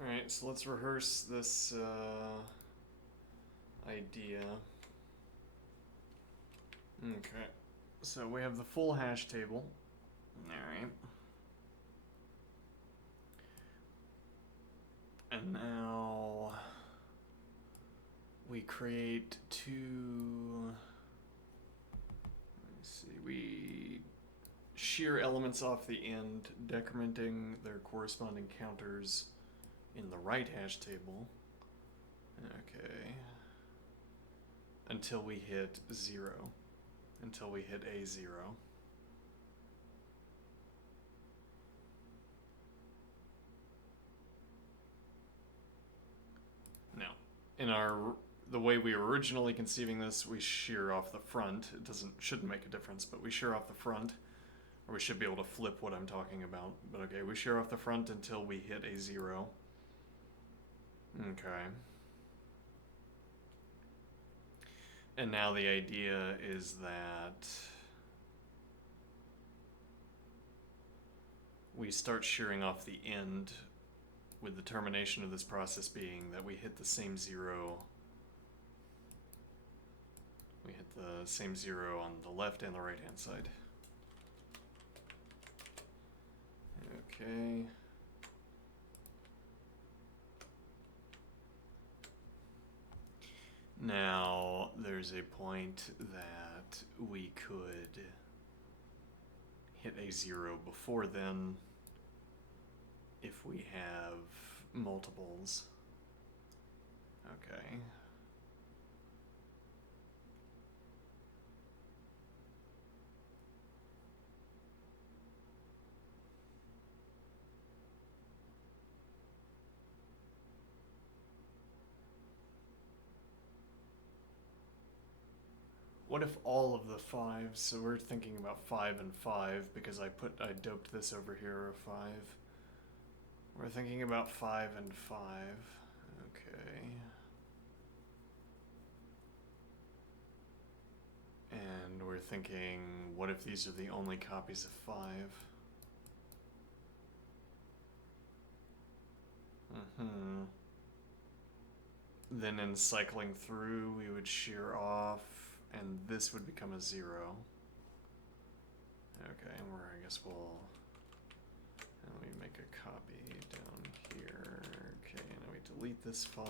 Alright, so let's rehearse this idea. Okay, so we have the full hash table. Alright. And now we create two. Let's see, we shear elements off the end, decrementing their corresponding counters in the right hash table. Okay. Until we hit 0. Until we hit A0. Now, in the way we were originally conceiving this, we shear off the front. It shouldn't make a difference, but we shear off the front. Or we should be able to flip what I'm talking about. But okay, we shear off the front until we hit A0. Okay. And now the idea is that we start shearing off the end, with the termination of this process being that we hit the same 0. We hit the same 0 on the left and the right hand side. Okay. Now, there's a point that we could hit A0 before then if we have multiples. Okay. What if all of the 5s, so we're thinking about 5 and 5 because I doped this over here a 5. We're thinking about 5 and 5. Okay. And we're thinking, what if these are the only copies of 5? Then in cycling through, we would shear off, and this would become a 0. Okay, and I guess we'll, and let me make a copy down here. Okay, and we delete this 5.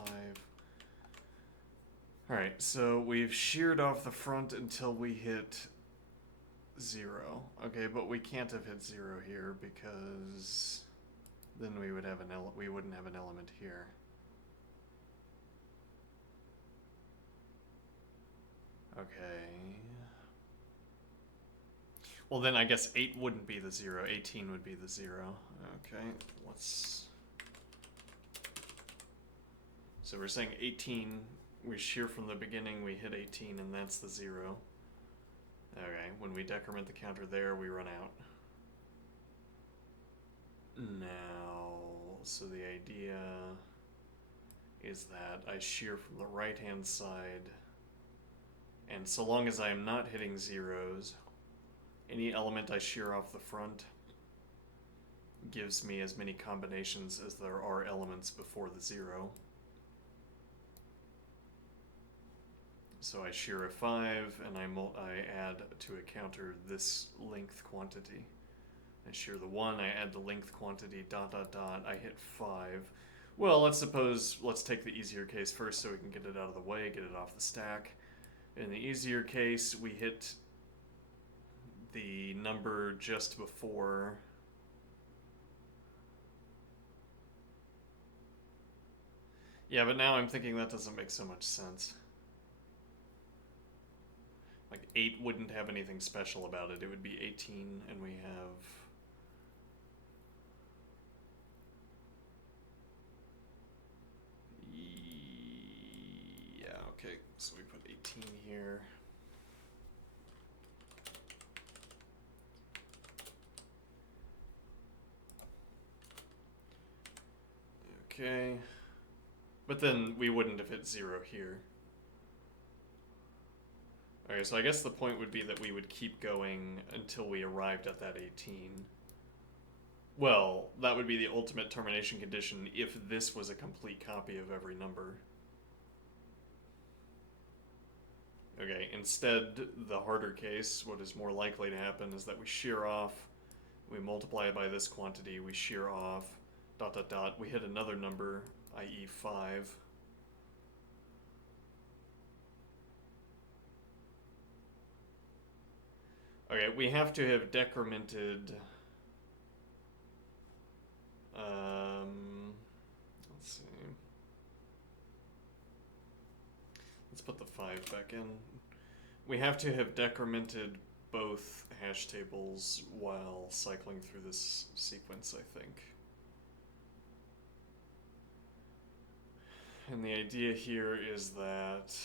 Alright, so we've sheared off the front until we hit 0. Okay, but we can't have hit 0 here because then we would have we wouldn't have an element here. Okay. Well, then I guess 8 wouldn't be the 0. 18 would be the 0. Okay, let's... So we're saying 18, we shear from the beginning, we hit 18, and that's the 0. Okay, when we decrement the counter there, we run out. Now, so the idea is that I shear from the right-hand side, and so long as I am not hitting 0s, any element I shear off the front gives me as many combinations as there are elements before the 0. So I shear a 5, and I add to a counter this length quantity. I shear the 1, I add the length quantity, ... I hit 5. Well, let's take the easier case first so we can get it out of the way, get it off the stack. In the easier case, we hit the number just before. Yeah, but now I'm thinking that doesn't make so much sense. Like 8 wouldn't have anything special about it. It would be 18, and we have... Yeah, okay, so we put 18 here. Okay. But then we wouldn't have hit 0 here. Okay, so I guess the point would be that we would keep going until we arrived at that 18. Well, that would be the ultimate termination condition if this was a complete copy of every number. Okay, instead, the harder case, what is more likely to happen is that we shear off, we multiply it by this quantity, we shear off, dot dot dot, we hit another number, i.e. 5. Okay, we have to have decremented. Let's see. Let's put the 5 back in. We have to have decremented both hash tables while cycling through this sequence, I think. And the idea here is that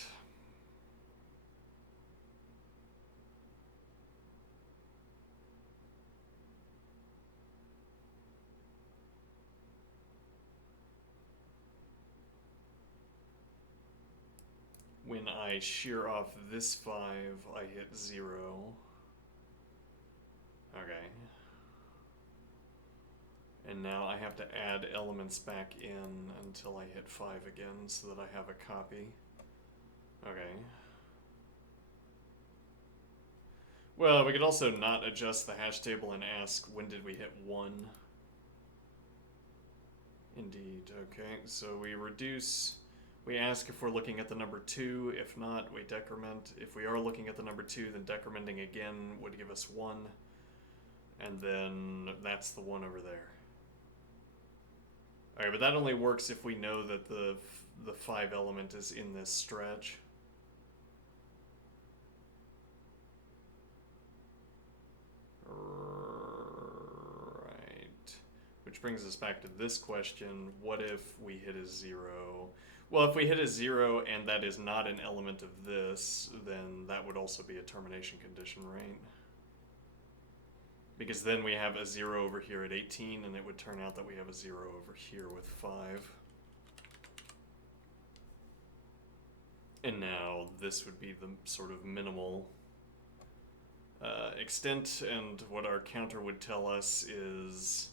when I shear off this 5, I hit 0. Okay. And now I have to add elements back in until I hit 5 again so that I have a copy. Okay. Well, we could also not adjust the hash table and ask when did we hit 1. Indeed, okay. So we reduce, we ask if we're looking at the number 2. If not, we decrement. If we are looking at the number 2, then decrementing again would give us 1. And then that's the 1 over there. Alright, but that only works if we know that the 5 element is in this stretch. Right. Which brings us back to this question. What if we hit a 0? Well, if we hit a 0 and that is not an element of this, then that would also be a termination condition, right? Because then we have a 0 over here at 18, and it would turn out that we have a 0 over here with 5. And now this would be the sort of minimal extent, and what our counter would tell us is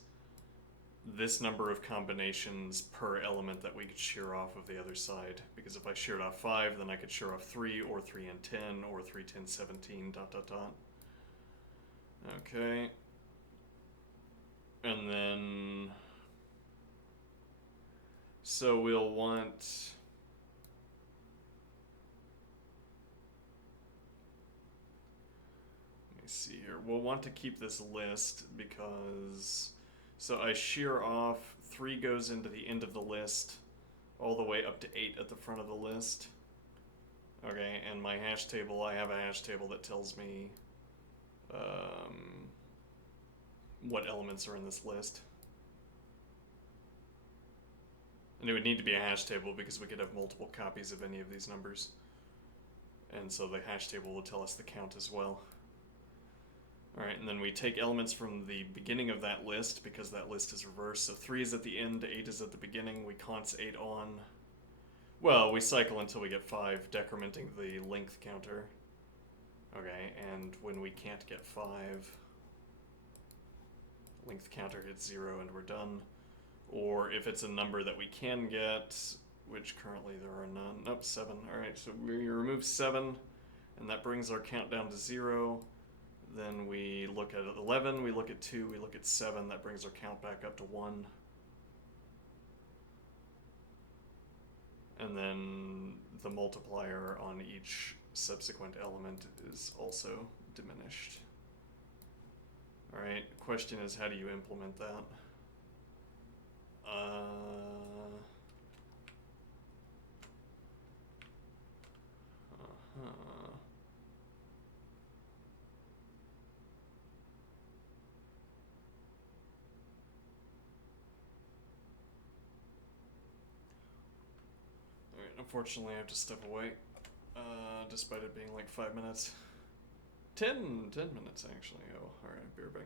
this number of combinations per element that we could shear off of the other side. Because if I sheared off 5, then I could shear off 3, or 3 and 10, or 3, 10, 17, dot dot dot. Okay. And then, so we'll want, let me see here, we'll want to keep this list because, so I shear off, 3 goes into the end of the list, all the way up to 8 at the front of the list. Okay, and my hash table, I have a hash table that tells me what elements are in this list. And it would need to be a hash table because we could have multiple copies of any of these numbers. And so the hash table will tell us the count as well. Alright, and then we take elements from the beginning of that list because that list is reversed. So 3 is at the end, 8 is at the beginning, we const 8 on. Well, we cycle until we get 5, decrementing the length counter. Okay, and when we can't get 5, length counter hits 0 and we're done. Or if it's a number that we can get, which currently there are none. Nope, 7. Alright, so we remove 7, and that brings our count down to 0. Then we look at 11, we look at 2, we look at 7, that brings our count back up to 1. And then the multiplier on each subsequent element is also diminished. Alright, question is, how do you implement that? Alright, unfortunately I have to step away, despite it being like 5 minutes. 10 minutes actually. Oh, alright, be right back.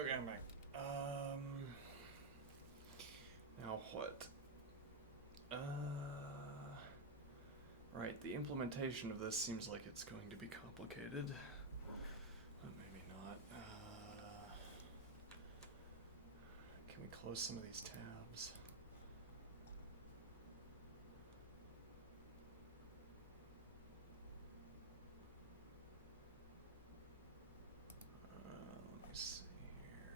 Okay, I'm back. Now what? Right, the implementation of this seems like it's going to be complicated. But maybe not. Can we close some of these tabs? Let me see here.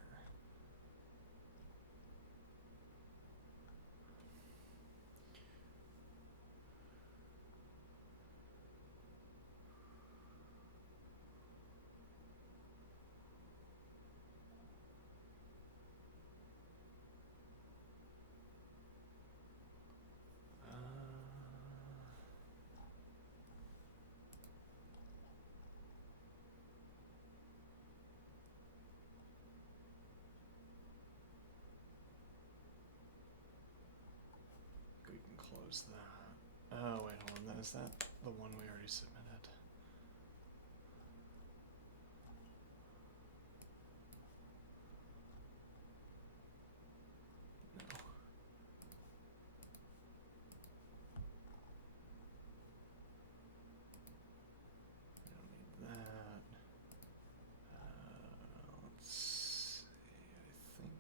We can close that. Oh, wait, hold on. Is that the one we already submitted? No. We don't need that. Let's see. I think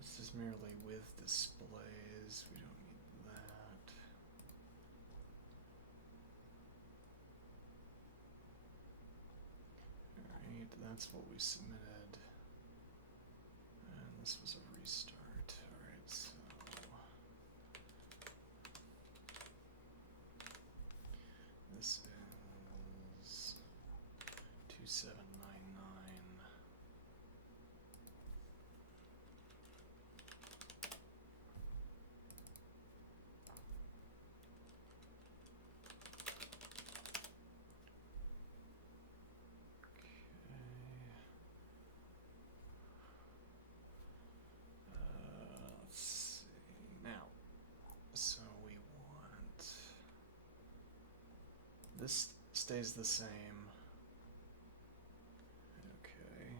this is merely with displays. We don't need that. Alright, that's what we submitted. And this was a restart. Alright, so this is 2799. Let's see. Now, so we want this stays the same. Okay.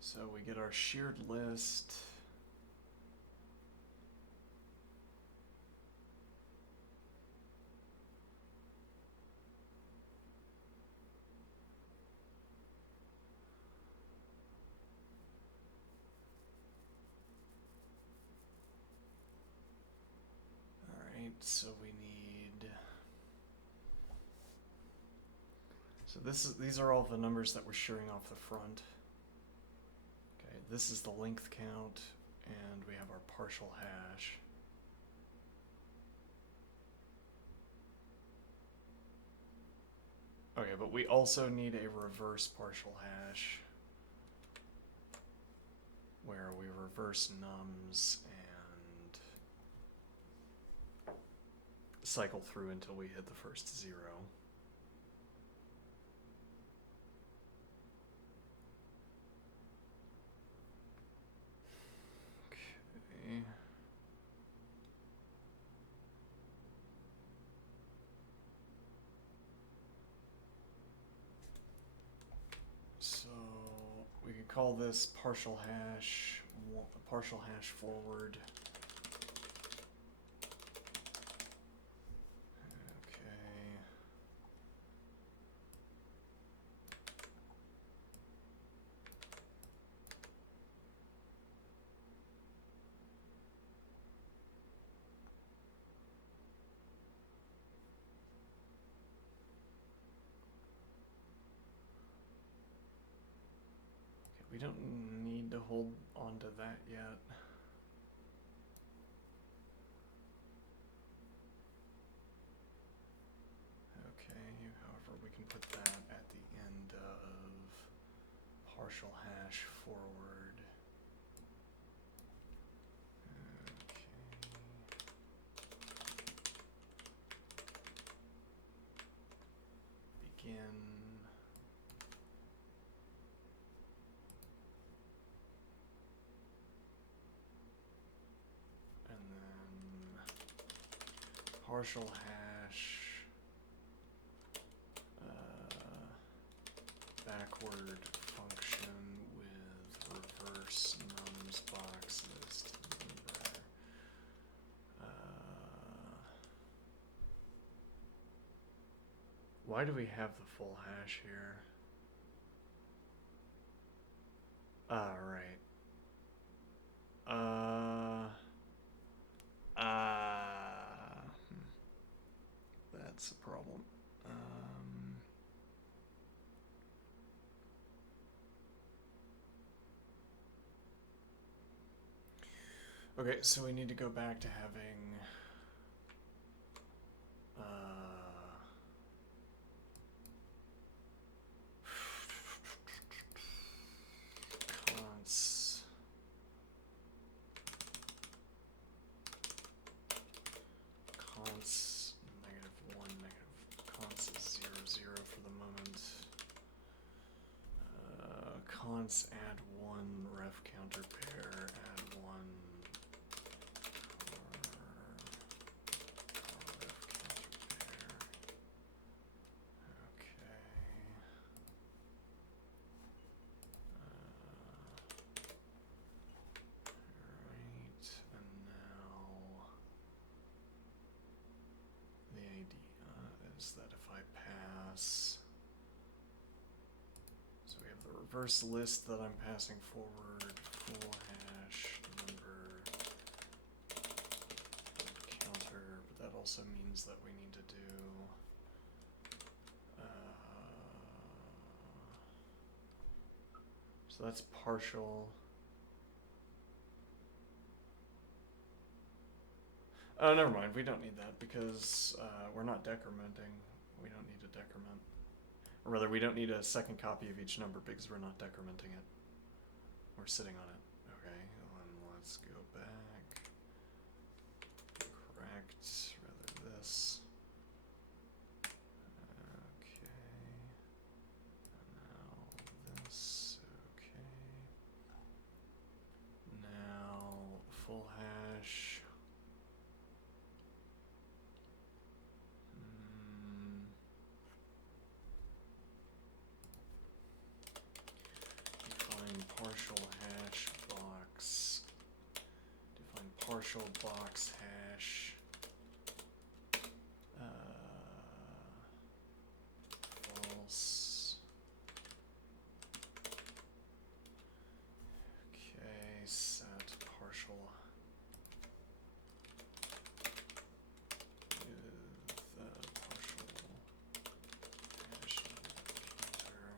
So we get our shared list. So we need. So these are all the numbers that we're sharing off the front. Okay, this is the length count, and we have our partial hash. Okay, but we also need a reverse partial hash, where we reverse nums and cycle through until we hit the first 0. Okay. So we could call this partial hash forward. Okay. We don't need to hold on to that yet. Okay, however, we can put that at the end of partial hash forward. Okay. Begin. Partial hash backward function with reverse nums box list number. Why do we have the full hash here? Right. That's a problem. Okay, so we need to go back to having const -1, const 0, 0 for the moment. Const add 1 ref counter pair, add 1 ref counter pair. Okay. Right, and now the idea is that if I pass, so we have the reverse list that I'm passing forward, full hash number counter, but that also means that we need to do so that's partial. Oh, never mind. We don't need that because we're not decrementing. We don't need a decrement. Or rather, we don't need a second copy of each number because we're not decrementing it. We're sitting on it. Okay, then let's go back. Correct. Rather this. Okay. And now this. Okay. Now full hash. Define partial hash box. Define partial box hash. False. Okay, set partial with partial hash counter.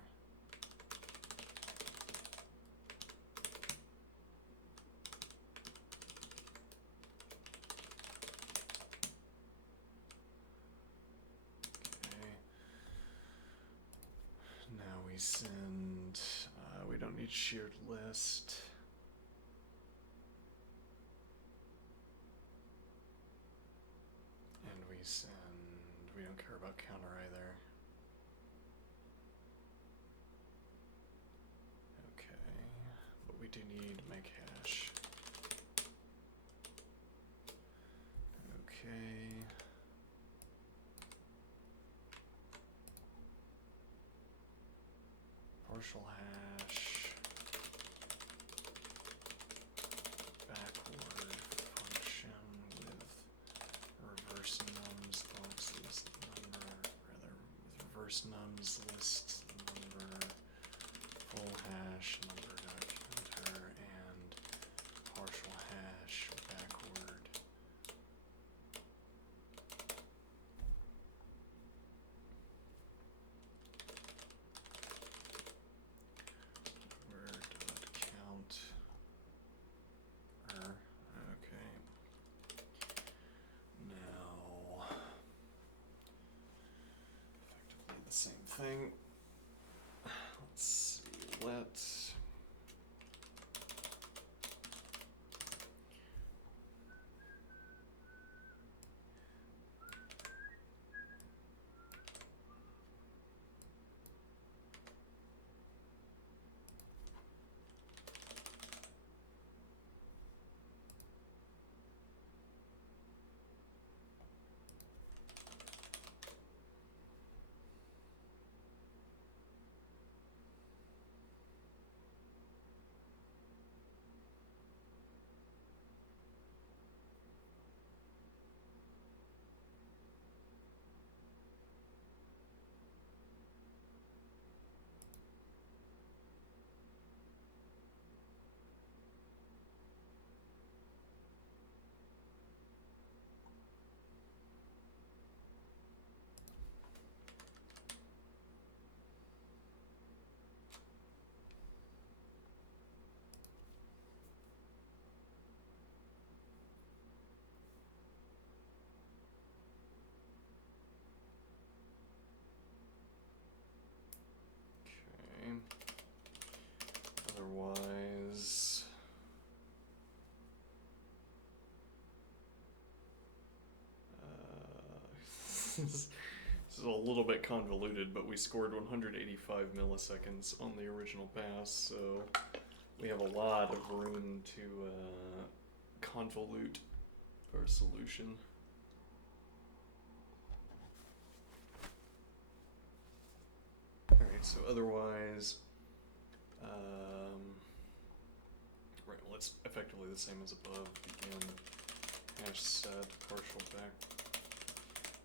Okay. Now we send, we don't need shared list. And we send, we don't care about counter either. Okay, but we do need make hash. Okay. Partial hash. Backward function with reverse nums box list number, rather with reverse nums list number, full hash number dot counter, and partial hash backward. Where dot count. Okay. Now, effectively the same thing. Let's see, let's otherwise, this is a little bit convoluted, but we scored 185 milliseconds on the original pass, so we have a lot of room to convolute our solution. Alright, so otherwise, right, well, it's effectively the same as above. Begin hash set partial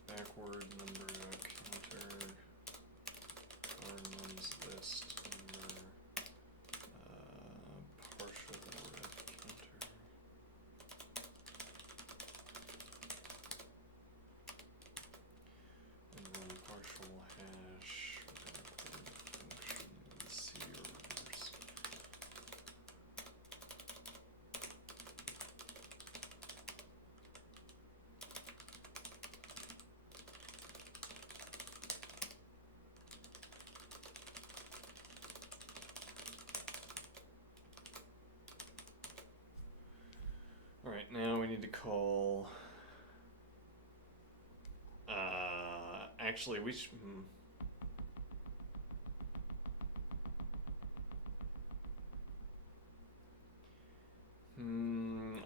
backward number counter nums list number partial ref counter. And run partial hash backward function zeros. Alright, now we need to call, actually we should,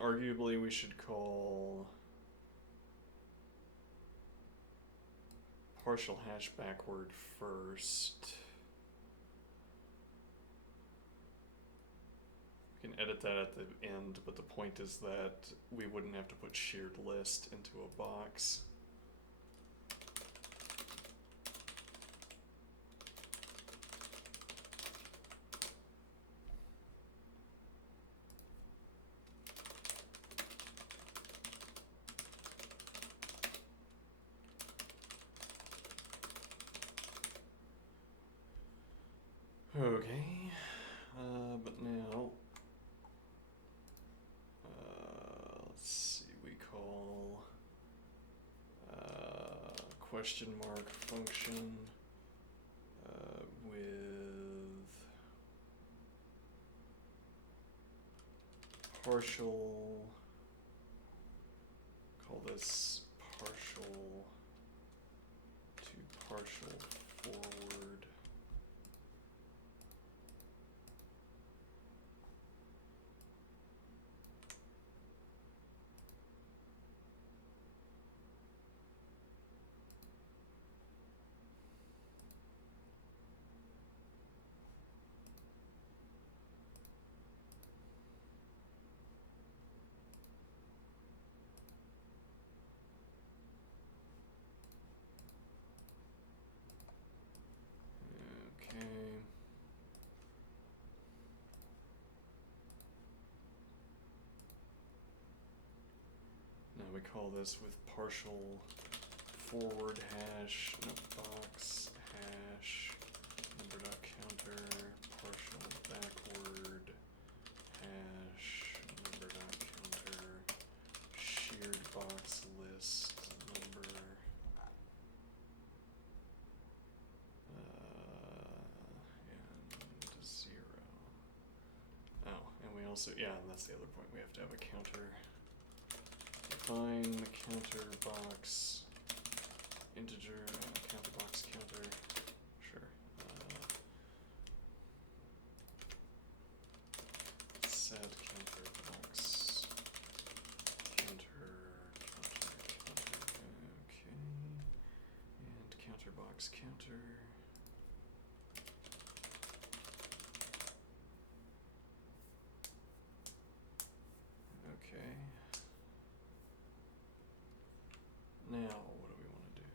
arguably we should call partial hash backward first. We can edit that at the end, but the point is that we wouldn't have to put shared list into a box. Okay, but now, let's see, we call question mark function with partial, call this partial to partial forward. Okay. Now we call this with partial forward hash, no, box hash, number dot counter, partial backward hash, number dot counter, shared box list number, and 0. Oh, and we also, yeah, and that's the other point, we have to have a counter. Define the counter box integer, counter box counter, sure. Set counter box counter, okay. And counter box counter. Okay. Now, what do we want to do?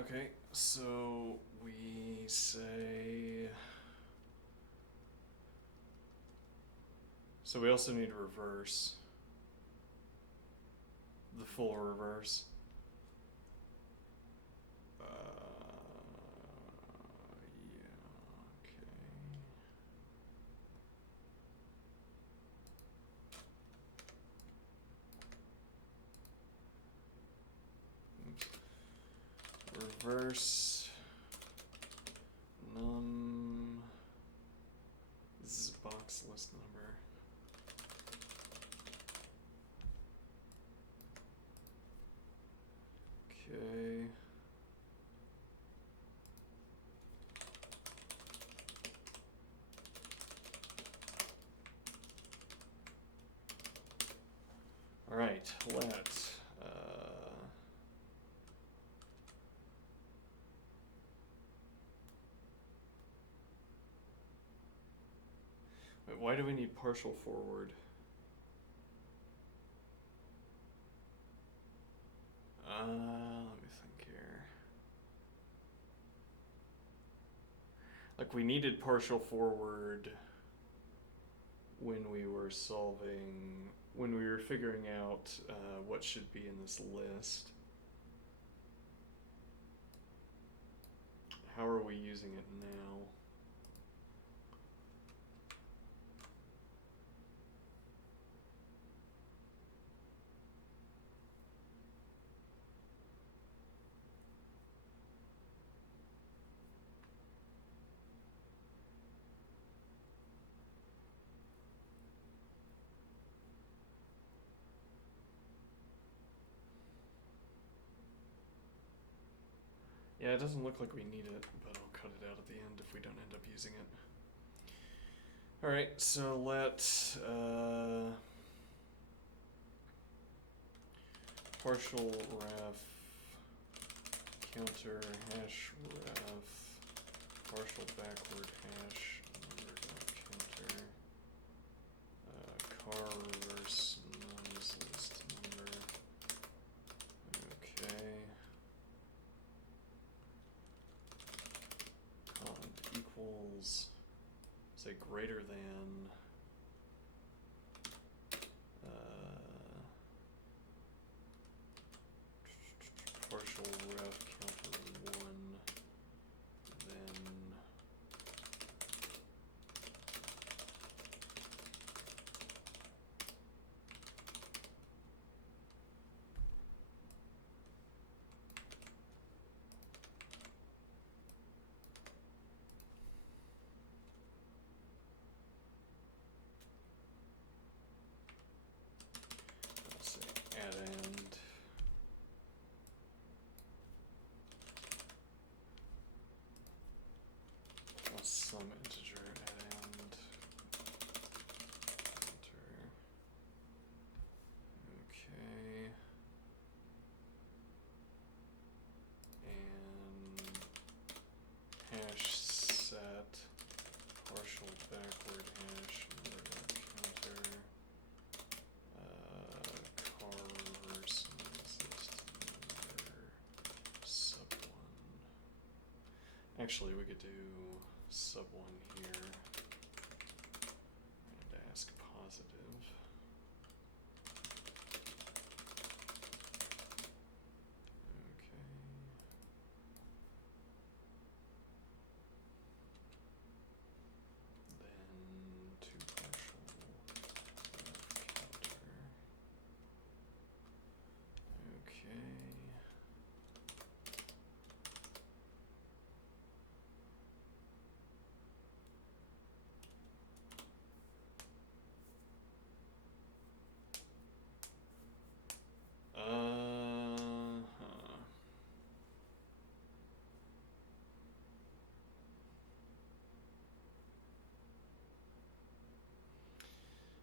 Okay, so we say. So we also need to reverse. The full reverse. Reverse num. This is a box list number. Okay. All right. Let. Wait, why do we need partial forward? Let me think here. Like we needed partial forward when we were figuring out what should be in this list. How are we using it now? Yeah, it doesn't look like we need it, but I'll cut it out at the end if we don't end up using it. Alright, so let partial ref counter hash ref partial backward hash number counter car reverse nums list number. Okay. Cond equals, say greater than partial ref counter 1, then I'll say add end. Plus some integer add end. Enter. Okay. And hash set partial backward hash number counter car reverse list number sub 1. Actually, we could do sub 1 here and ask positive. Okay. Then two partial ref counter. Okay.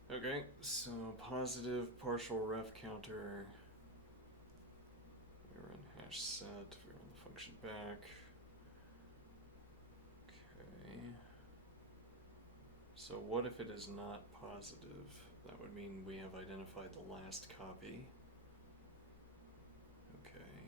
Okay, so positive partial ref counter. We run hash set, we run the function back. Okay. So what if it is not positive? That would mean we have identified the last copy. Okay.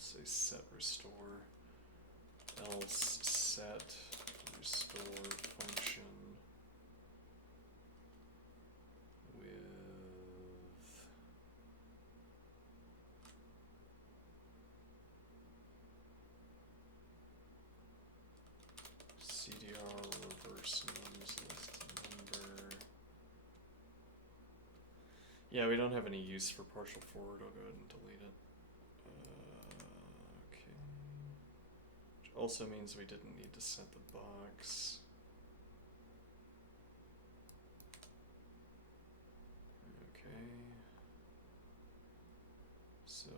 say set restore, else set restore function with CDR reverse nums list number. Yeah, we don't have any use for partial forward. I'll go ahead and delete it. Okay. Which also means we didn't need to set the box. Okay. So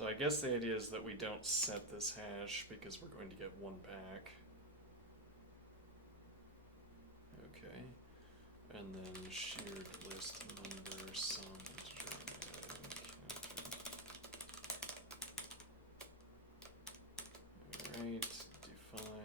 So I guess the idea is that we don't set this hash because we're going to get one back. Okay. And then shared list number some integer counter. Alright, define.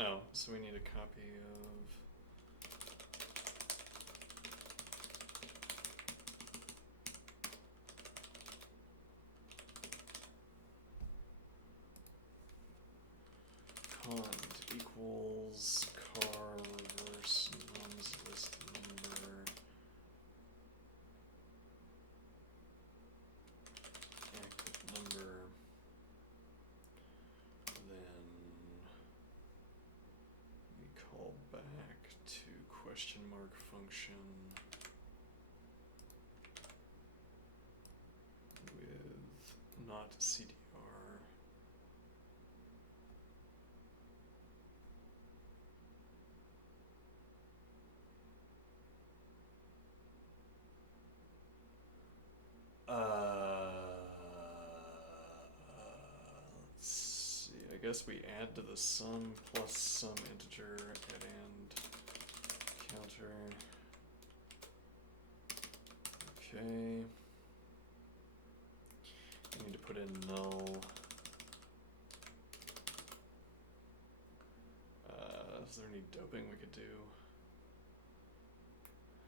Oh, so we need a copy of cond equals car reverse nums list number active number, then we call back to question mark function with not CDR. Let's see, I guess we add to the sum plus some integer and counter. Okay. We need to put in null. Is there any doping we could do?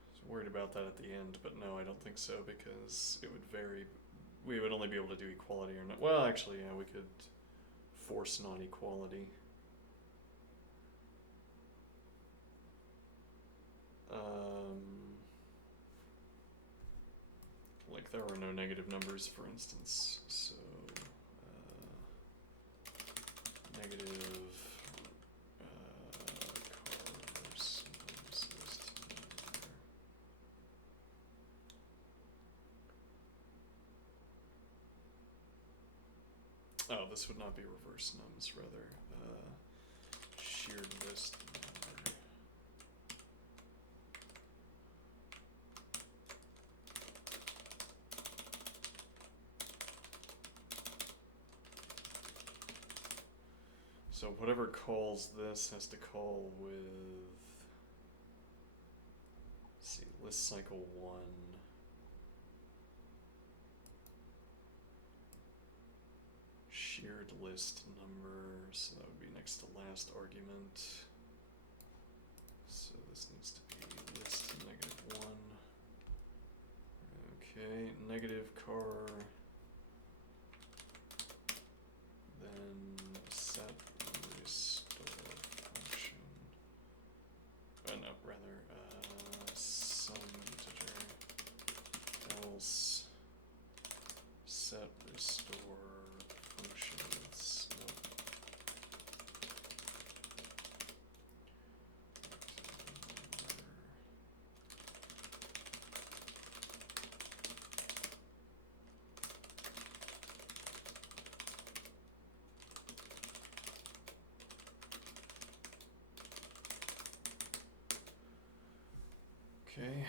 I was worried about that at the end, but no, I don't think so because it would vary. We would only be able to do equality or not. Well, actually, yeah, we could force non-equality. Like there are no negative numbers, for instance, so negative cars nums list number. Oh, this would not be reverse nums, rather shared list number. So whatever calls this has to call with, let's see, list cycle 1. Shared list number, so that would be next to last argument. So this needs to be list -1. Okay, negative car. Then set restore function. No, rather some integer else set restore functions. Nope. Okay.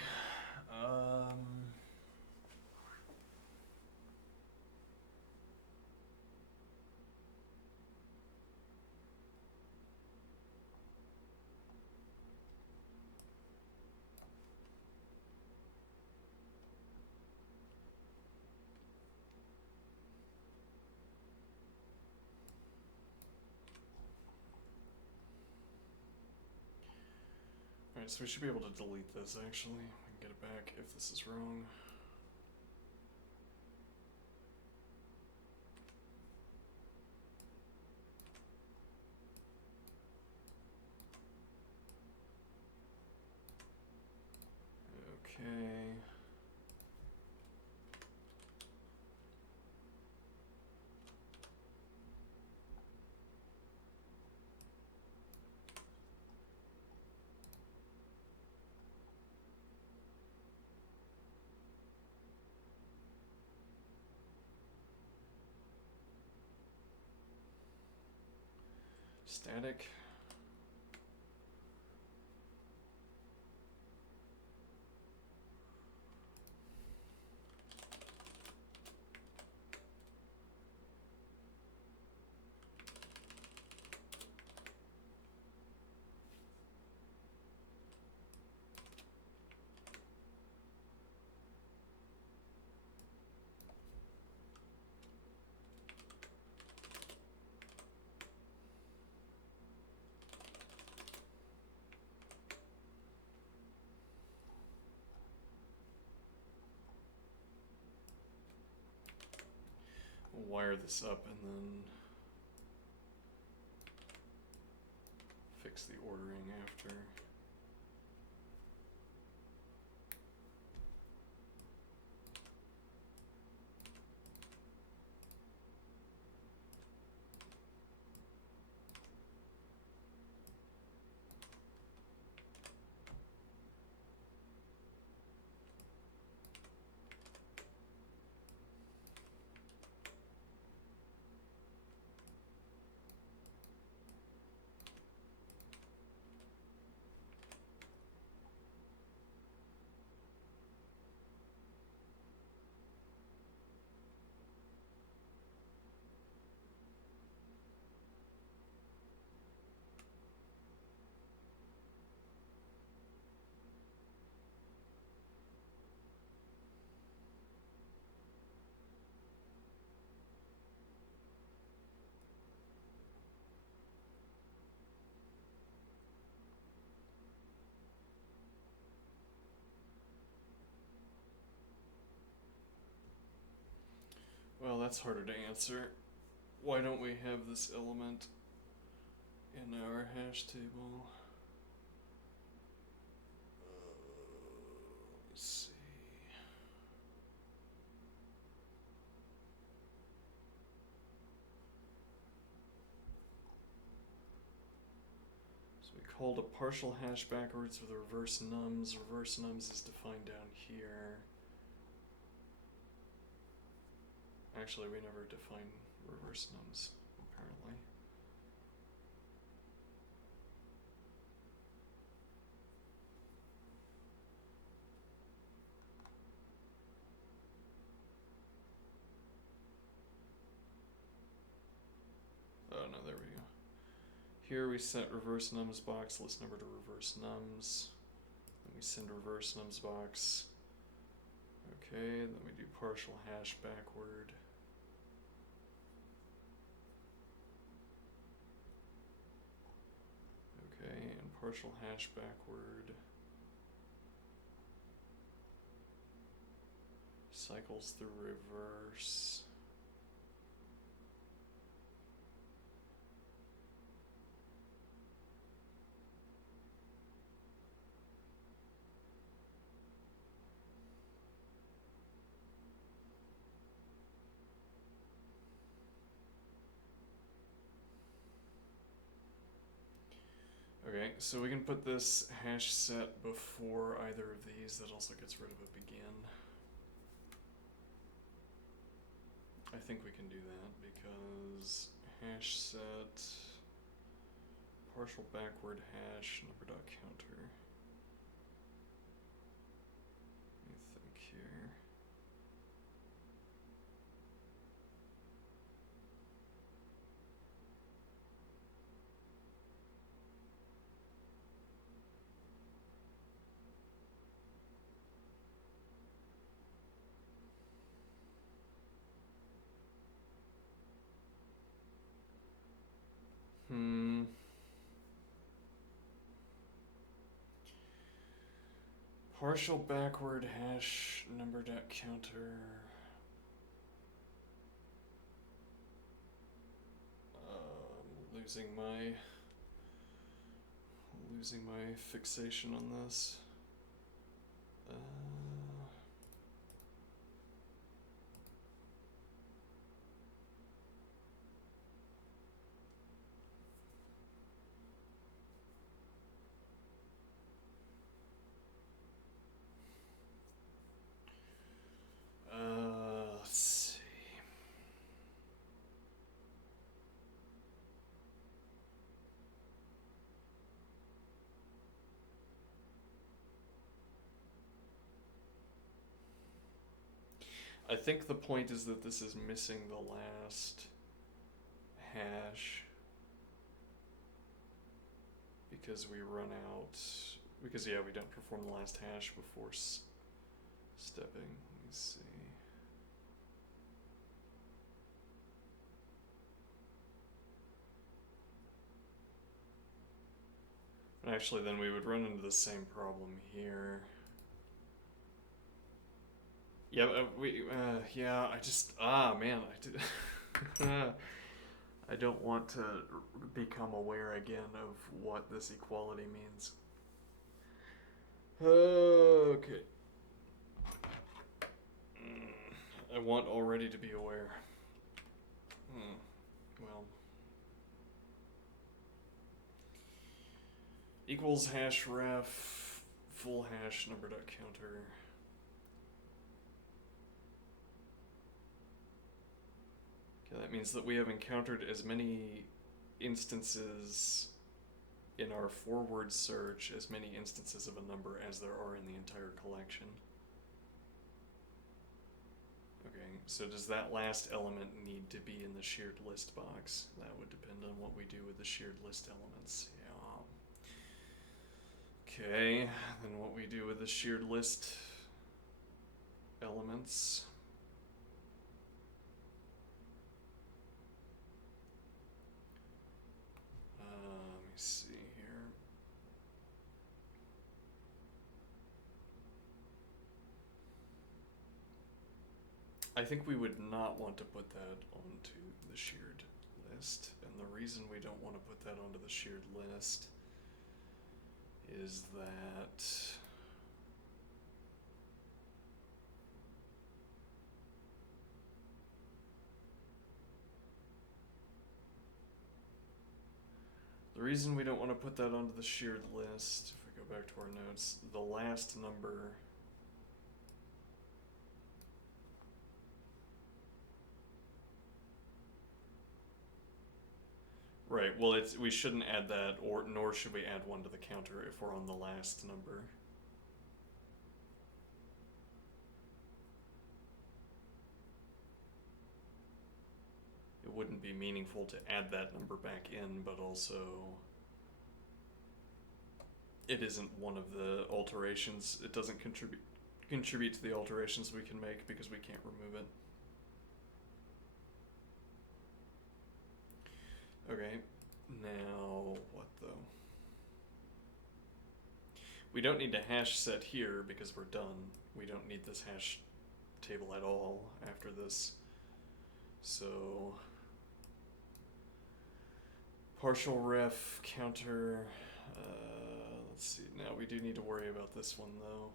Alright, so we should be able to delete this actually. We can get it back if this is wrong. Okay. Static. We'll wire this up and then fix the ordering after. Well, that's harder to answer. Why don't we have this element in our hash table? Let's see. So we called a partial hash backwards with reverse nums. Reverse nums is defined down here. Actually, we never define reverse nums, apparently. Oh no, there we go. Here we set reverse nums box list number to reverse nums. Then we send reverse nums box. Okay, then we do partial hash backward. Okay, and partial hash backward cycles through reverse. Okay, so we can put this hash set before either of these. That also gets rid of a begin. I think we can do that because hash set partial backward hash number dot counter. Partial backward hash number dot counter. Losing my fixation on this. Let's see. I think the point is that this is missing the last hash because we run out, because yeah, we don't perform the last hash before stepping. Let me see. And actually then we would run into the same problem here. Yeah, man, I did. I don't want to become aware again of what this equality means. Okay. I want already to be aware. Well. Equals hash ref full hash number dot counter. Okay, that means that we have encountered as many instances in our forward search, as many instances of a number as there are in the entire collection. Okay, so does that last element need to be in the shared list box? That would depend on what we do with the shared list elements. Yeah. Okay, then what we do with the shared list elements. Let me see here. I think we would not want to put that onto the shared list, and the reason we don't want to put that onto the shared list is that the reason we don't want to put that onto the shared list, if we go back to our notes, the last number right, well we shouldn't add that, or nor should we add one to the counter if we're on the last number. It wouldn't be meaningful to add that number back in, but also it isn't one of the alterations. It doesn't contribute to the alterations we can make because we can't remove it. Okay, now what though? We don't need to hash set here because we're done. We don't need this hash table at all after this. So partial ref counter, let's see, now we do need to worry about this one though.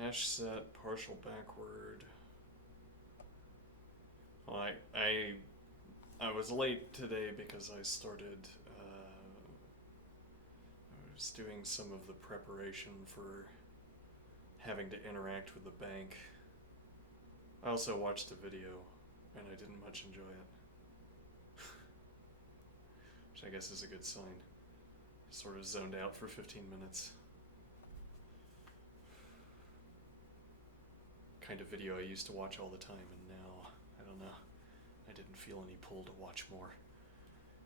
Hash set, partial backward. Well, I was late today because I started, I was doing some of the preparation for having to interact with the bank. I also watched a video and I didn't much enjoy it. Which I guess is a good sign. Sort of zoned out for 15 minutes. Kind of video I used to watch all the time, and now, I don't know, I didn't feel any pull to watch more.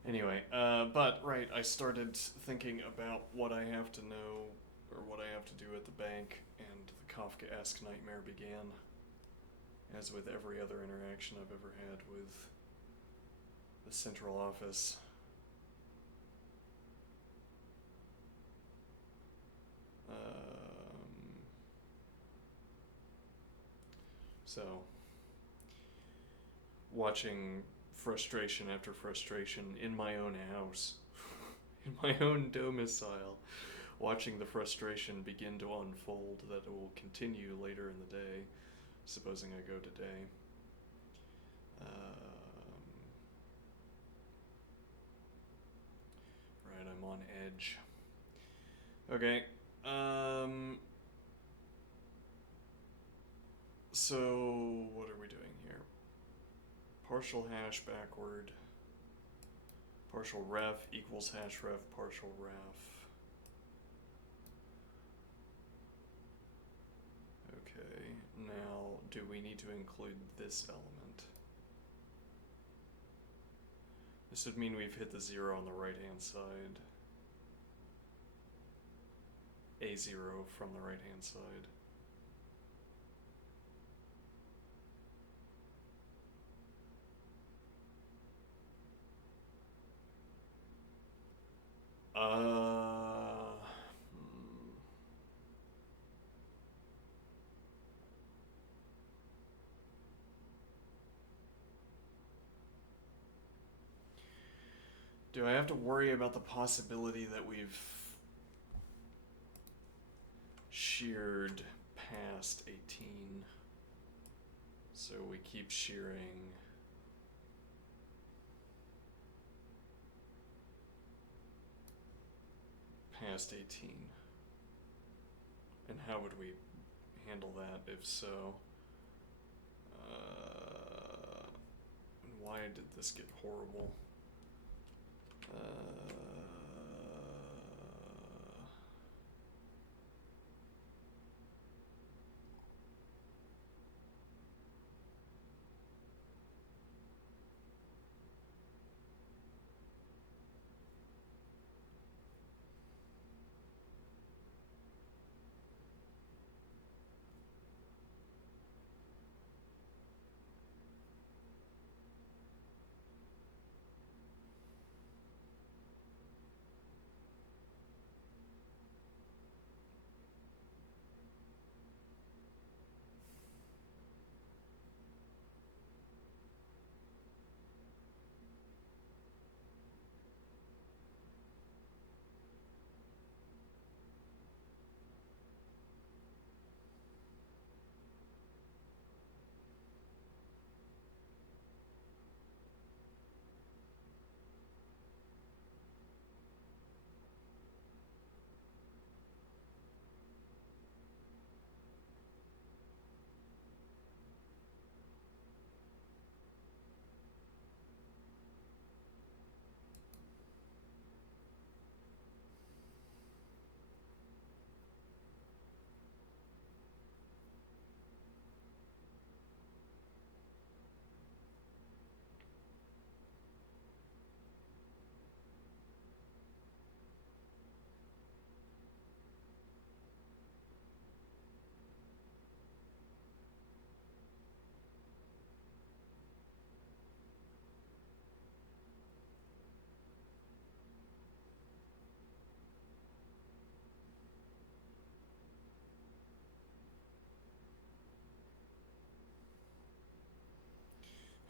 Anyway, but right, I started thinking about what I have to know, or what I have to do at the bank, and the Kafkaesque nightmare began. as with every other interaction I've ever had with the central office. So, watching frustration after frustration in my own house, in my own domicile, watching the frustration begin to unfold that will continue later in the day, supposing I go today. Right, I'm on edge. Okay, so what are we doing here? Partial hash backward, partial ref equals hash ref partial ref. Okay, now do we need to include this element? This would mean we've hit the 0 on the right hand side. A 0 from the right hand side. Do I have to worry about the possibility that we've sheared past 18? So we keep shearing. Past 18. And how would we handle that if so? And why did this get horrible?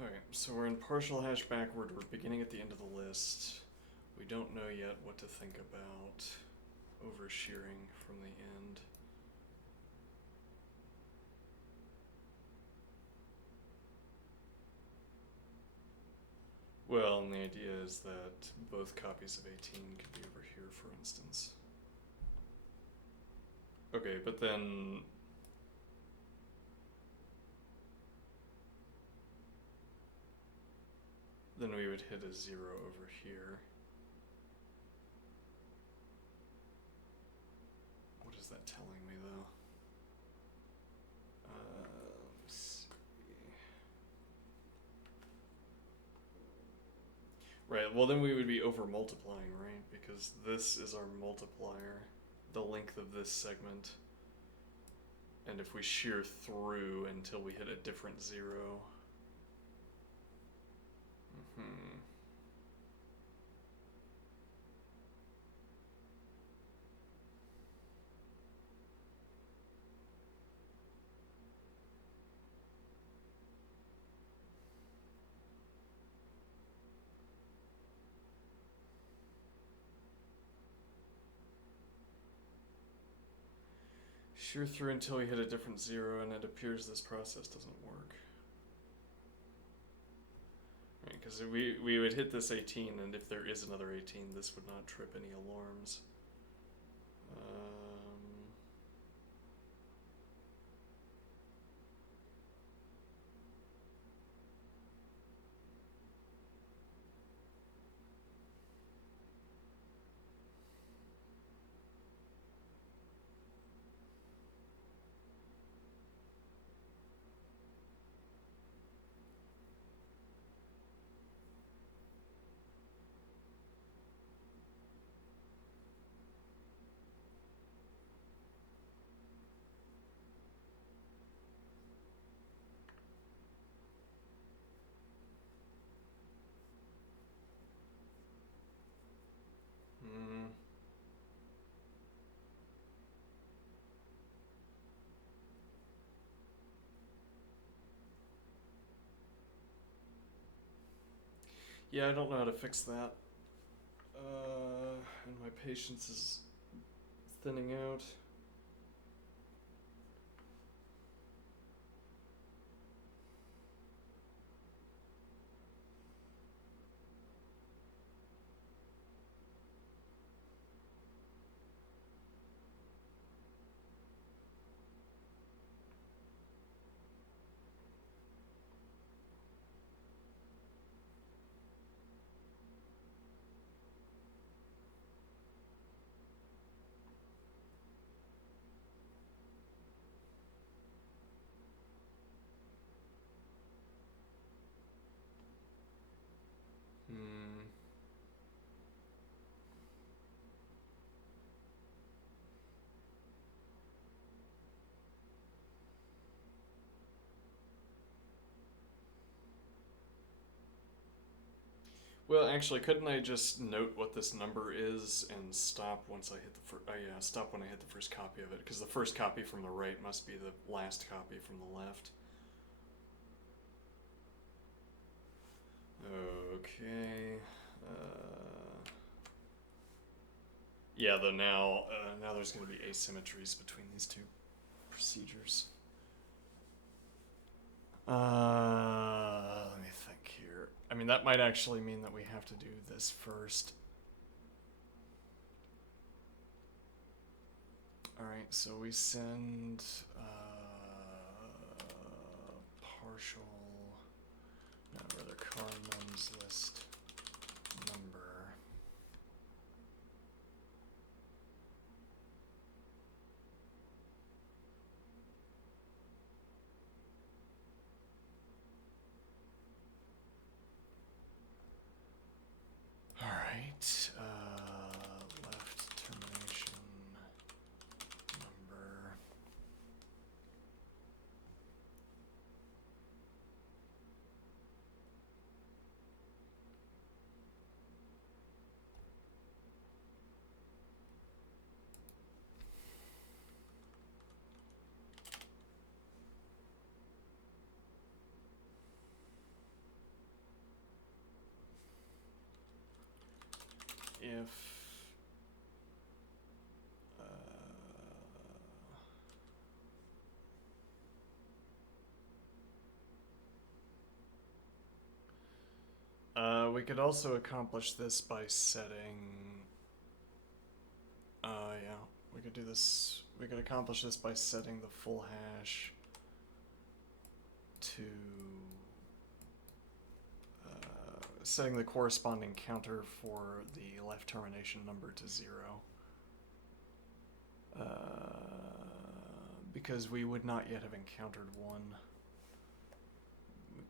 Okay, so we're in partial hash backward, we're beginning at the end of the list. We don't know yet what to think about overshearing from the end. Well, and the idea is that both copies of 18 could be over here, for instance. Okay, but then we would hit a 0 over here. What is that telling me, though? Let's see. Right, well then we would be over multiplying, right? Because this is our multiplier, the length of this segment. And if we shear through until we hit a different 0. Shear through until we hit a different 0, and it appears this process doesn't work. Right, because we would hit this 18, and if there is another 18, this would not trip any alarms. Yeah, I don't know how to fix that. And my patience is thinning out. Well, actually, couldn't I just note what this number is and stop once I hit the first? Yeah, stop when I hit the first copy of it, because the first copy from the right must be the last copy from the left. Okay. Yeah, though now there's going to be asymmetries between these two procedures. Let me think here. I mean, that might actually mean that we have to do this first. Alright, so we send partial, no, rather car nums list number. Alright, left termination number. If we could also accomplish this by setting. Yeah, we could do this. We could accomplish this by setting the full hash to setting the corresponding counter for the left termination number to 0. Because we would not yet have encountered 1.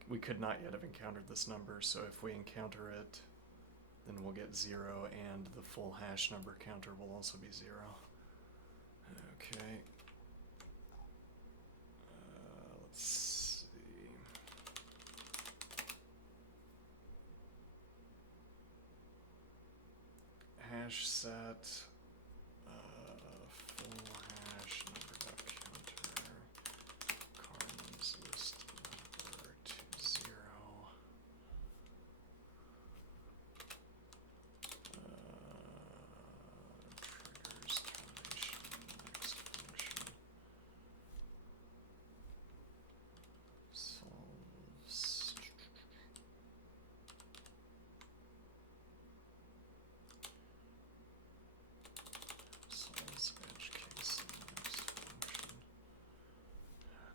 We could not yet have encountered this number, so if we encounter it, then we'll get 0, and the full hash number counter will also be 0. Okay. hash set full hash number.counter cards list number to 0. Triggers termination next function. Solves. Solves edge case in next function.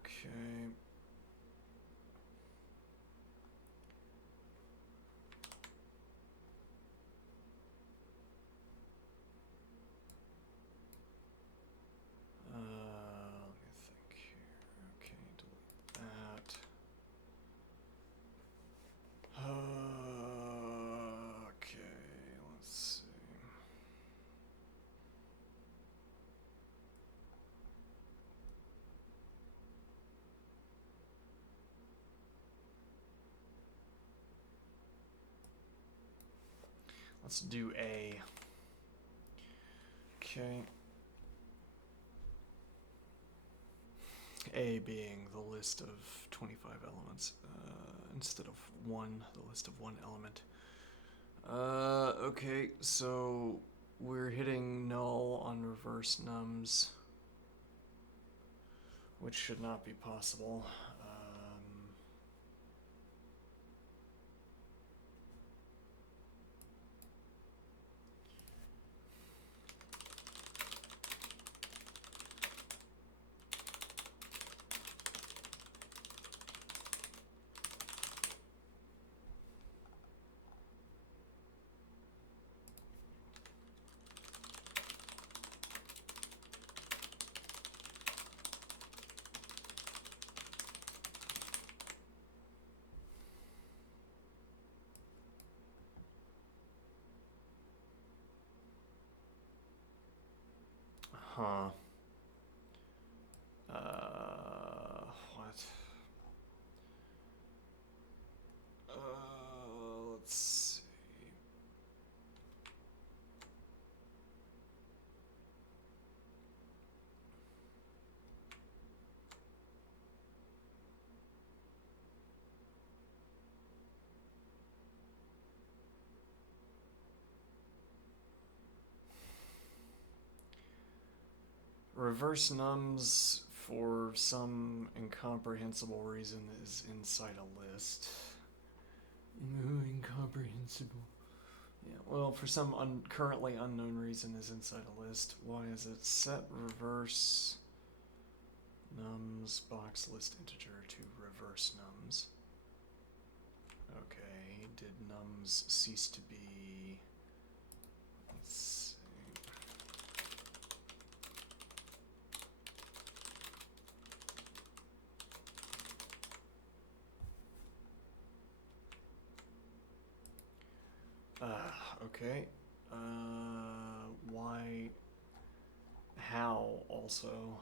Okay. Let me think here. Okay, delete that. Okay, let's see. Let's do A. Okay. A being the list of 25 elements, instead of one, the list of one element. Okay, so we're hitting null on reverse nums, which should not be possible. Huh. What? Let's see. Reverse nums, for some incomprehensible reason, is inside a list. Incomprehensible. Yeah, well, for some currently unknown reason is inside a list. Why is it? Set reverse nums box list integer to reverse nums. Okay, did nums cease to be... Let's see. Okay. Why? How also?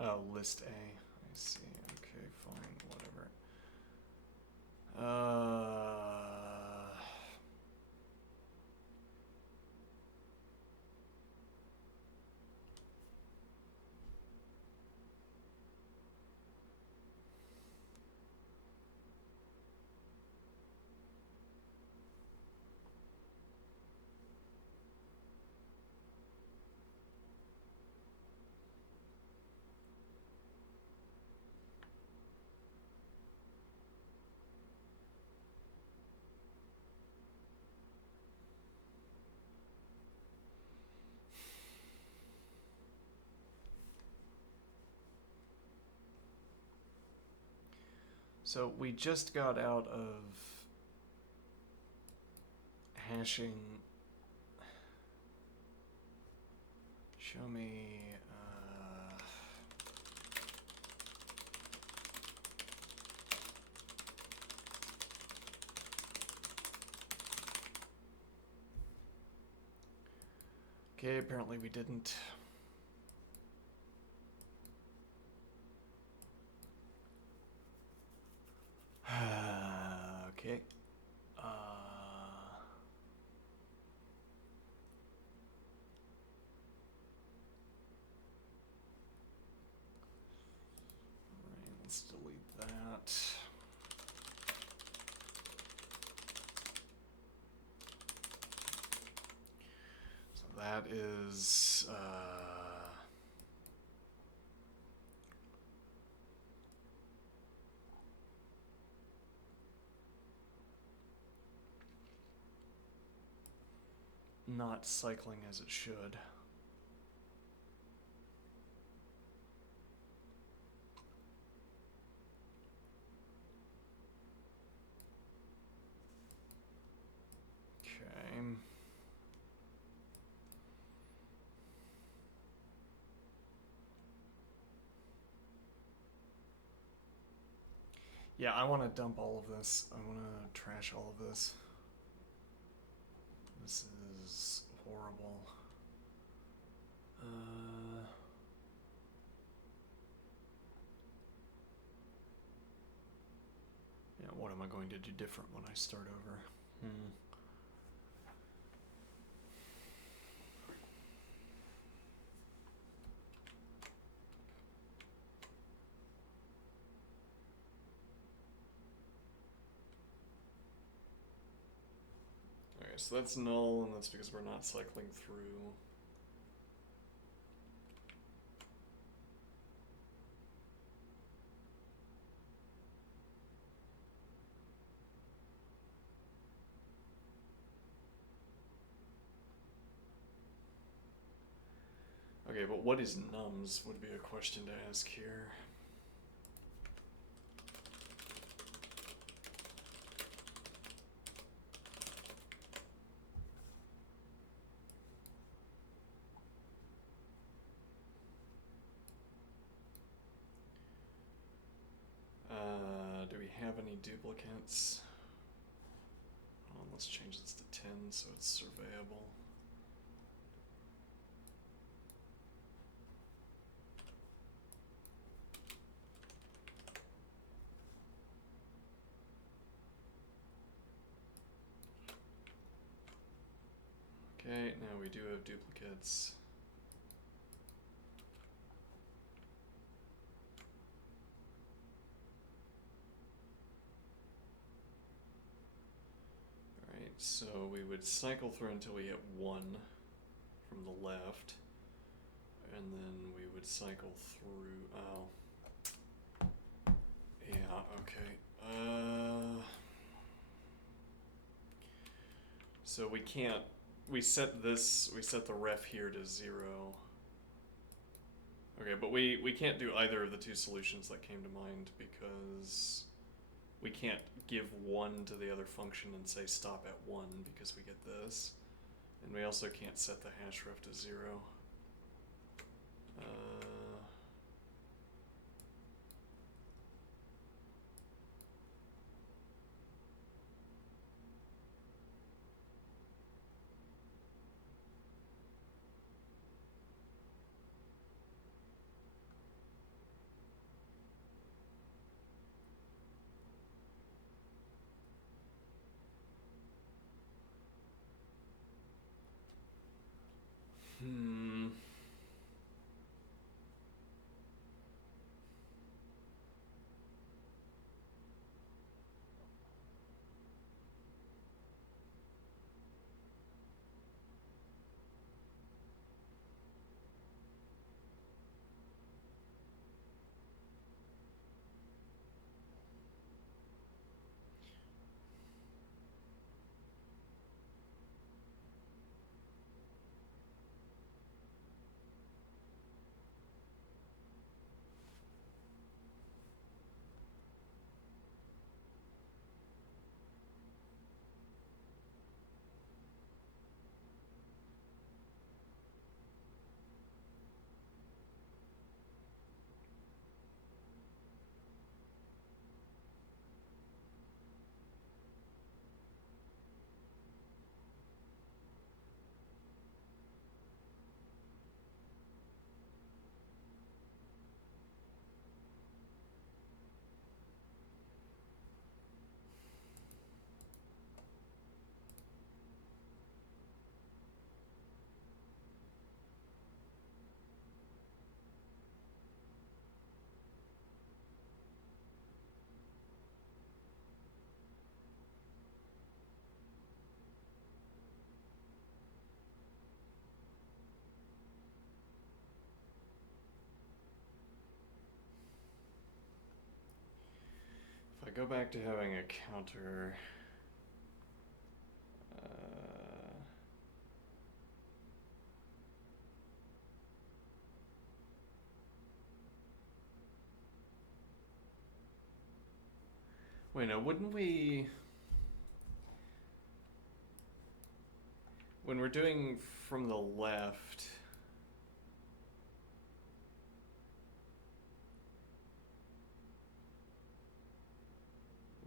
Oh, list A. I see. Okay, fine, whatever. So we just got out of hashing. Show me. Okay, apparently we didn't. Okay. Right, let's delete that. So that is not cycling as it should. Okay. Yeah, I want to dump all of this. I want to trash all of this. This is horrible. Yeah, what am I going to do different when I start over? Okay, so that's null, and that's because we're not cycling through. Okay, but what is nums would be a question to ask here. Do we have any duplicates? Oh, let's change this to 10 so it's surveyable. Okay, now we do have duplicates. Alright, so we would cycle through until we hit 1 from the left, and then we would cycle through, yeah, okay. So we can't, we set the ref here to 0. Okay, but we can't do either of the two solutions that came to mind because we can't give 1 to the other function and say stop at 1 because we get this. And we also can't set the hash ref to 0. go back to having a counter. Wait, now wouldn't we, when we're doing from the left,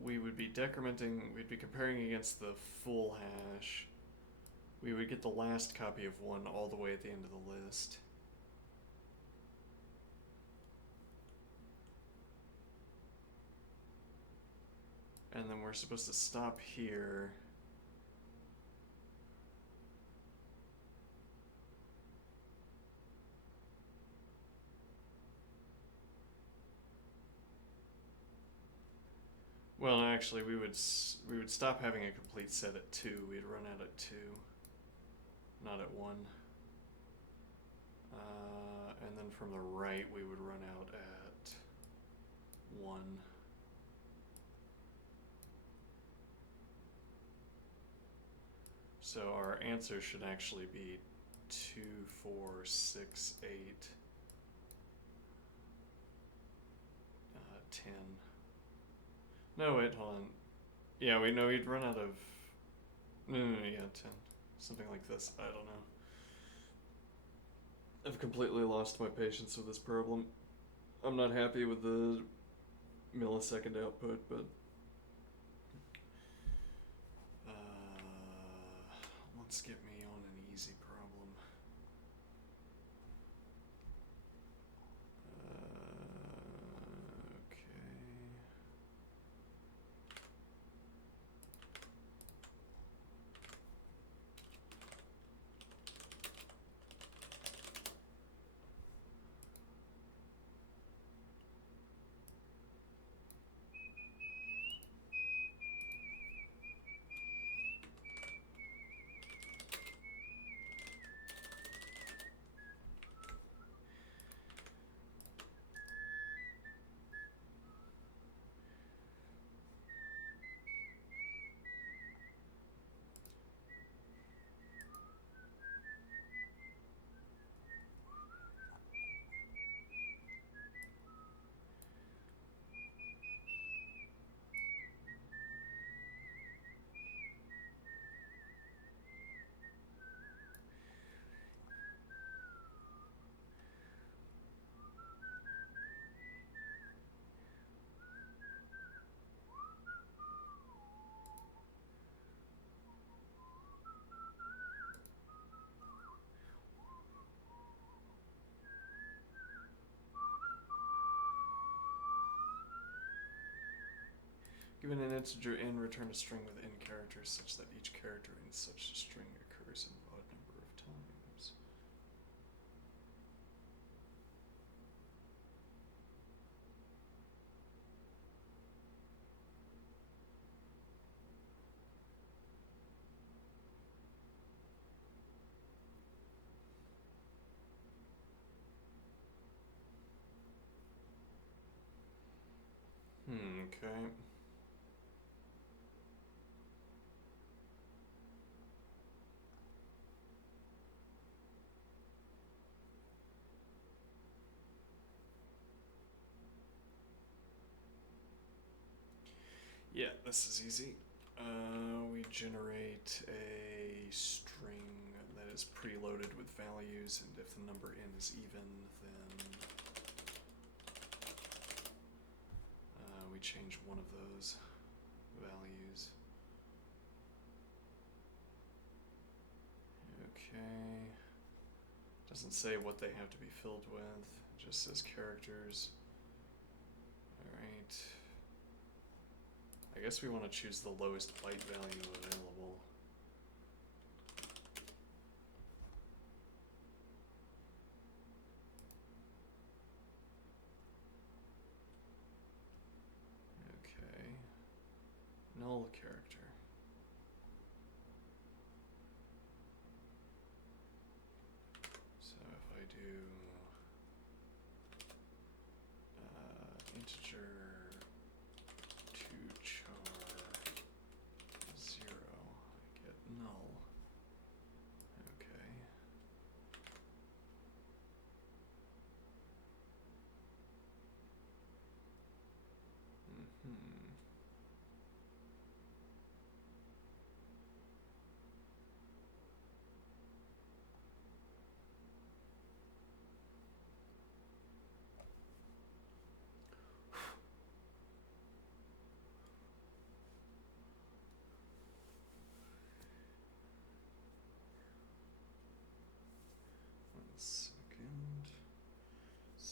we would be decrementing, we'd be comparing against the full hash. We would get the last copy of one all the way at the end of the list. And then we're supposed to stop here. Well, actually, we would stop having a complete set at 2. We'd run out at 2, not at 1. And then from the right, we would run out at 1. So our answer should actually be 2, 4, 6, 8, 10. No, wait, hold on. Yeah, wait, no, we'd run out of... No, yeah, 10. Something like this. I don't know. I've completely lost my patience with this problem. I'm not happy with the millisecond output, but... let's get me on an easy problem. Okay. Given an integer n, return a string with n characters such that each character in such a string occurs an odd number of times. Okay. Yeah, this is easy. We generate a string that is preloaded with values, and if the number n is even, then we change one of those values. Okay. Doesn't say what they have to be filled with, it just says characters. Alright. I guess we want to choose the lowest byte value available. Okay. Null character. So if I do integer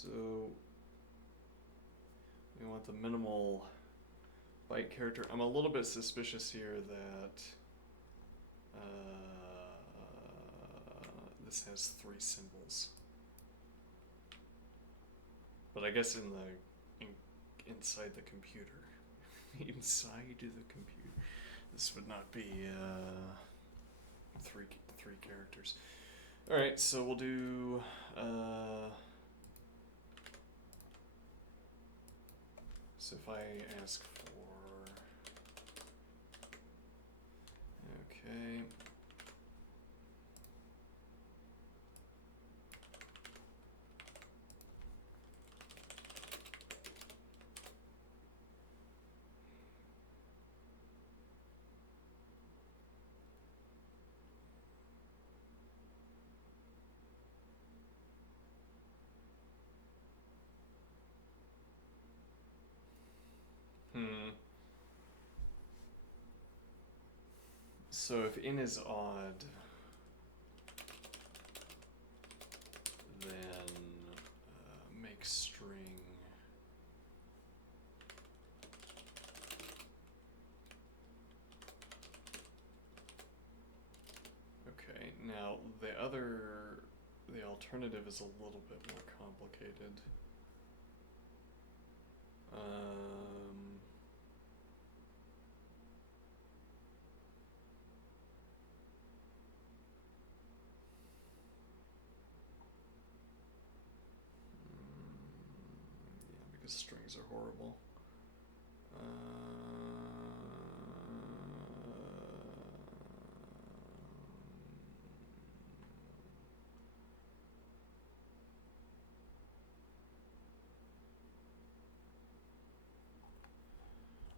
So we want the minimal byte character. I'm a little bit suspicious here that this has 3 symbols. But I guess inside the computer, inside the computer, this would not be three characters. All right, so we'll do. So if I ask for, okay. So if in is odd, then make string okay. Now the alternative is a little bit more complicated. Yeah, because strings are horrible.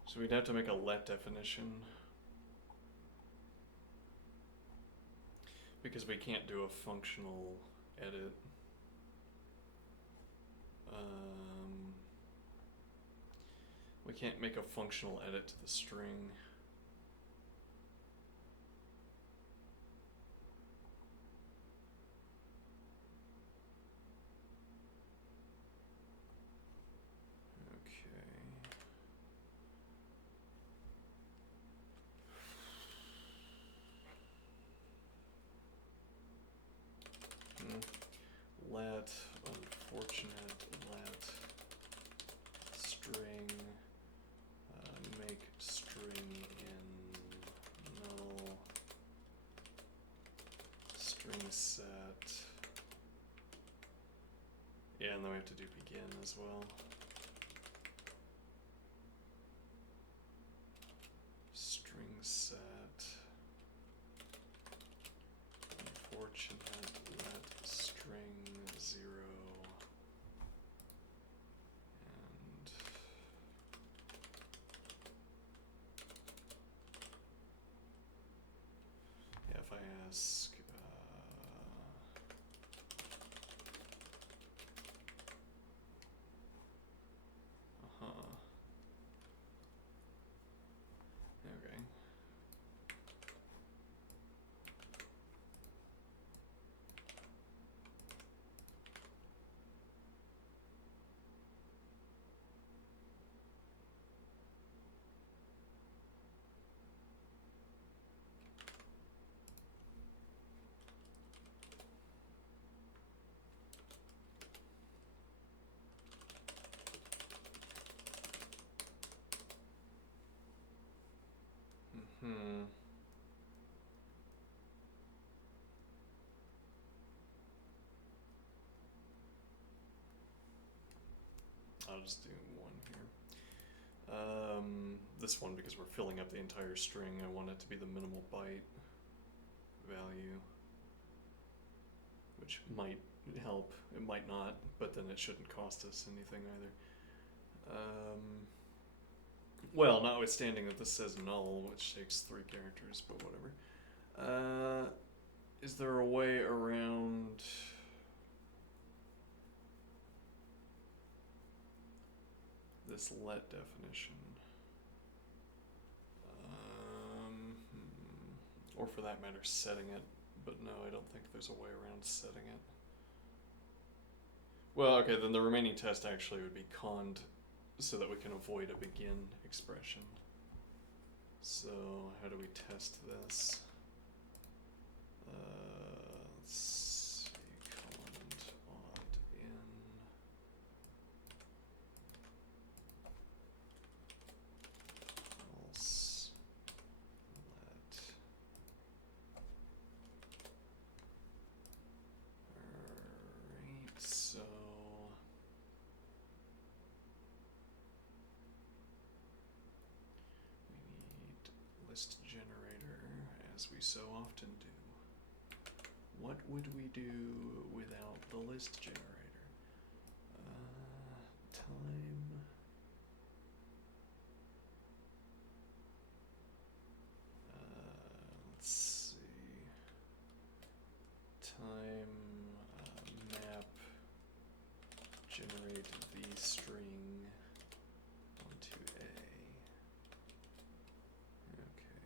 So we'd have to make a let definition because we can't do a functional edit. We can't make a functional edit to the string. Let unfortunate let string make string in null string set. Yeah, and then we have to do begin as well. String set unfortunate let string 0 and yeah, if I ask okay. I'll just do one here. This one, because we're filling up the entire string, I want it to be the minimal byte value, which might help, it might not, but then it shouldn't cost us anything either. Well, notwithstanding that this says null, which takes 3 characters, but whatever. Is there a way around this let definition? Or for that matter, setting it, but no, I don't think there's a way around setting it. Well, okay, then the remaining test actually would be conned so that we can avoid a begin expression. So how do we test this? Let's see, conned odd in. Else let. Alright, so we need list generator, as we so often do. What would we do without the list generator? Time. Let's see. Time map generate the string onto A. Okay.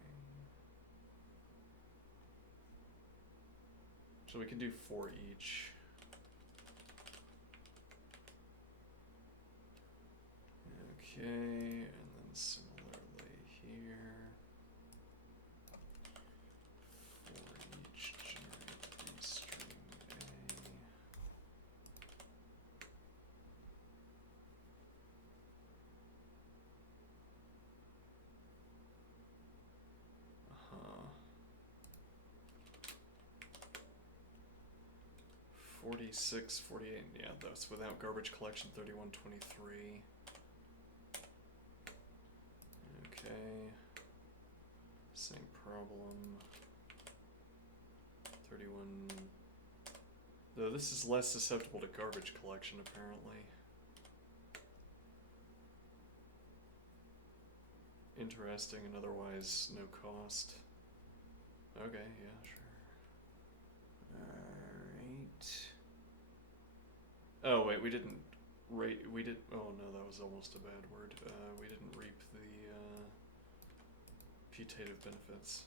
So we can do for each. Okay, and then similarly here. For each generate the string A. Uh-huh. 46, 48, yeah, that's without garbage collection, 3123. Okay. Same problem. 31. Though this is less susceptible to garbage collection, apparently. Interesting and otherwise no cost. Okay, yeah, sure. Alright. Oh, wait, we didn't rate. We did. Oh, no, that was almost a bad word. We didn't reap the putative benefits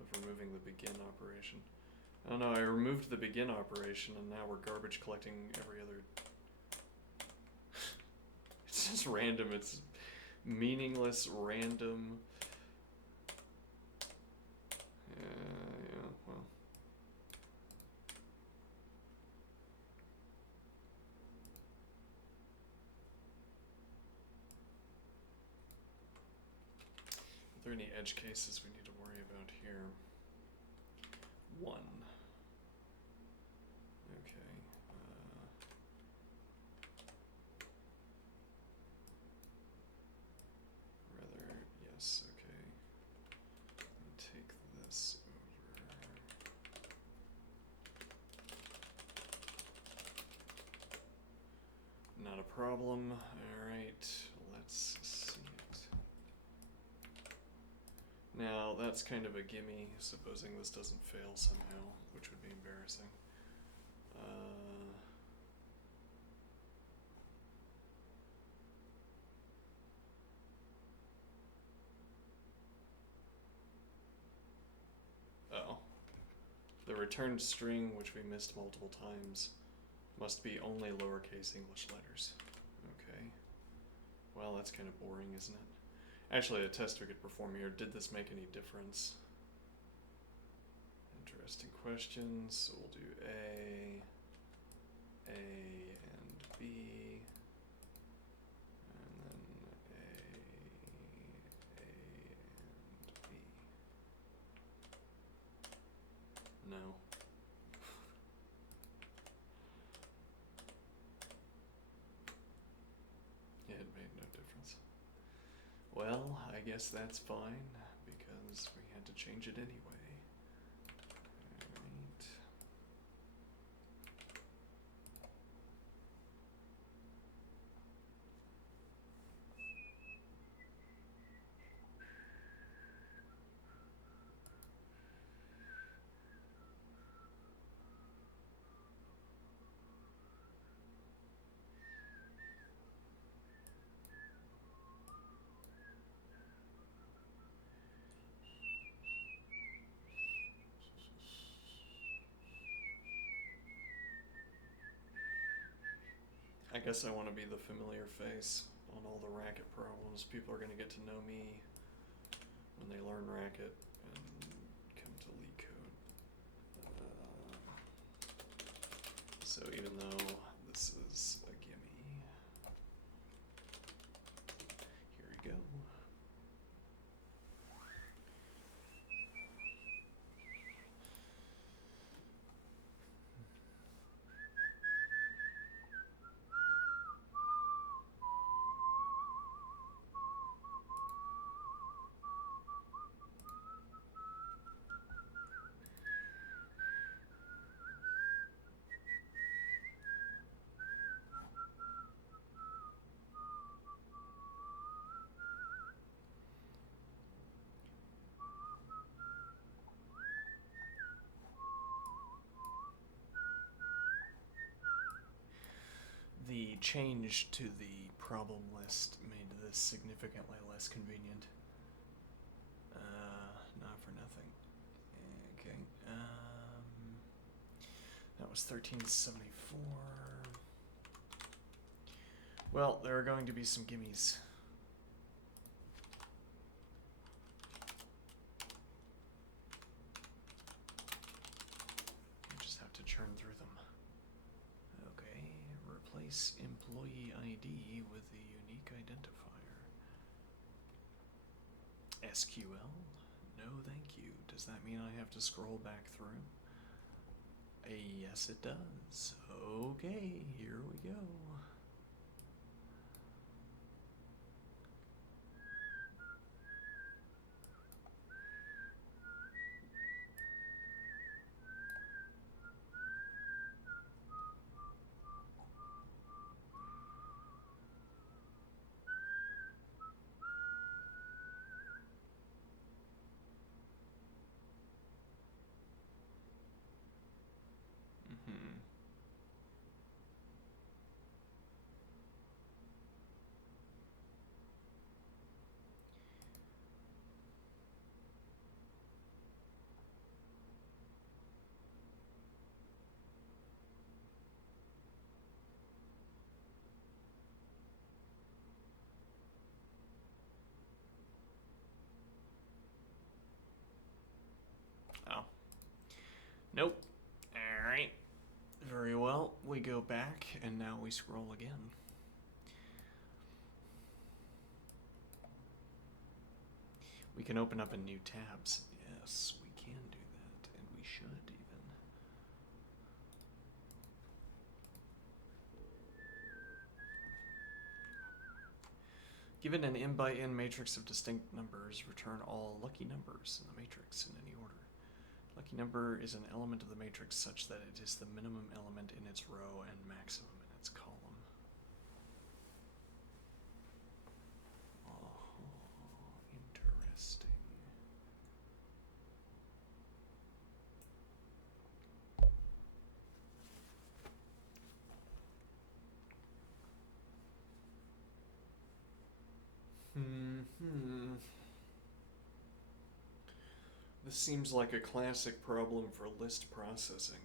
of removing the begin operation. Oh no, I removed the begin operation and now we're garbage collecting every other. It's just random, it's meaningless, random. Yeah, well. Are there any edge cases we need to worry about here? One. Okay. Rather, yes, okay. Let me take this over. Not a problem. Alright, let's see it. Now, that's kind of a gimme, supposing this doesn't fail somehow, which would be embarrassing. Oh. The returned string, which we missed multiple times, must be only lowercase English letters. Okay. Well, that's kind of boring, isn't it? Actually, a test we could perform here, did this make any difference? Interesting questions. So we'll do A, and B, and then A, and B. No. It made no difference. Well, I guess that's fine, because we had to change it anyway. Alright. I guess I want to be the familiar face on all the Racket problems. People are going to get to know me when they learn Racket and come to leetcode. So even though this is a gimme, here we go. The change to the problem list made this significantly less convenient. Not for nothing. Okay. That was 1374. Well, there are going to be some gimmies. You just have to churn through them. Okay, replace employee ID with the unique identifier. SQL? No, thank you. Does that mean I have to scroll back through? Yes, it does. Okay, here we go. Oh. Nope. Alright. Very well. We go back, and now we scroll again. We can open up in new tabs. Yes, we can do that, and we should even. Given an n by n matrix of distinct numbers, return all lucky numbers in the matrix in any order. Lucky number is an element of the matrix such that it is the minimum element in its row and maximum in its column. Oh, interesting. This seems like a classic problem for list processing.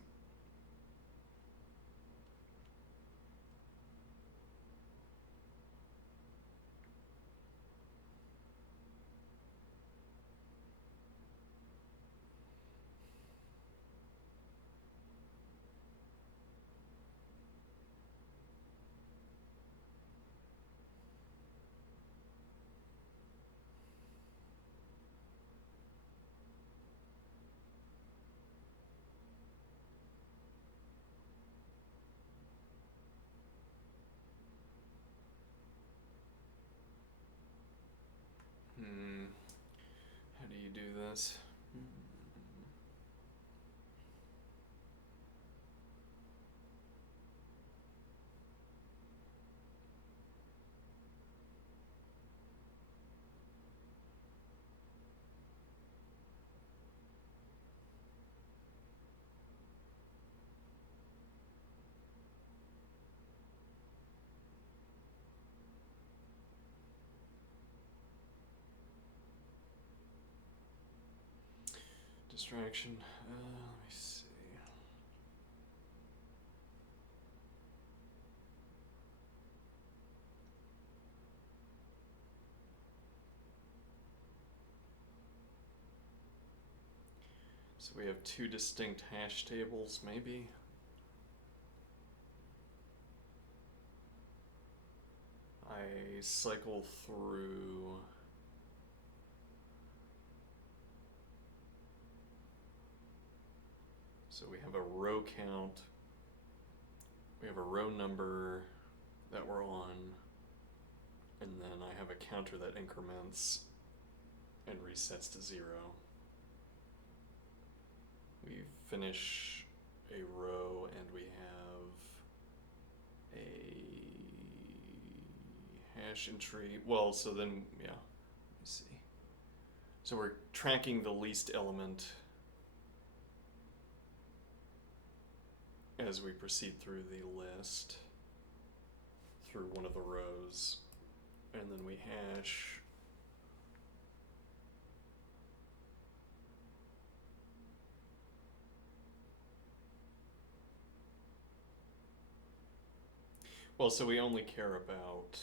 How do you do this? Distraction. Let me see. So we have two distinct hash tables, maybe? I cycle through... So we have a row count, we have a row number that we're on, and then I have a counter that increments and resets to 0. We finish a row and we have a hash entry. Well, so then, yeah, let me see. So we're tracking the least element as we proceed through the list, through one of the rows, and then we hash well, so we only care about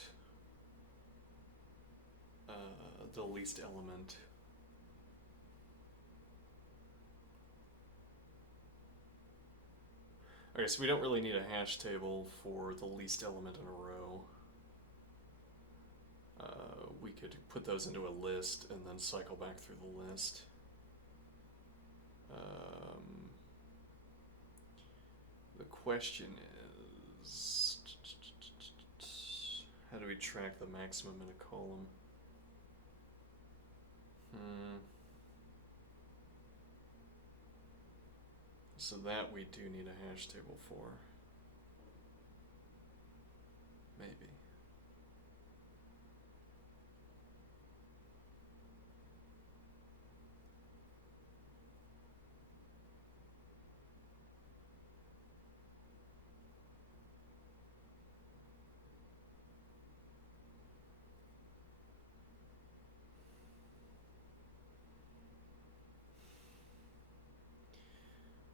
the least element. Okay, so we don't really need a hash table for the least element in a row. We could put those into a list and then cycle back through the list. The question is, how do we track the maximum in a column? So that we do need a hash table for. Maybe.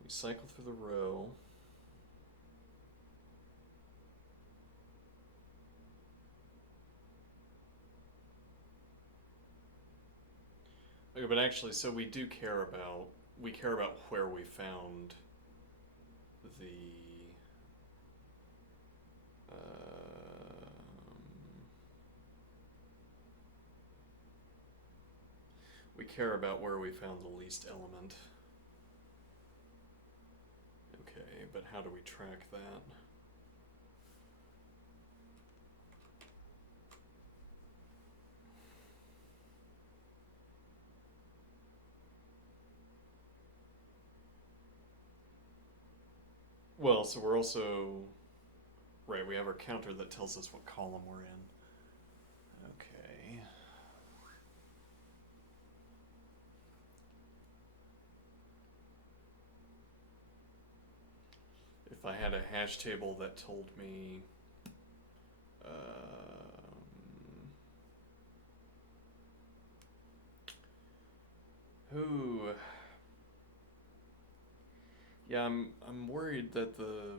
We cycle through the row. Okay, but actually, so we care about where we found the we care about where we found the least element. Okay, but how do we track that? Well, so we're also, right, we have our counter that tells us what column we're in. Okay. If I had a hash table that told me yeah, I'm worried that the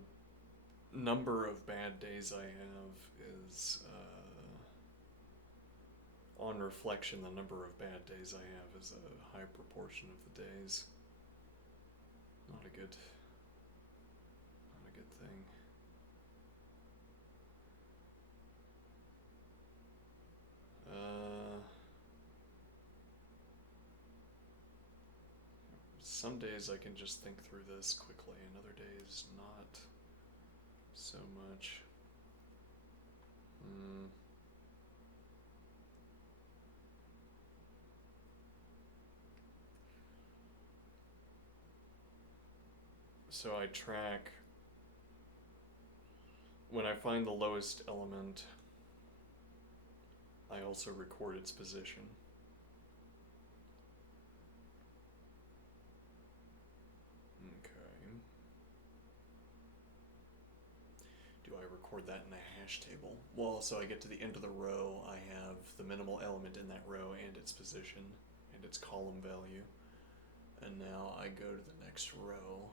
number of bad days I have is on reflection, the number of bad days I have is a high proportion of the days. Not a good thing. Some days I can just think through this quickly, and other days not so much. So I track, when I find the lowest element, I also record its position. Okay. Do I record that in a hash table? Well, so I get to the end of the row, I have the minimal element in that row and its position and its column value. And now I go to the next row.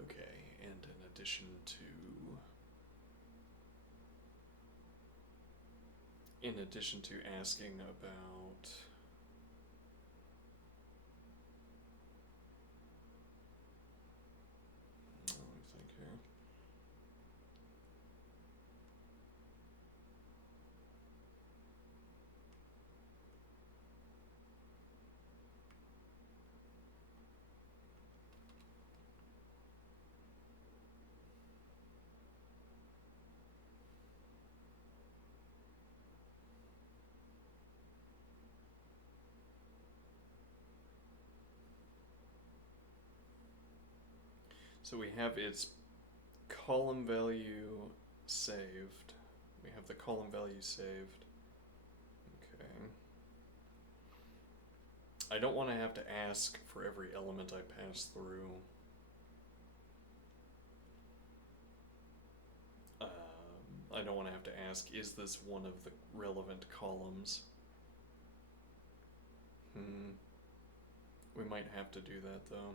Okay, and in addition to in addition to asking about... Let me think here. So we have its column value saved. We have the column value saved. Okay. I don't want to have to ask for every element I pass through. I don't want to have to ask, is this one of the relevant columns? We might have to do that though.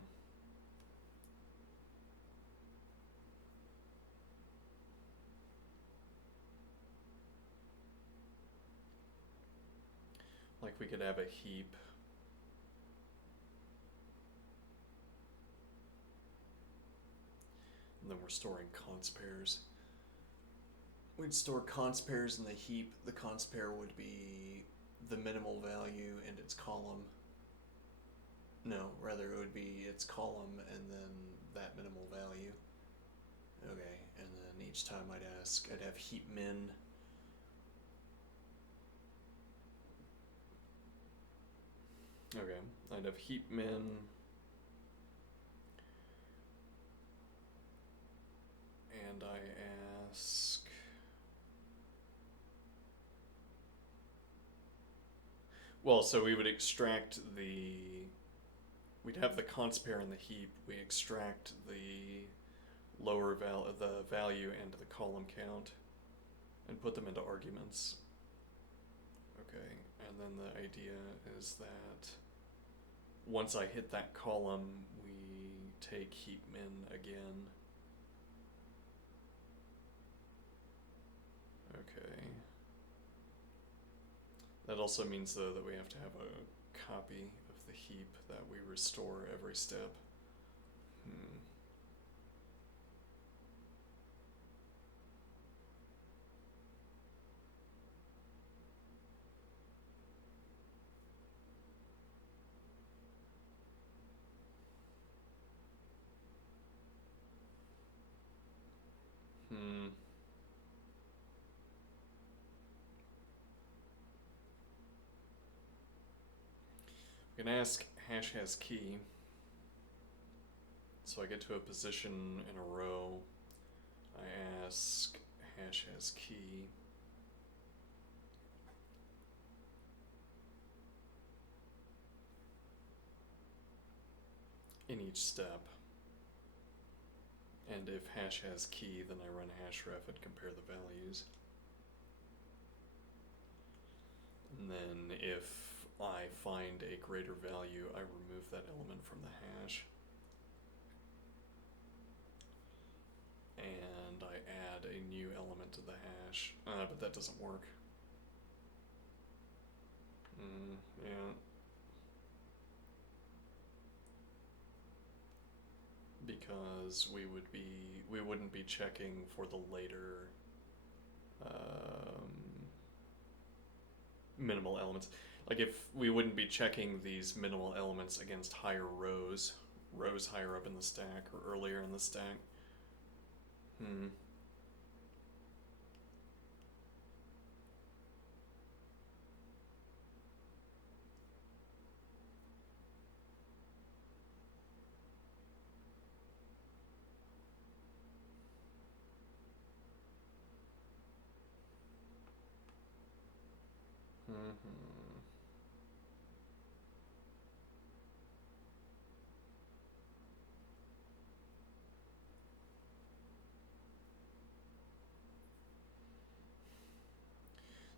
Like we could have a heap. And then we're storing const pairs. We'd store const pairs in the heap. The const pair would be the minimal value and its column. No, rather it would be its column and then that minimal value. Okay, and then each time I'd have heap min. Okay, I'd have heap min. And I ask... Well, so we would extract the... We'd have the const pair in the heap. We extract the the value and the column count and put them into arguments. Okay, and then the idea is that once I hit that column, we take heap min again. Okay. That also means though that we have to have a copy of the heap that we restore every step. We can ask hash has key. So I get to a position in a row. I ask hash has key. In each step. And if hash has key, then I run hashref and compare the values. And then if I find a greater value, I remove that element from the hash. And I add a new element to the hash. But that doesn't work. Yeah. Because we wouldn't be checking for the later minimal elements. Like if we wouldn't be checking these minimal elements against higher rows higher up in the stack or earlier in the stack.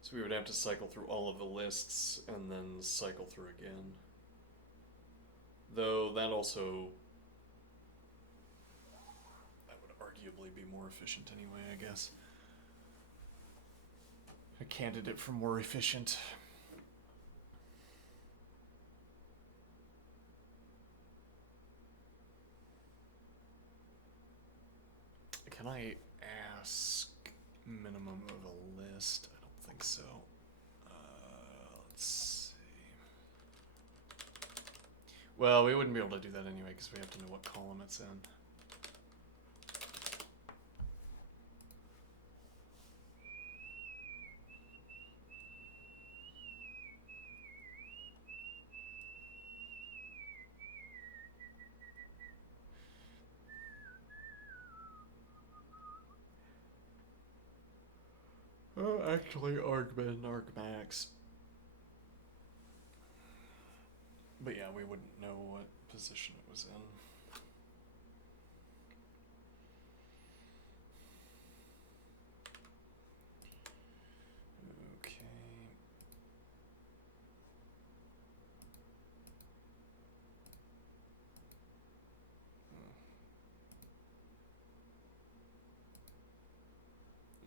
So we would have to cycle through all of the lists and then cycle through again. Though that would arguably be more efficient anyway, I guess. a candidate for more efficient. Can I ask minimum of a list? I don't think so. Let's see. Well, we wouldn't be able to do that anyway because we have to know what column it's in. Actually, argmin, argmax. But yeah, we wouldn't know what position it was in. Okay.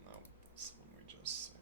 No, that's the one we just saved.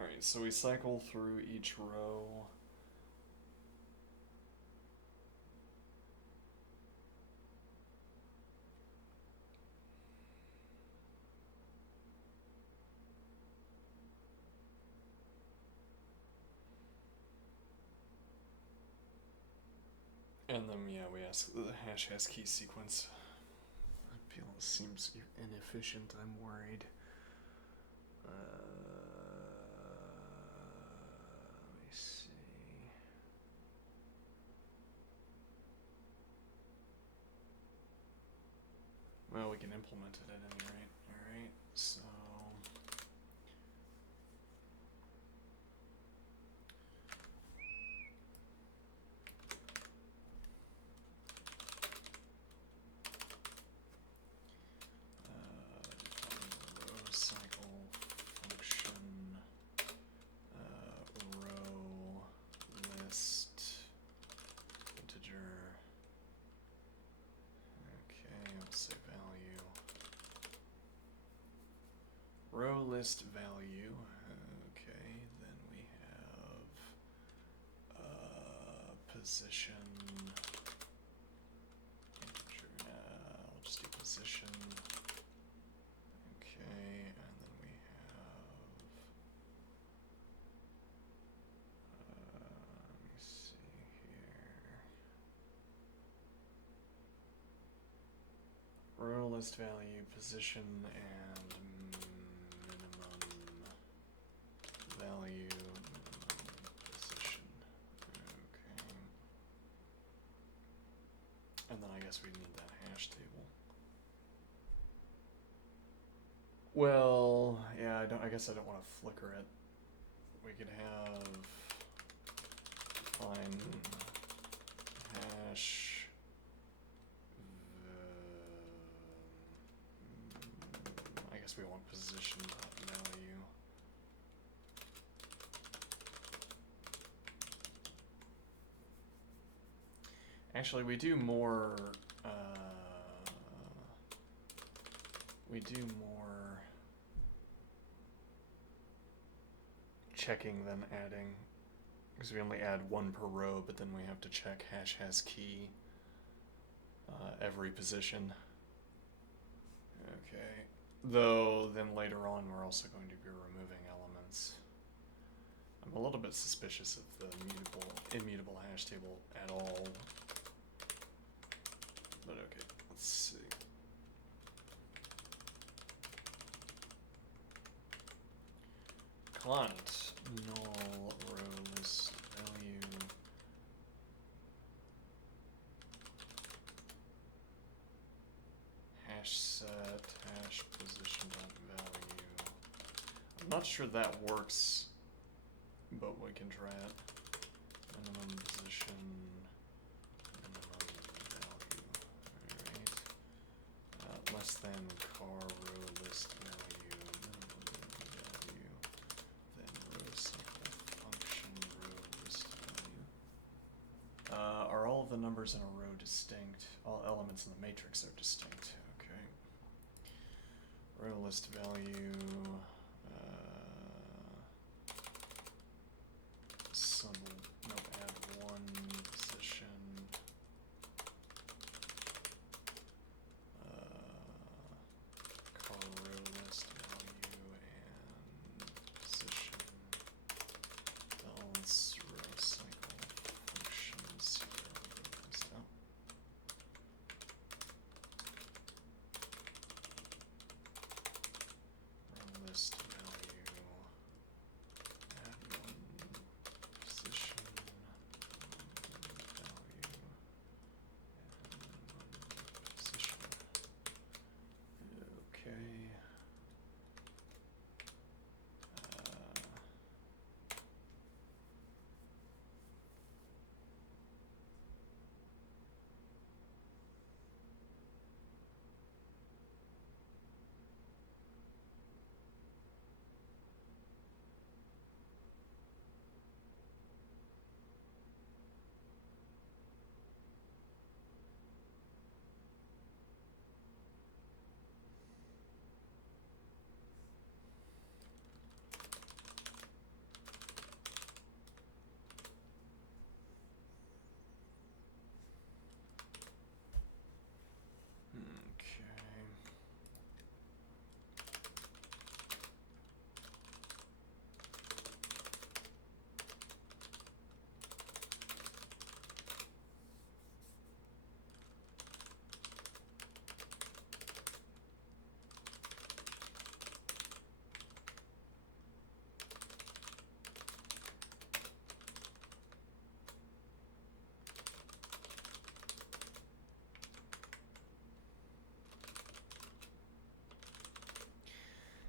Alright, so we cycle through each row. And then, yeah, we ask the hash has key sequence. I feel it seems inefficient, I'm worried. Let me see. Well, we can implement it at any rate. Alright, so... row cycle function, row list integer. Okay, we'll say value. Row list value. Okay, then we have position. I'll just do position. Okay, and then we have, let me see here. Row list value, position, and minimum value, minimum position. Okay. And then I guess we need that hash table. Well, yeah, I guess I don't want to flicker it. We could have define hash I guess we want position value. Actually, we do more checking than adding, because we only add one per row, but then we have to check hash has key every position. Okay, though then later on we're also going to be removing elements. I'm a little bit suspicious of the immutable hash table at all, but okay, let's see. Client null row list value hash set dash position dot value. I'm not sure that works, but we can try it. Minimum position, minimum value. Alright. Less than car row list value, minimum value, then row cycle function row list value. Are all of the numbers in a row distinct? All elements in the matrix are distinct. Okay. Row list value. Add one position. Car row list value and position. Else row cycle functions. Row list value. Add one position. Okay.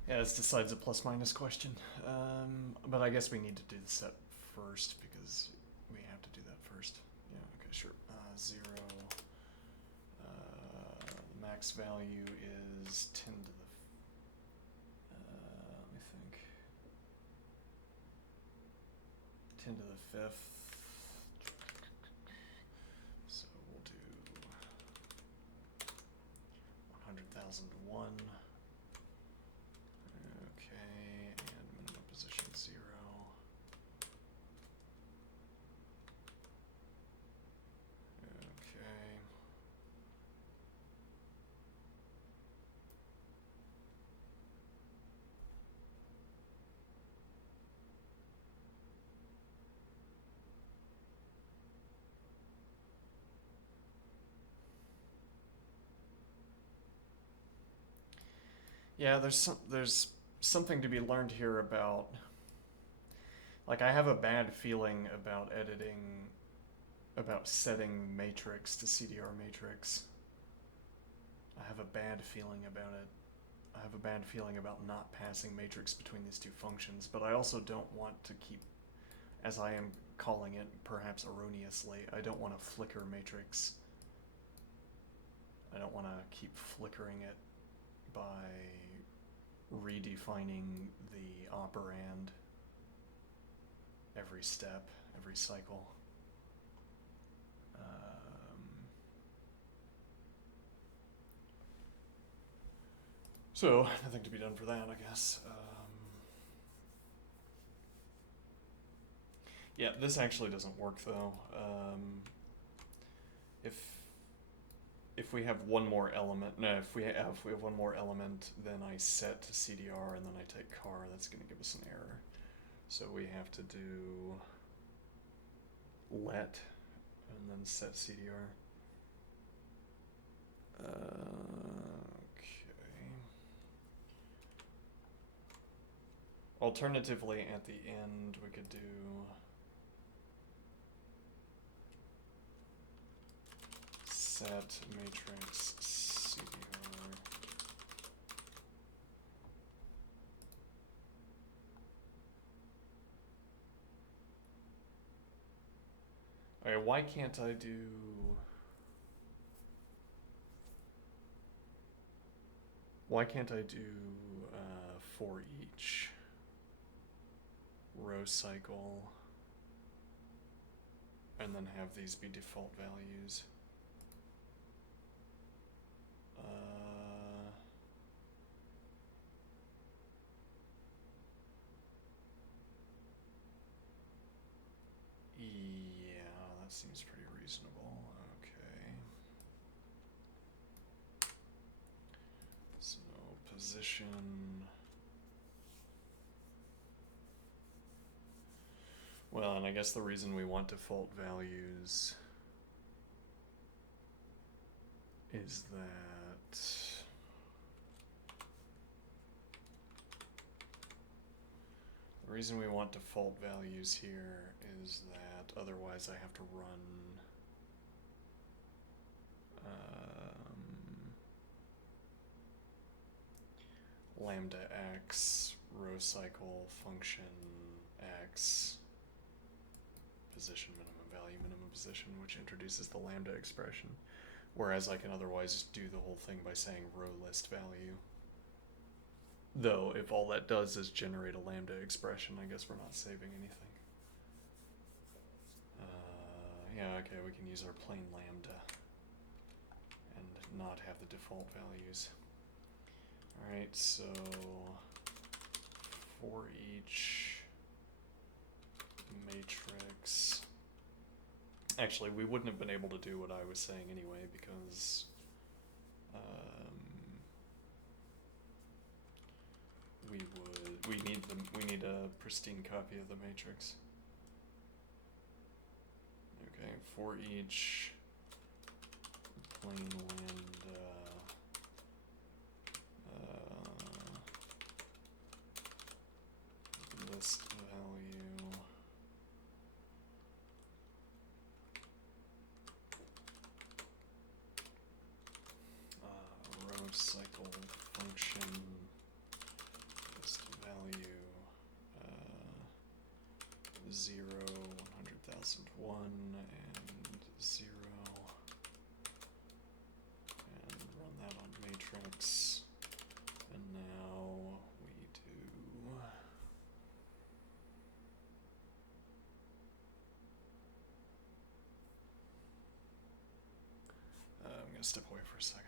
Yeah, this decides a plus minus question. But I guess we need to do the set first because we have to do that first. Yeah, okay, sure. 0. Max value is 10 to the... let me think. 10 to the 5th. So we'll do 100,001. Okay, and minimum position 0. Okay. Yeah, there's something to be learned here about, like, I have a bad feeling about setting matrix to CDR matrix. I have a bad feeling about it. I have a bad feeling about not passing matrix between these two functions, but I also don't want to keep, as I am calling it, perhaps erroneously, I don't want to flicker matrix. I don't want to keep flickering it by redefining the operand every step, every cycle. So, nothing to be done for that, I guess. Yeah, this actually doesn't work though. If we have one more element, if we have one more element, then I set to CDR and then I take car, that's going to give us an error. So we have to do let and then set CDR. Okay. Alternatively, at the end, we could do set matrix CDR Alright, why can't I do... Why can't I do for each row cycle and then have these be default values? Yeah, that seems pretty reasonable. Okay. So position. Well, and I guess the reason we want default values is that the reason we want default values here is that otherwise I have to run lambda x row cycle function x position minimum value minimum position, which introduces the lambda expression, whereas I can otherwise do the whole thing by saying row list value. Though if all that does is generate a lambda expression, I guess we're not saving anything. Yeah, okay, we can use our plain lambda and not have the default values. Alright, so for each matrix... Actually, we wouldn't have been able to do what I was saying anyway, because we need a pristine copy of the matrix. Okay, for each plain lambda list value row cycle function list value 0, 100,001, and 0, and run that on matrix, and now we do I'm gonna step away for a second.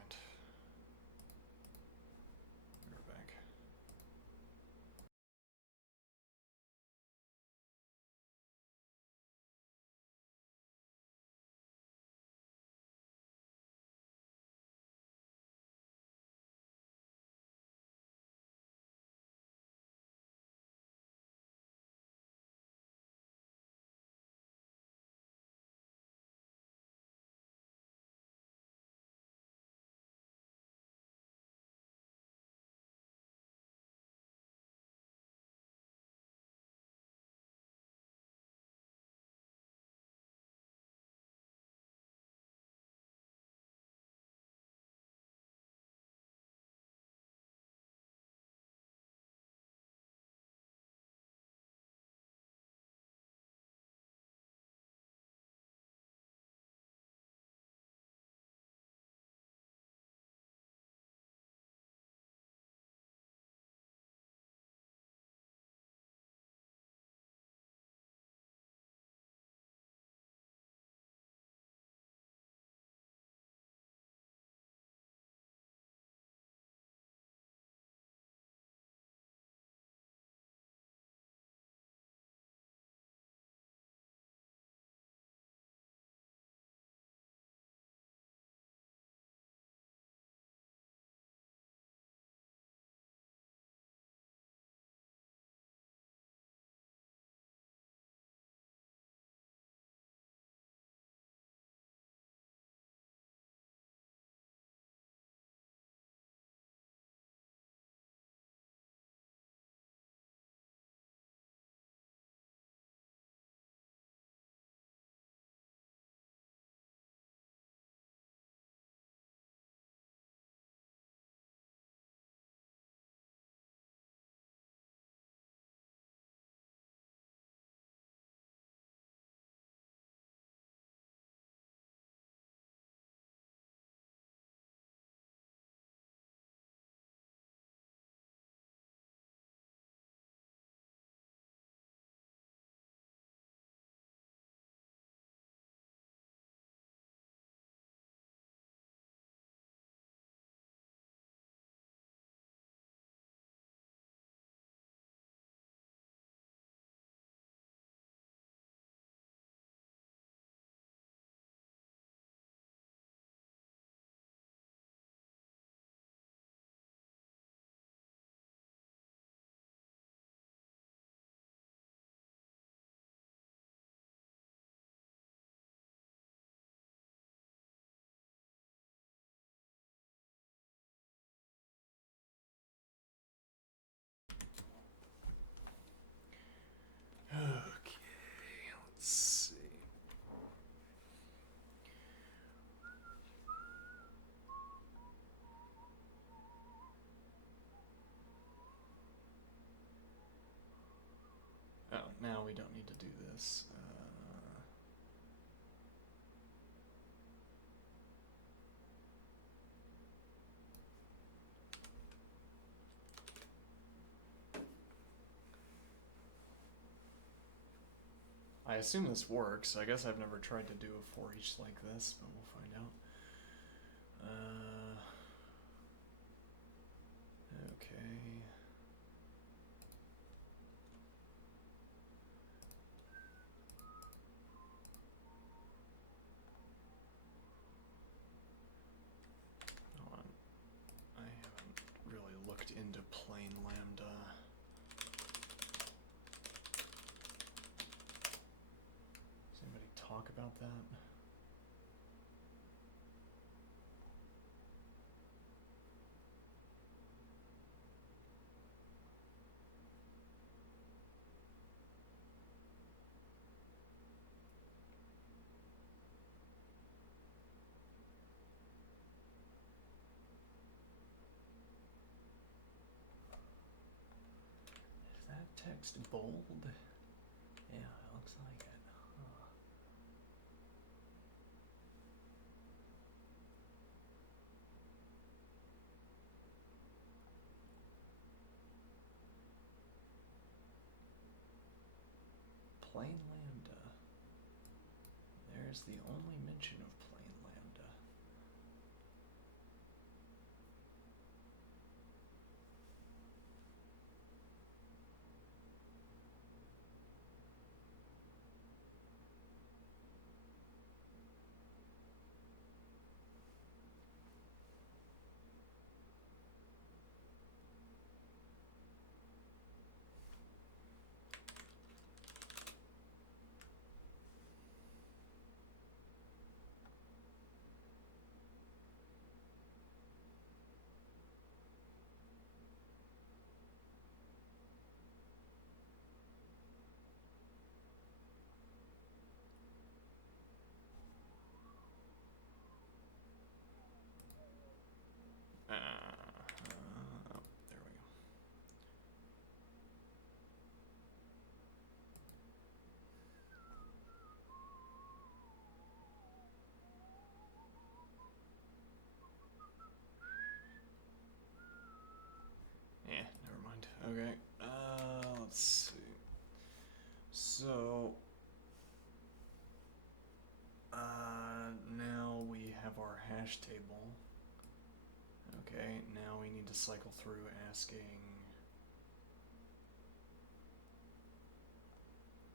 now we don't need to do this. I assume this works. I guess I've never tried to do a for each like this, but we'll find out. Okay. Hold on. I haven't really looked into plain lambda. Does anybody talk about that? Is that text bold? Yeah, it looks like it. Huh. Plain lambda. There's the only mention of plain lambda. There we go. Yeah, never mind. Okay. Let's see. So, now we have our hash table. Okay, now we need to cycle through asking.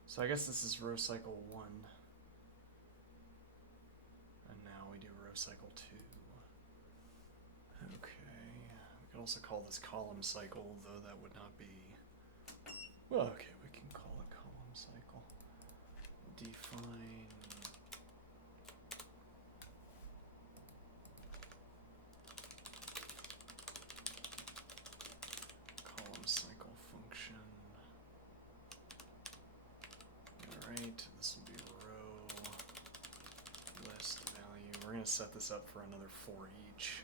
So I guess this is row cycle 1. And now we do row cycle 2. Okay. We could also call this column cycle, though that would not be. Well, okay, we can call it column cycle. Define. Column cycle function. Alright, this will be row list value. We're going to set this up for another for each.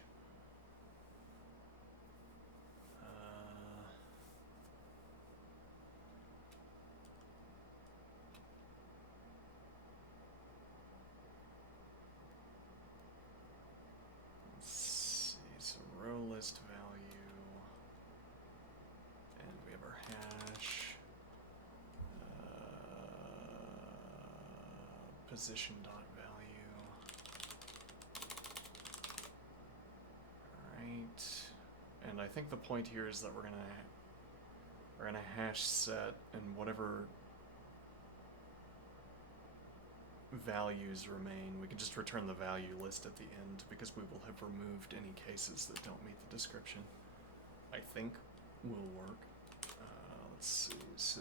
Let's see, so row list value, and we have our hash, position dot value. Alright, and I think the point here is that we're gonna hash set, and whatever values remain, we can just return the value list at the end because we will have removed any cases that don't meet the description. I think will work. Let's see, so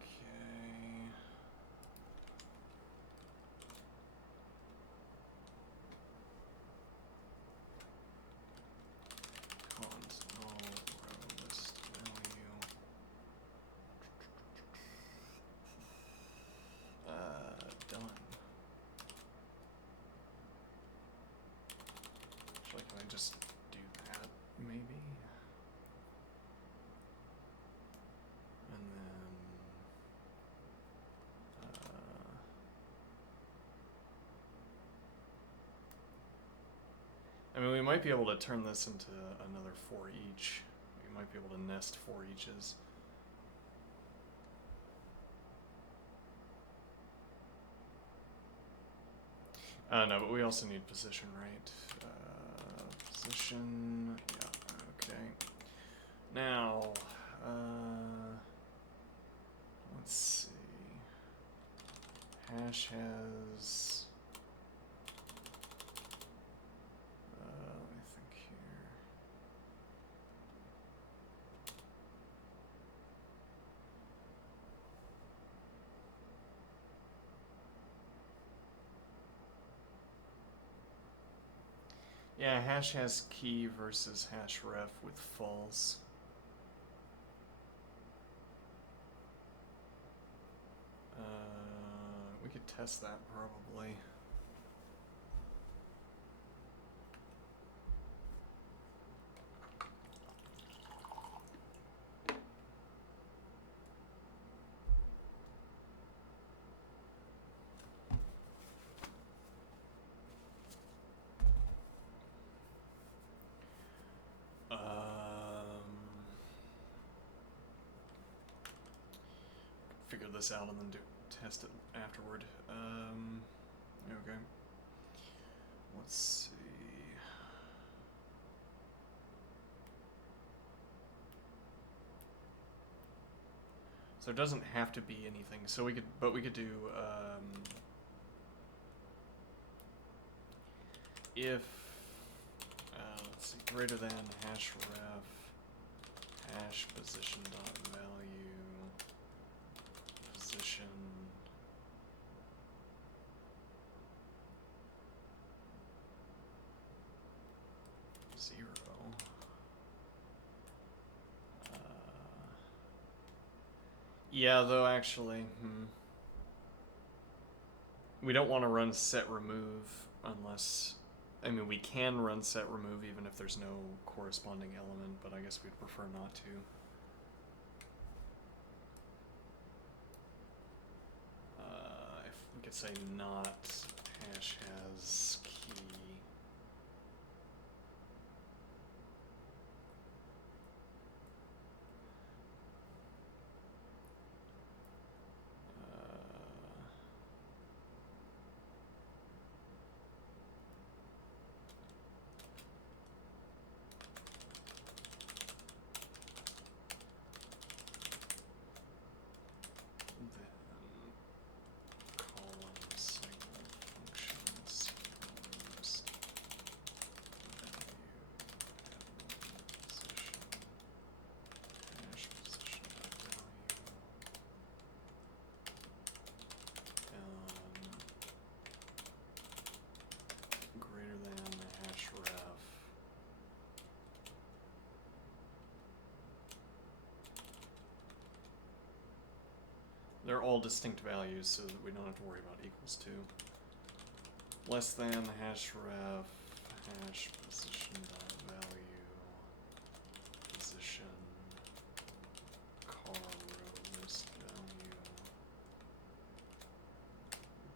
okay. Console row list value. Done. Actually, can I just do that, maybe? I mean, we might be able to turn this into another for each. We might be able to nest for eaches. No, but we also need position, right? Position, yeah, okay. Now, let's see. Hash has, let me think here. Yeah, hash has key versus hash ref with false. We could test that probably. Figure this out and then test it afterward. Okay. Let's see. So it doesn't have to be anything. So we could do if let's see, greater than hash ref hash position dot value position zero. Yeah, though actually, we don't want to run set remove unless, I mean, we can run set remove even if there's no corresponding element, but I guess we'd prefer not to. If we could say not hash has key. They're all distinct values so that we don't have to worry about equals to. Less than hash ref hash position dot value position car row list value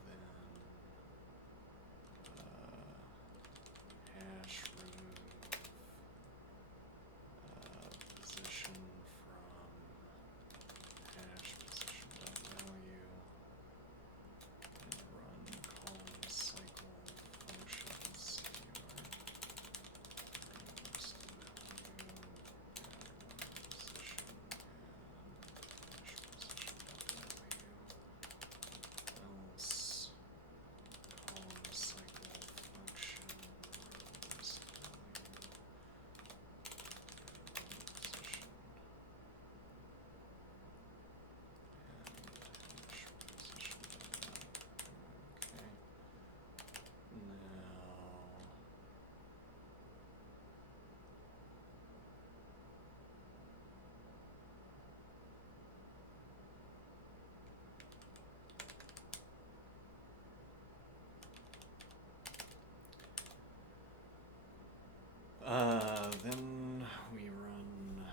then hash remove position from hash position dot value and run column cycle functions list value position and hash position dot value else column cycle function list value position then we run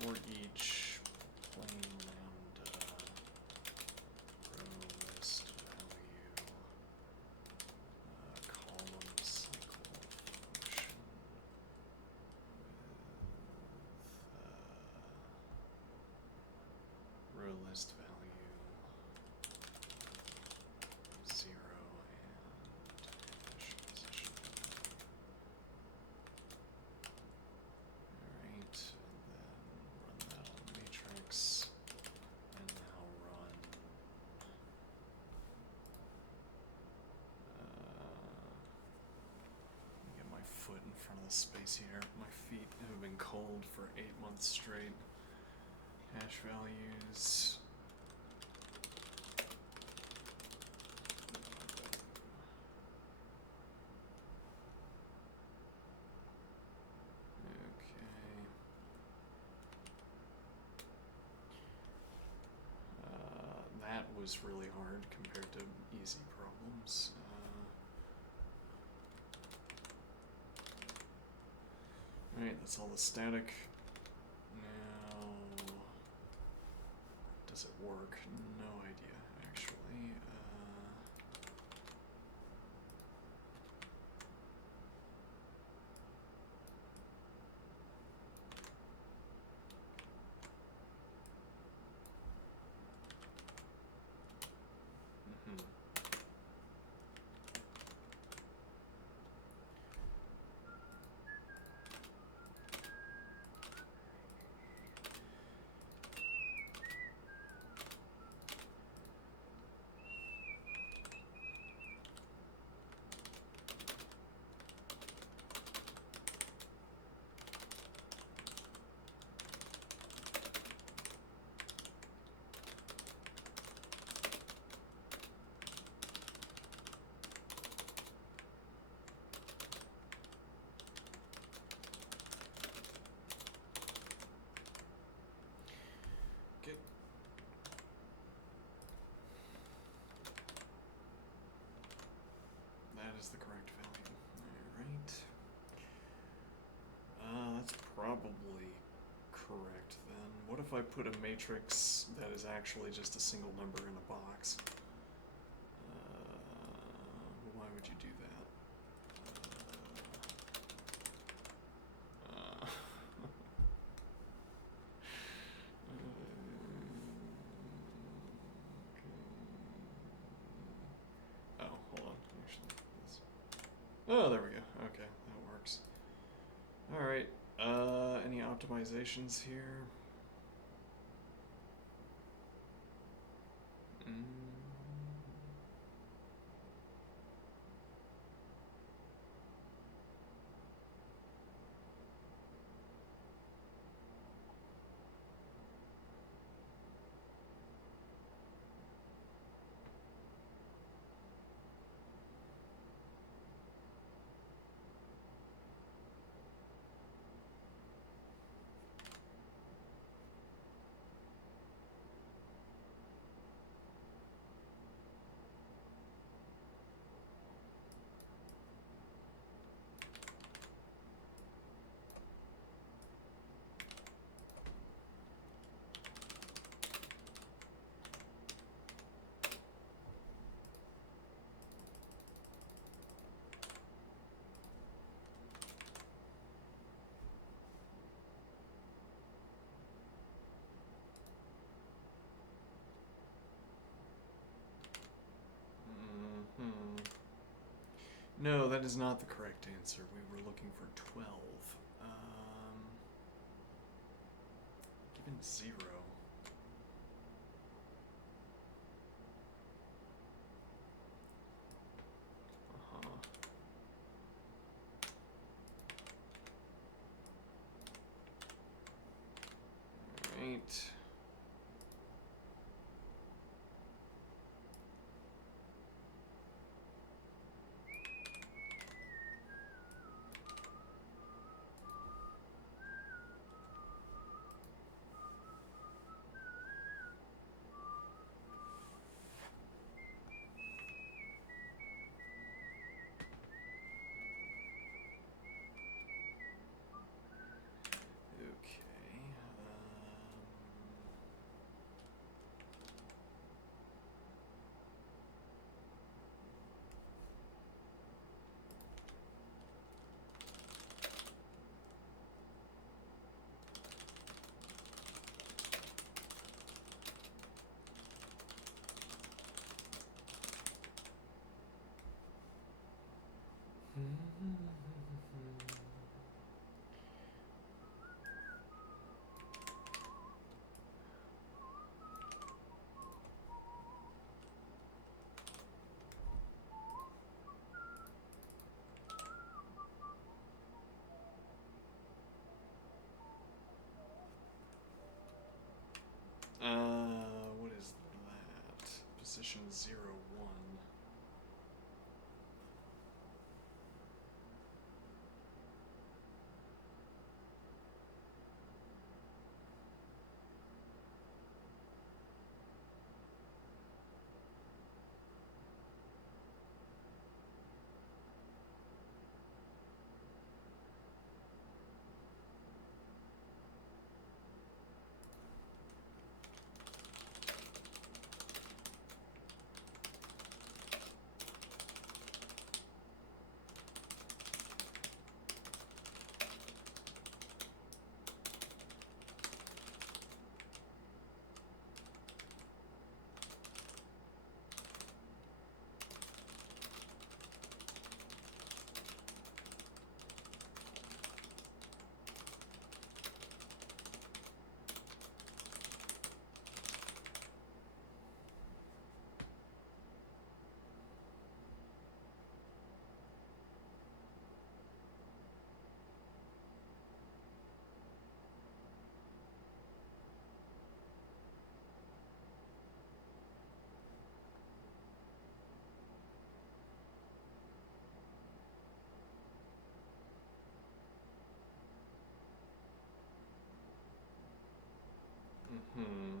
for each plain lambda row list list value 0 and hash position. Alright, and then run that on matrix, and now run let me get my foot in front of the space heater. My feet have been cold for 8 months straight. Hash values. Okay. That was really hard compared to easy problems. Alright, that's all the static. Now, does it work? No idea, actually. Good. That is the correct value. Alright. That's probably correct then. What if I put a matrix that is actually just a single number in a box? Why would you do that? Oh, hold on. Actually, oh, there we go. Okay, that works. All right. Any optimizations here? No, that is not the correct answer. We were looking for 12. Given 0. Right. Okay. position 0, 1. Hmm.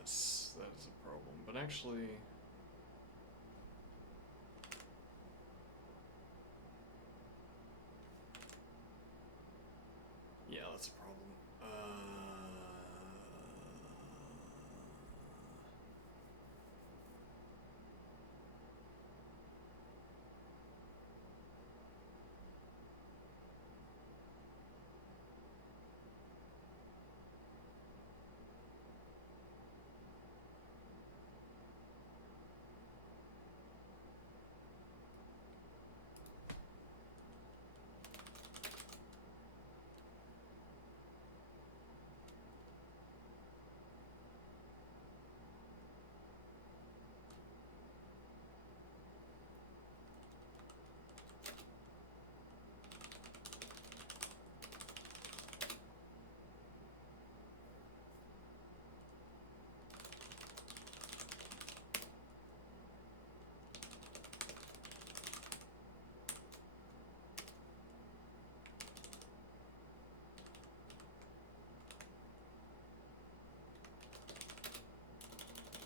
Yes, that is a problem. But actually, yeah, that's a problem.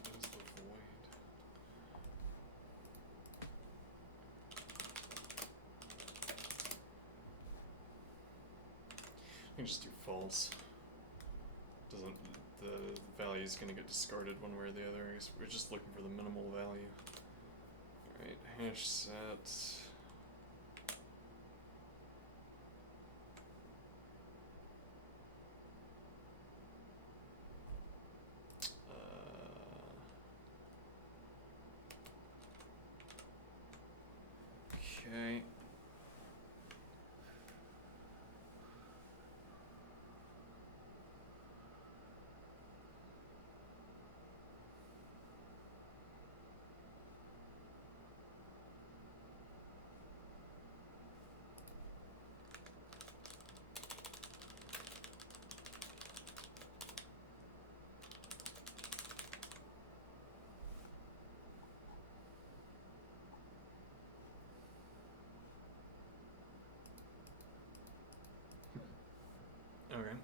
What is the void? I can just do false. Doesn't the value is gonna get discarded one way or the other. I guess we're just looking for the minimal value. Alright, hash set. Okay. Okay.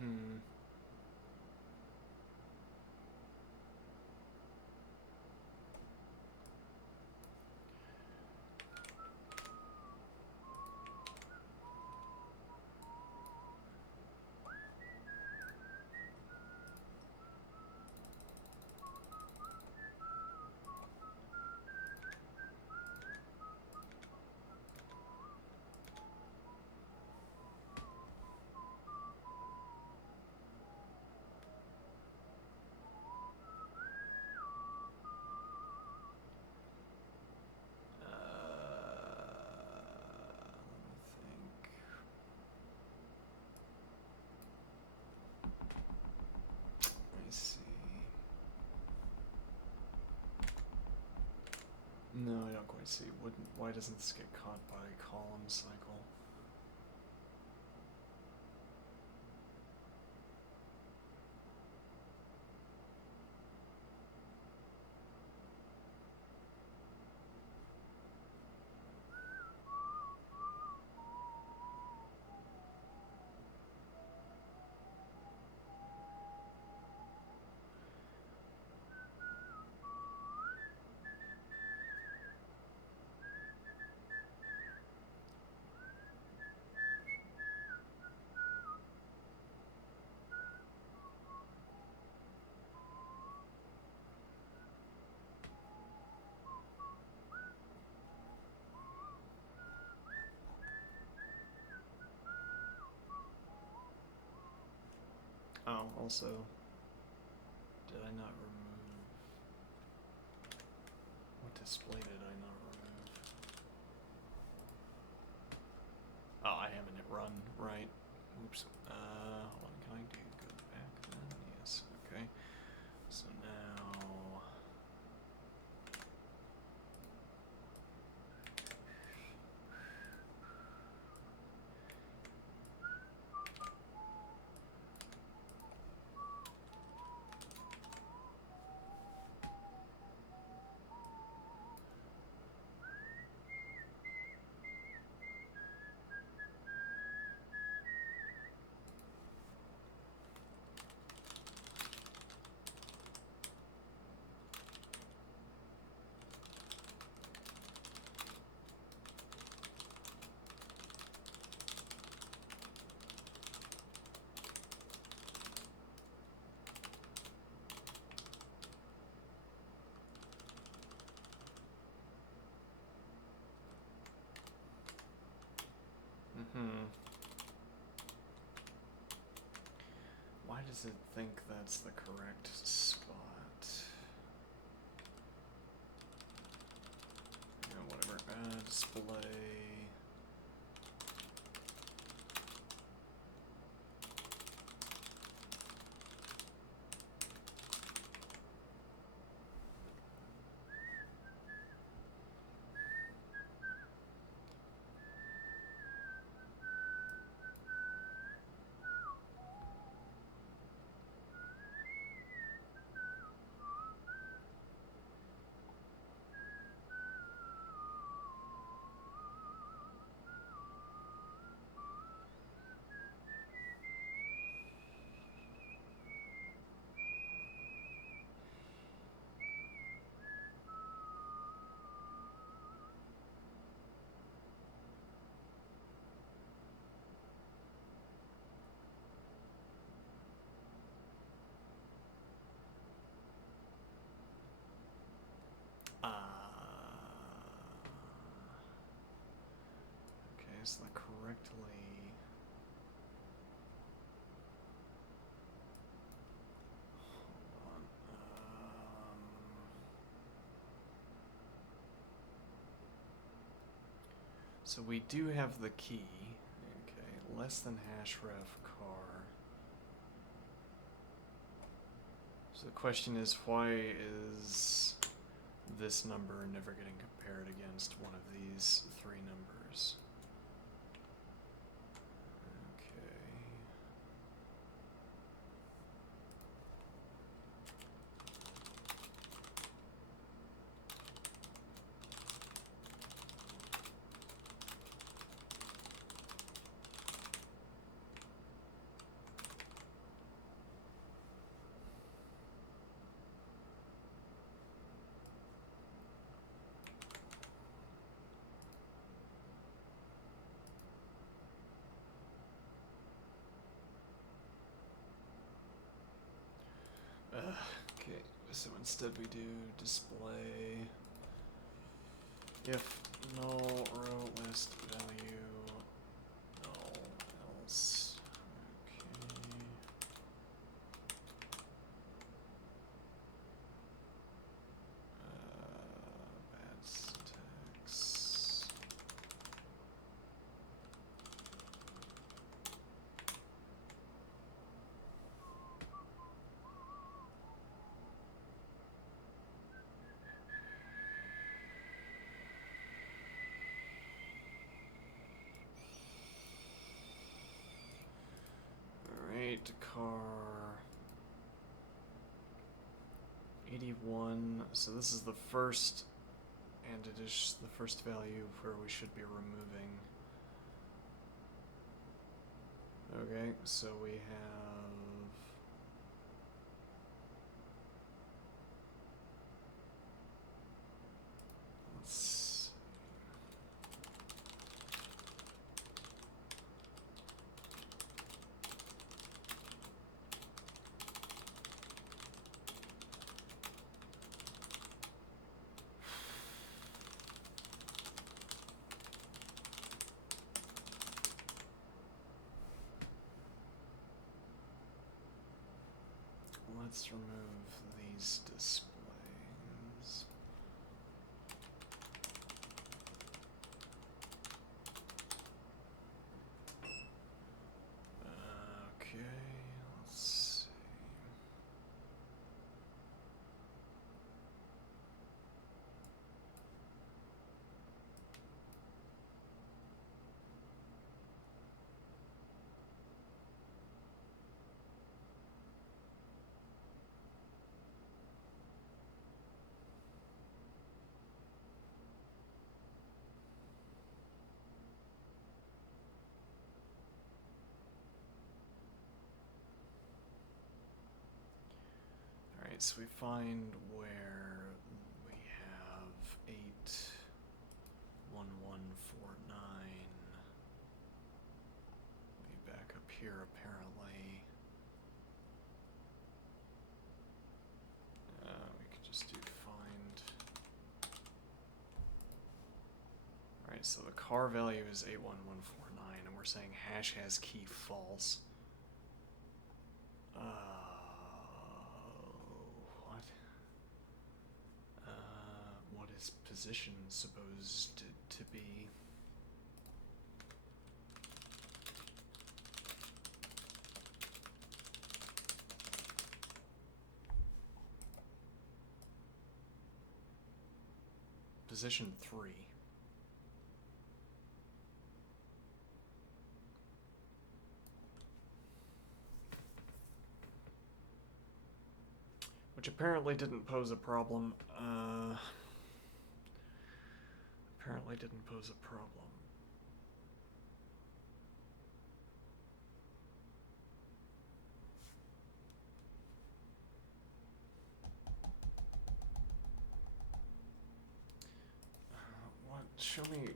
Hmm. Let me see. No, I don't quite see. Why doesn't this get caught by column cycle? Oh, also, did I not remove? What display did I not remove? Oh, I haven't hit run, right? Oops. Hold on, can I go back then? Yes, okay. So now... Why does it think that's the correct spot? Yeah, whatever. Display. Okay, is that correctly... Hold on. So we do have the key. Okay, less than href car. So the question is, why is this number never getting compared against one of these three numbers? Okay. So instead we do display if null row list value null else. Okay. Bad syntax. Alright, car 81. So this is the first, and it is the first value where we should be removing. Okay, so we have let's remove these displays. Okay, let's see. Alright, so we find where we have 81149. Way back up here apparently. We could just do find. Alright, so the car value is 81149 and we're saying hash has key false. What? What is position supposed to be? Position 3. Which apparently didn't pose a problem. Apparently didn't pose a problem. What? Show me.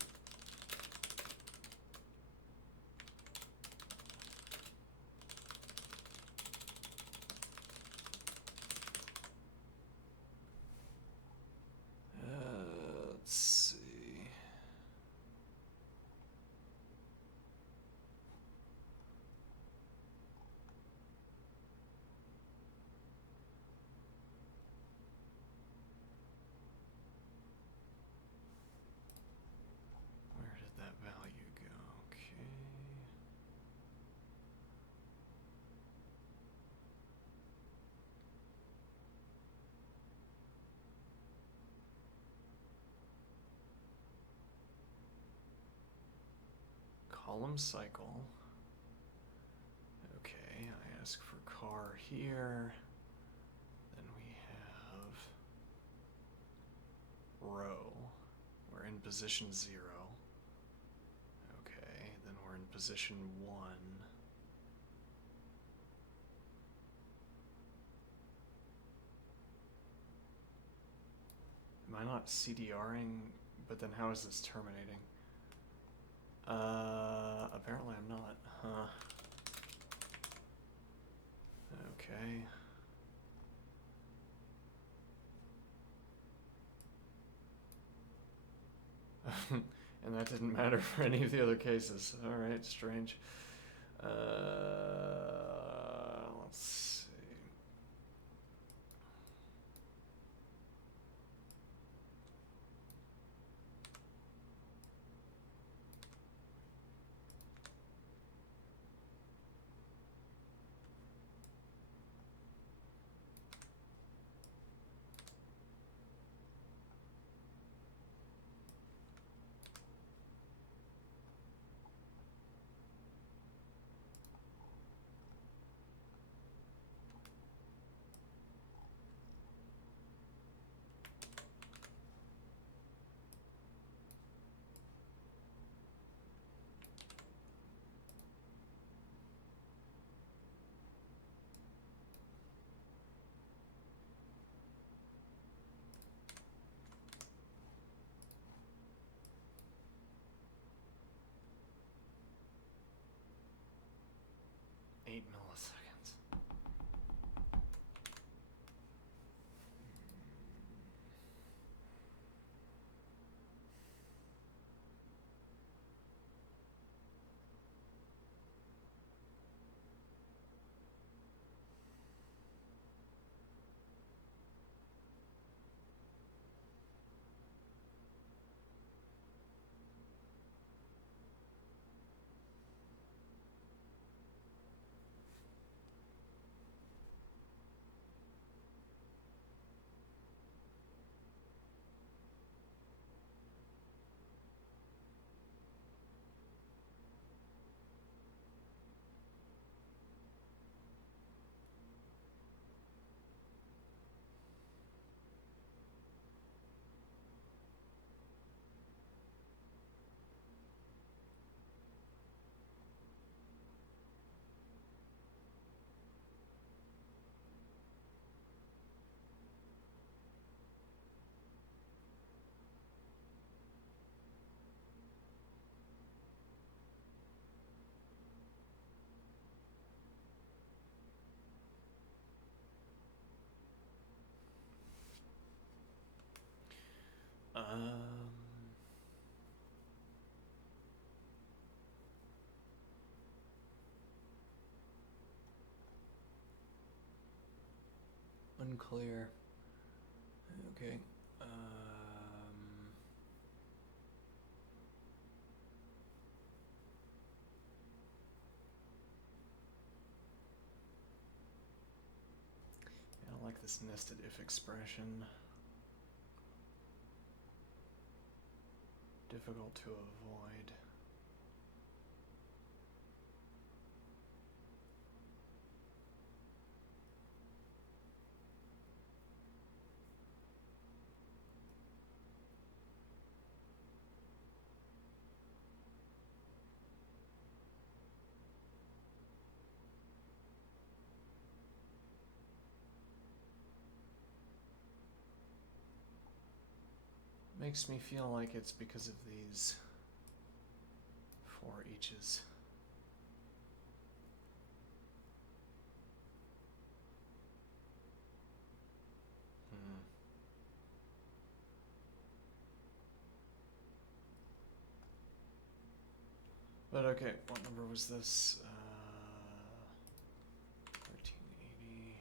Let's see. Where did that value go? Okay. Column cycle. Okay, I ask for car here. Then we have row. We're in position 0. Okay, then we're in position 1. Am I not CDRing? But then how is this terminating? Apparently I'm not, huh? Okay. And that didn't matter for any of the other cases. All right, strange. Let's see. Eight milliseconds. Um, Unclear. Okay. I don't like this nested if expression. Difficult to avoid. Makes me feel like it's because of these for eaches. But okay, what number was this? 1380.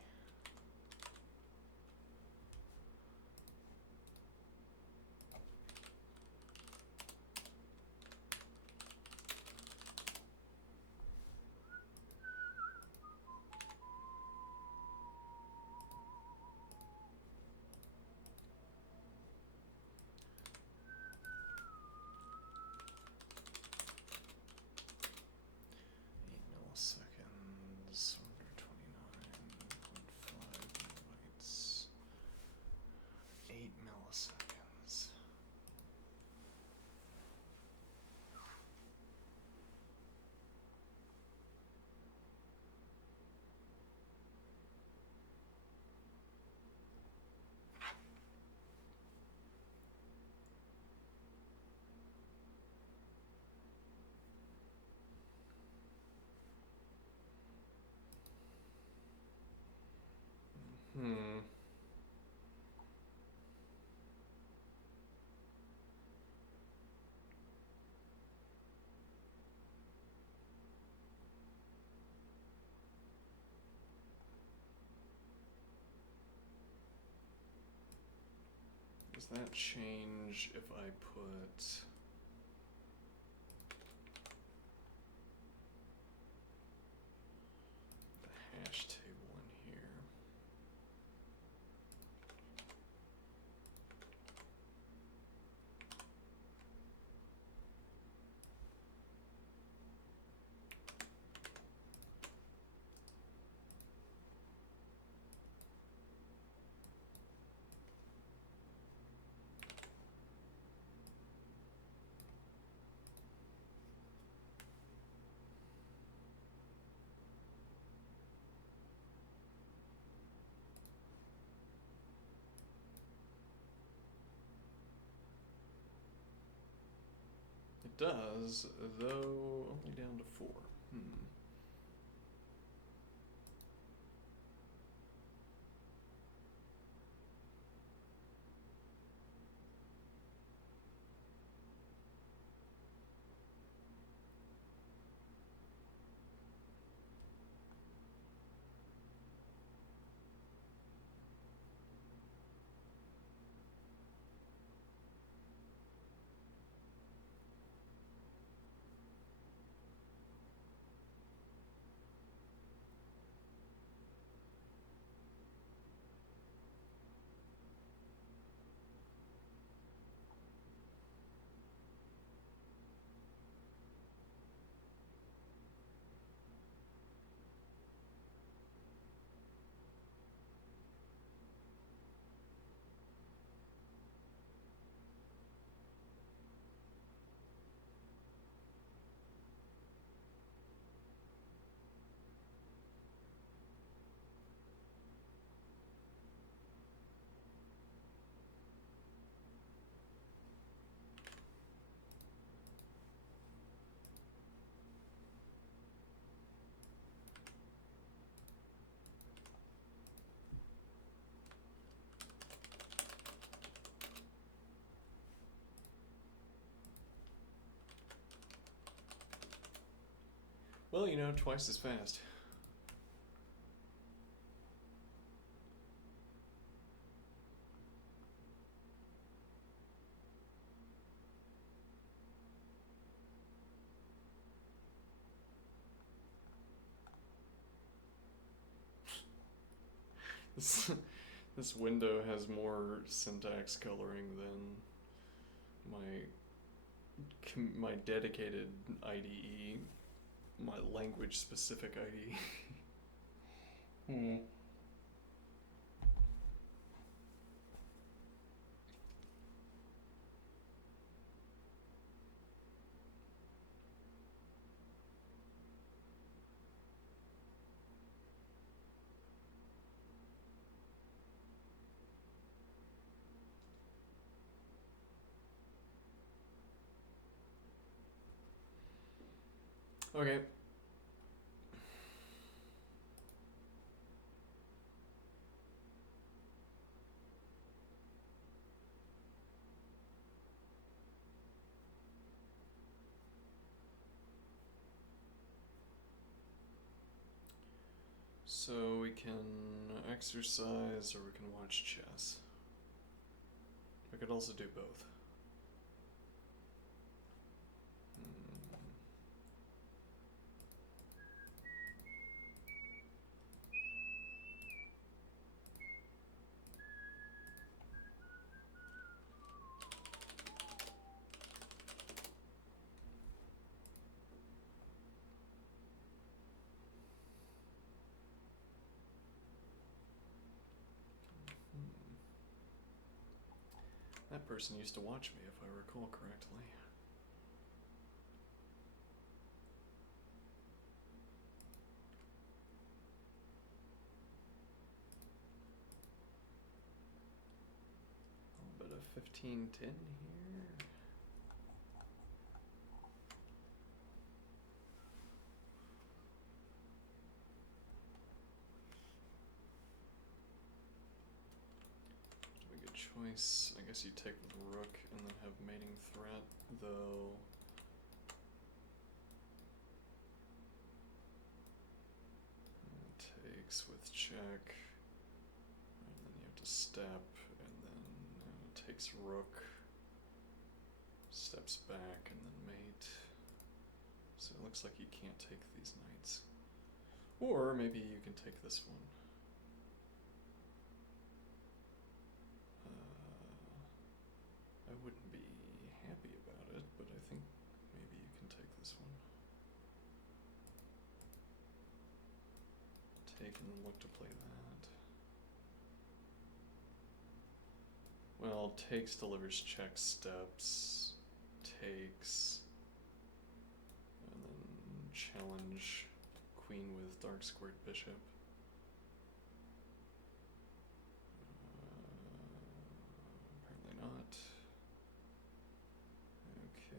Does that change if I put the hash table in here? It does, though only down to 4. Well, you know, twice as fast. This window has more syntax coloring than my dedicated IDE, my language specific IDE. Okay. So we can exercise or we can watch chess. We could also do both. That person used to watch me, if I recall correctly. A little bit of 1510 here. Do a good choice. I guess you take with rook and then have mating threat, though. Takes with check, and then you have to step, and then takes rook, steps back, and then mate. So it looks like you can't take these knights. Or maybe you can take this one. I wouldn't be happy about it, but I think maybe you can take this one. Take and then look to play that. Well, takes, delivers, check, steps, takes, and then challenge queen with dark squared bishop. Apparently not. Okay.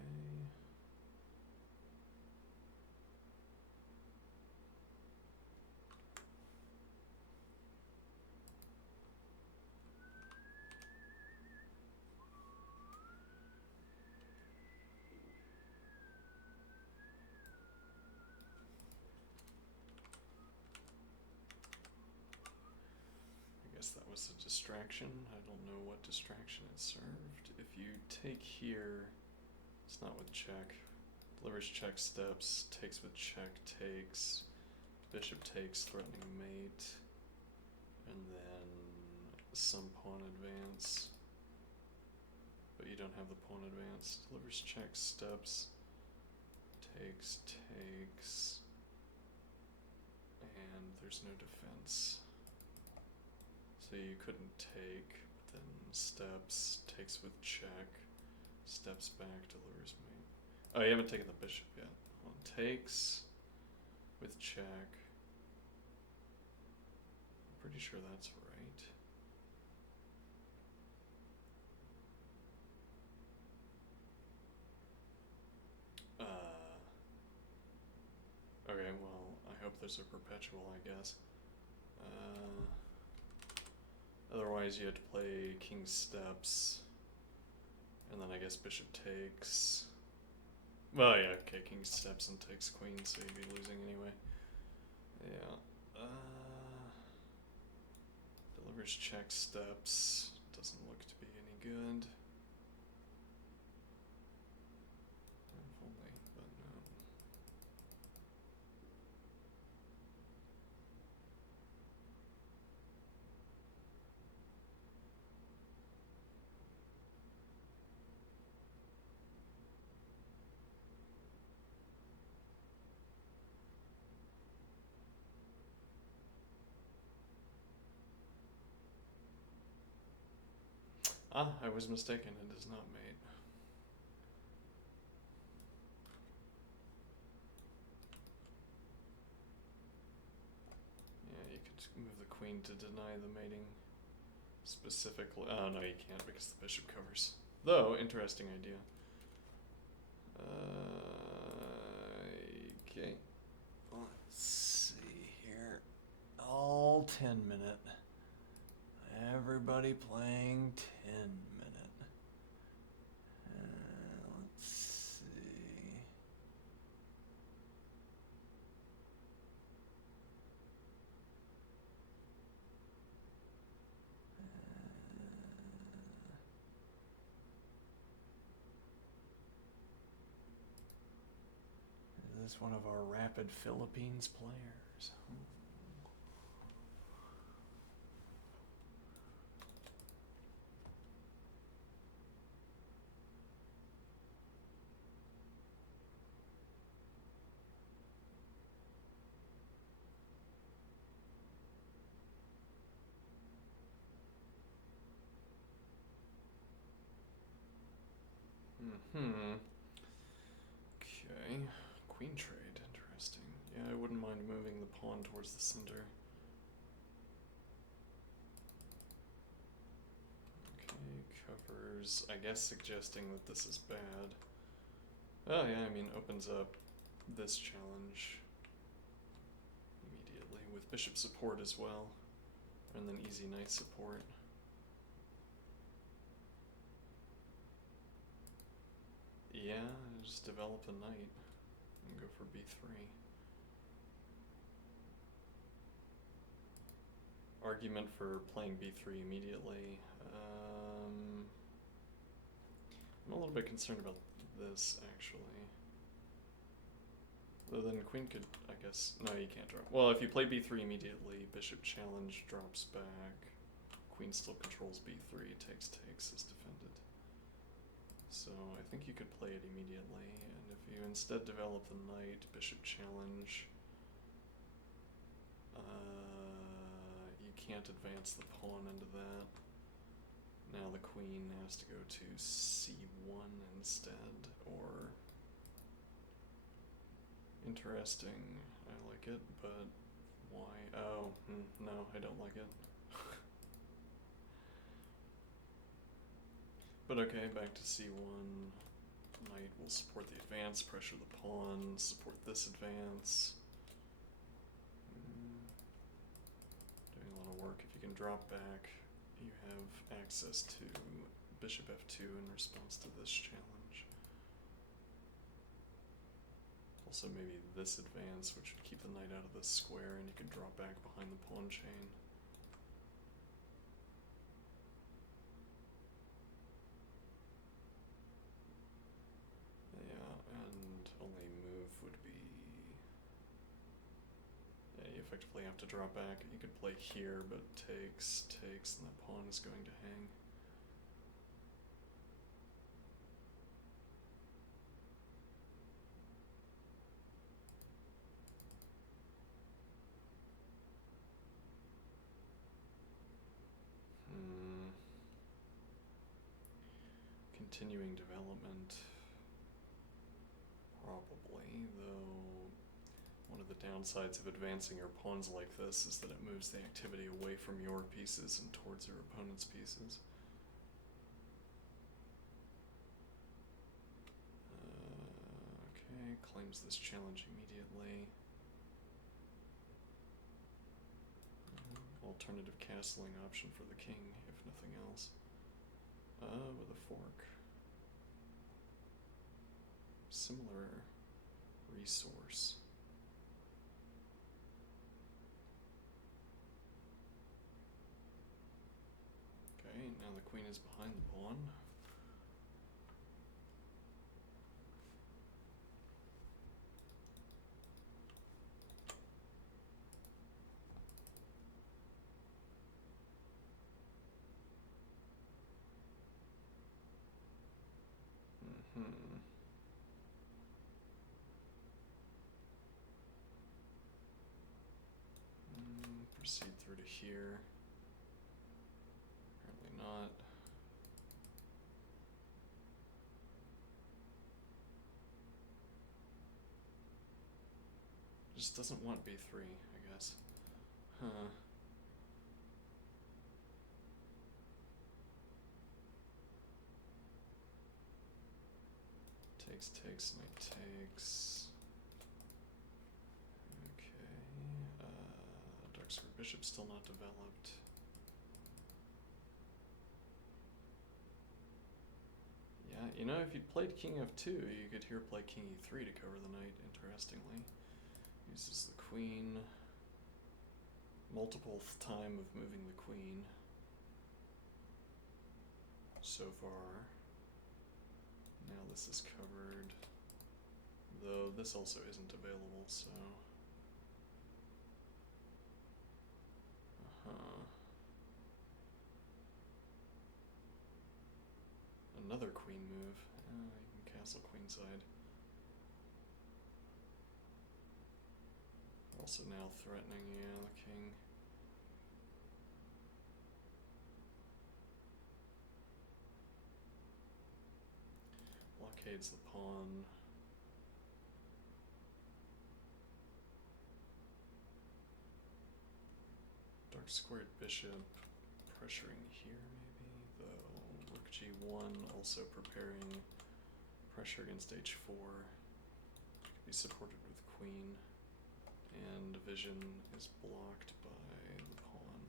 I guess that was a distraction. I don't know what distraction it served. If you take here, it's not with check. Delivers check, steps, takes with check, takes, bishop takes, threatening mate, and then some pawn advance. But you don't have the pawn advance. Delivers check, steps, takes, takes, and there's no defense. So you couldn't take, but then steps, takes with check, steps back, delivers mate. Oh, you haven't taken the bishop yet. Well, takes with check. I'm pretty sure that's right. Okay, well, I hope there's a perpetual, I guess. Otherwise you have to play king steps, and then I guess bishop takes. Well, yeah, okay, king steps and takes queen, so you'd be losing anyway. Yeah. Delivers check, steps. Doesn't look to be any good. If only, but no. Ah, I was mistaken. It is not mate. Yeah, you could move the queen to deny the mating specifically. Oh, no, you can't because the bishop covers. Though, interesting idea. Okay. Let's see here. All 10-minute. Everybody playing 10-minute. Let's see. Is this one of our Rapid Philippines players? Okay. Queen trade, interesting. Yeah, I wouldn't mind moving the pawn towards the center. Okay, covers, I guess suggesting that this is bad. Oh yeah, I mean, opens up this challenge immediately with bishop support as well, and then easy knight support. Yeah, just develop a knight and go for b3. Argument for playing b3 immediately. I'm a little bit concerned about this, actually. Though then queen could, I guess... No, you can't drop. Well, if you play b3 immediately, bishop challenge, drops back. Queen still controls b3, takes, is defended. So I think you could play it immediately, and if you instead develop the knight, bishop challenge, you can't advance the pawn into that. Now the queen has to go to c1 instead, or... Interesting, I like it, but why? Oh, no, I don't like it. But okay, back to c1. Knight will support the advance, pressure the pawn, support this advance. Doing a lot of work. If you can drop back, you have access to bishop f2 in response to this challenge. Also maybe this advance, which would keep the knight out of this square, and you could drop back behind the pawn chain. Yeah, and only move would be... Yeah, you effectively have to drop back. You could play here, but takes, and that pawn is going to hang. Continuing development, probably, though one of the downsides of advancing your pawns like this is that it moves the activity away from your pieces and towards your opponent's pieces. Okay, claims this challenge immediately. Alternative castling option for the king, if nothing else. With a fork. Similar resource. Okay, now the queen is behind the pawn. Proceed through to here. Apparently not. Just doesn't want b3, I guess. Huh. Takes, knight takes. Okay. Dark square bishop still not developed. Yeah, you know, if you'd played king f2, you could here play king e3 to cover the knight, interestingly. Uses the queen. Multiple time of moving the queen. So far. Now this is covered. Though this also isn't available, so... Another queen move. You can castle queenside. Also now threatening, yeah, the king. Blockades the pawn. Dark squared bishop, pressuring here maybe, though rook g1 also preparing pressure against h4. Could be supported with queen, and vision is blocked by the pawn.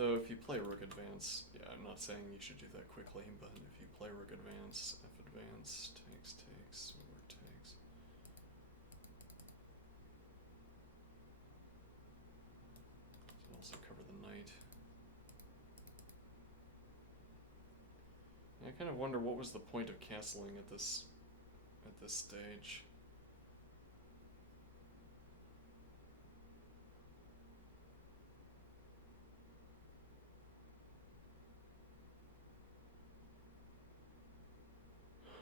Though if you play rook advance, yeah, I'm not saying you should do that quickly, but if you play rook advance, f advance, takes, or takes. So also cover the knight. I kind of wonder what was the point of castling at this stage.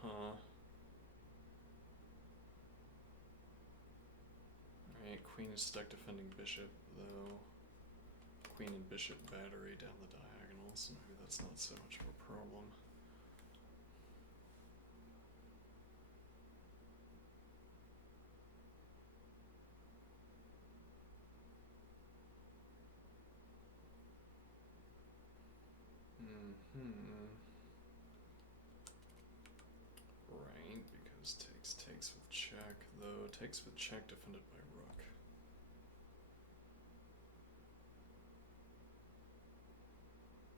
Huh. Alright, queen is stuck defending bishop, though. Queen and bishop battery down the diagonal, so maybe that's not so much of a problem. Right, because takes with check, though takes with check defended by rook.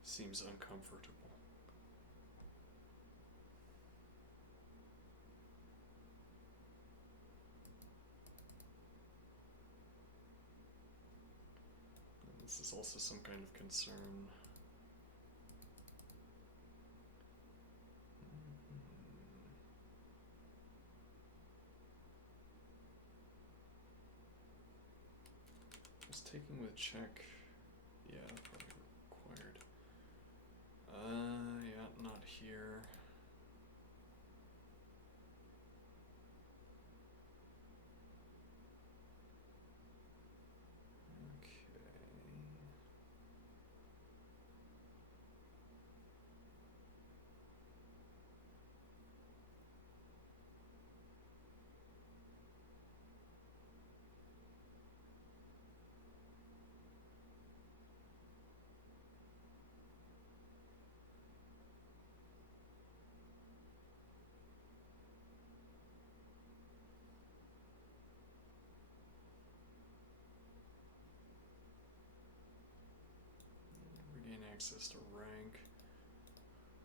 Seems uncomfortable. And this is also some kind of concern. Taking with check, yeah, probably required. Yeah, not here. Okay. Regain access to rank.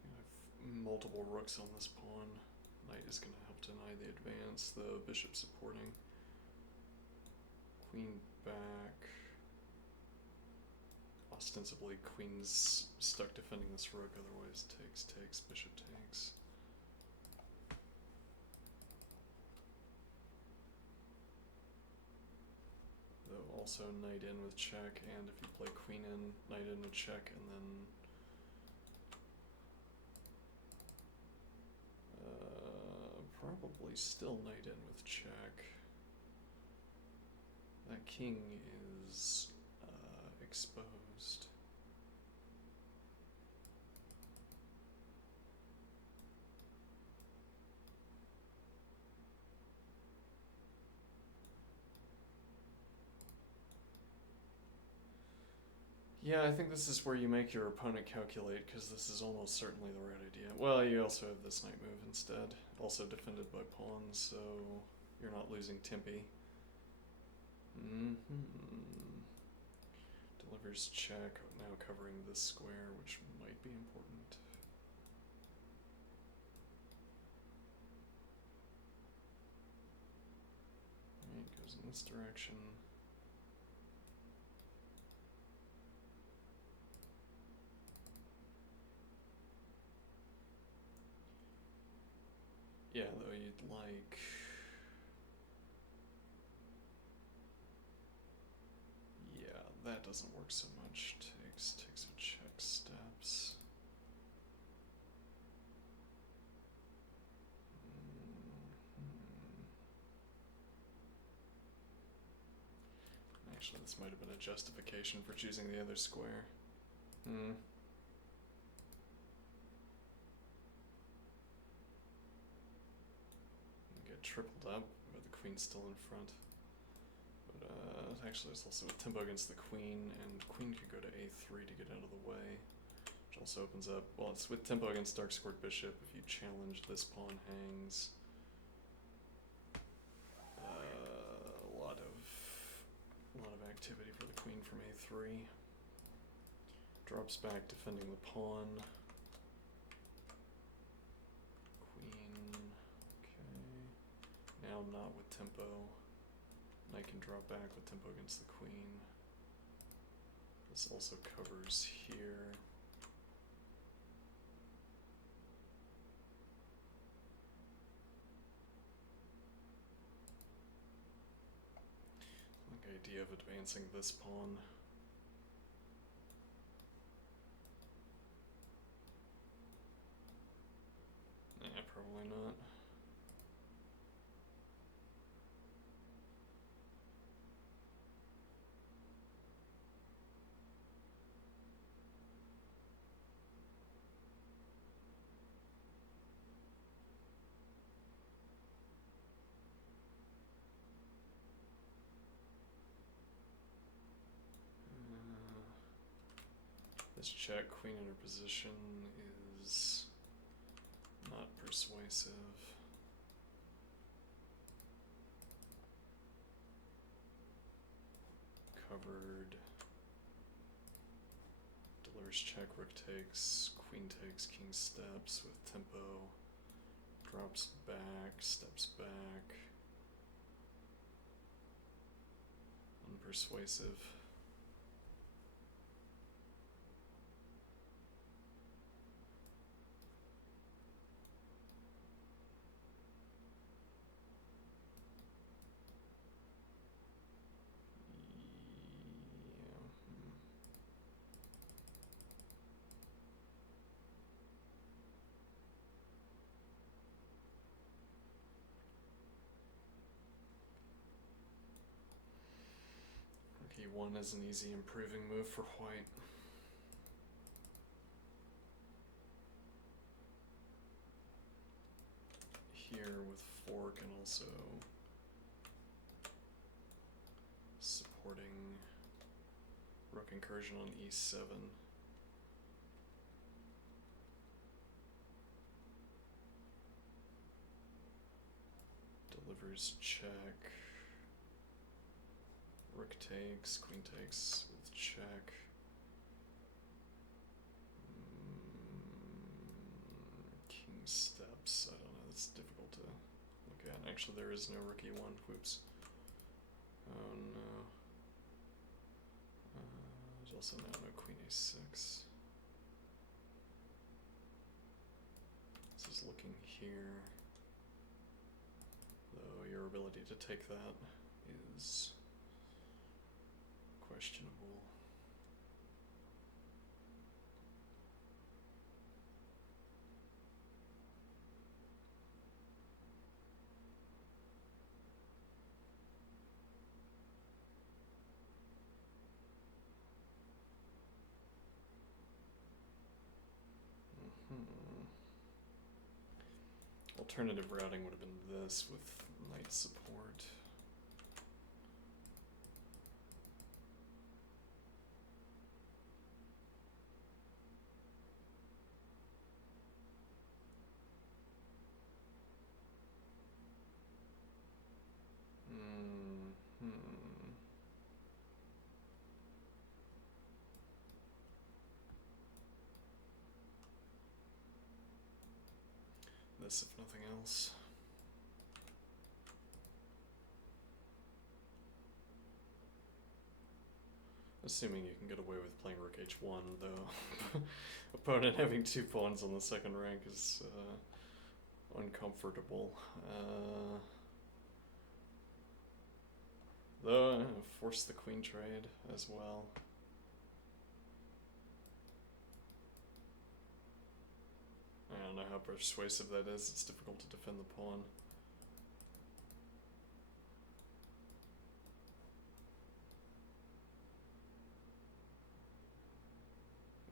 I have multiple rooks on this pawn. Knight is going to help deny the advance, the bishop supporting. Queen back. Ostensibly, queen's stuck defending this rook, otherwise takes, bishop takes. Though also knight in with check, and if you play queen in, knight in with check, and then probably still knight in with check. That king is exposed. Yeah, I think this is where you make your opponent calculate, because this is almost certainly the right idea. Well, you also have this knight move instead, also defended by pawns, so you're not losing Timpy. Delivers check, now covering this square, which might be important. Alright, goes in this direction. Yeah, though you'd like... Yeah, that doesn't work so much. Takes with check steps. Actually, this might have been a justification for choosing the other square. Get tripled up, but the queen's still in front. But actually, it's also with tempo against the queen, and queen could go to a3 to get out of the way, which also opens up. Well, it's with tempo against dark squared bishop. If you challenge, this pawn hangs. A lot of activity for the queen from a3. Drops back, defending the pawn. Queen. Okay. Now not with tempo. Knight can drop back with tempo against the queen. This also covers here. Idea of advancing this pawn. Nah, probably not. This check, queen in her position, is not persuasive. Covered. Delivers check, rook takes, queen takes, king steps with tempo. Drops back, steps back. Unpersuasive. E1 is an easy improving move for white. Here with fork and also supporting rook incursion on E7. Delivers check. Rook takes, queen takes with check. King steps, I don't know, it's difficult to look at. Actually, there is no rook e1, whoops. Oh no. There's also now no queen a6. This is looking here. Though your ability to take that is questionable. Alternative routing would have been this with knight support. This, if nothing else. Assuming you can get away with playing rook h1, though. Opponent having 2 pawns on the second rank is uncomfortable. Though, force the queen trade as well. I don't know how persuasive that is, it's difficult to defend the pawn.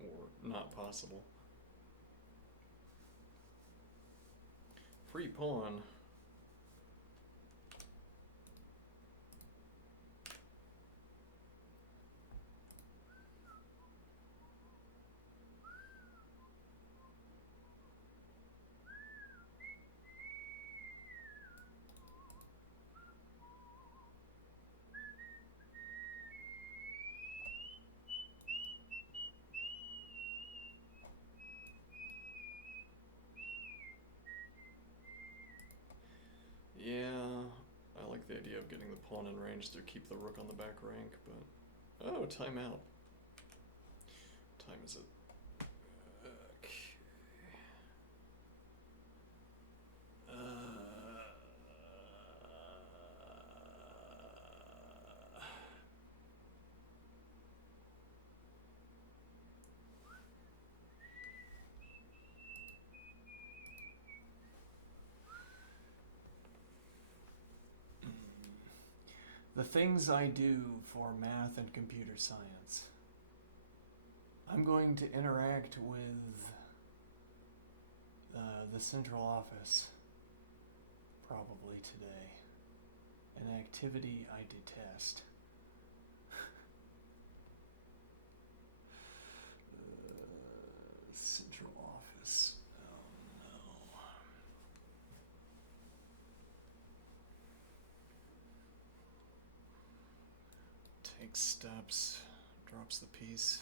Or not possible. Free pawn. like the idea of getting the pawn in range to keep the rook on the back rank, but... Oh, timeout. What time is it? Okay. The things I do for math and computer science. I'm going to interact with the central office probably today. An activity I detest. Central office. Oh no. Takes steps, drops the piece.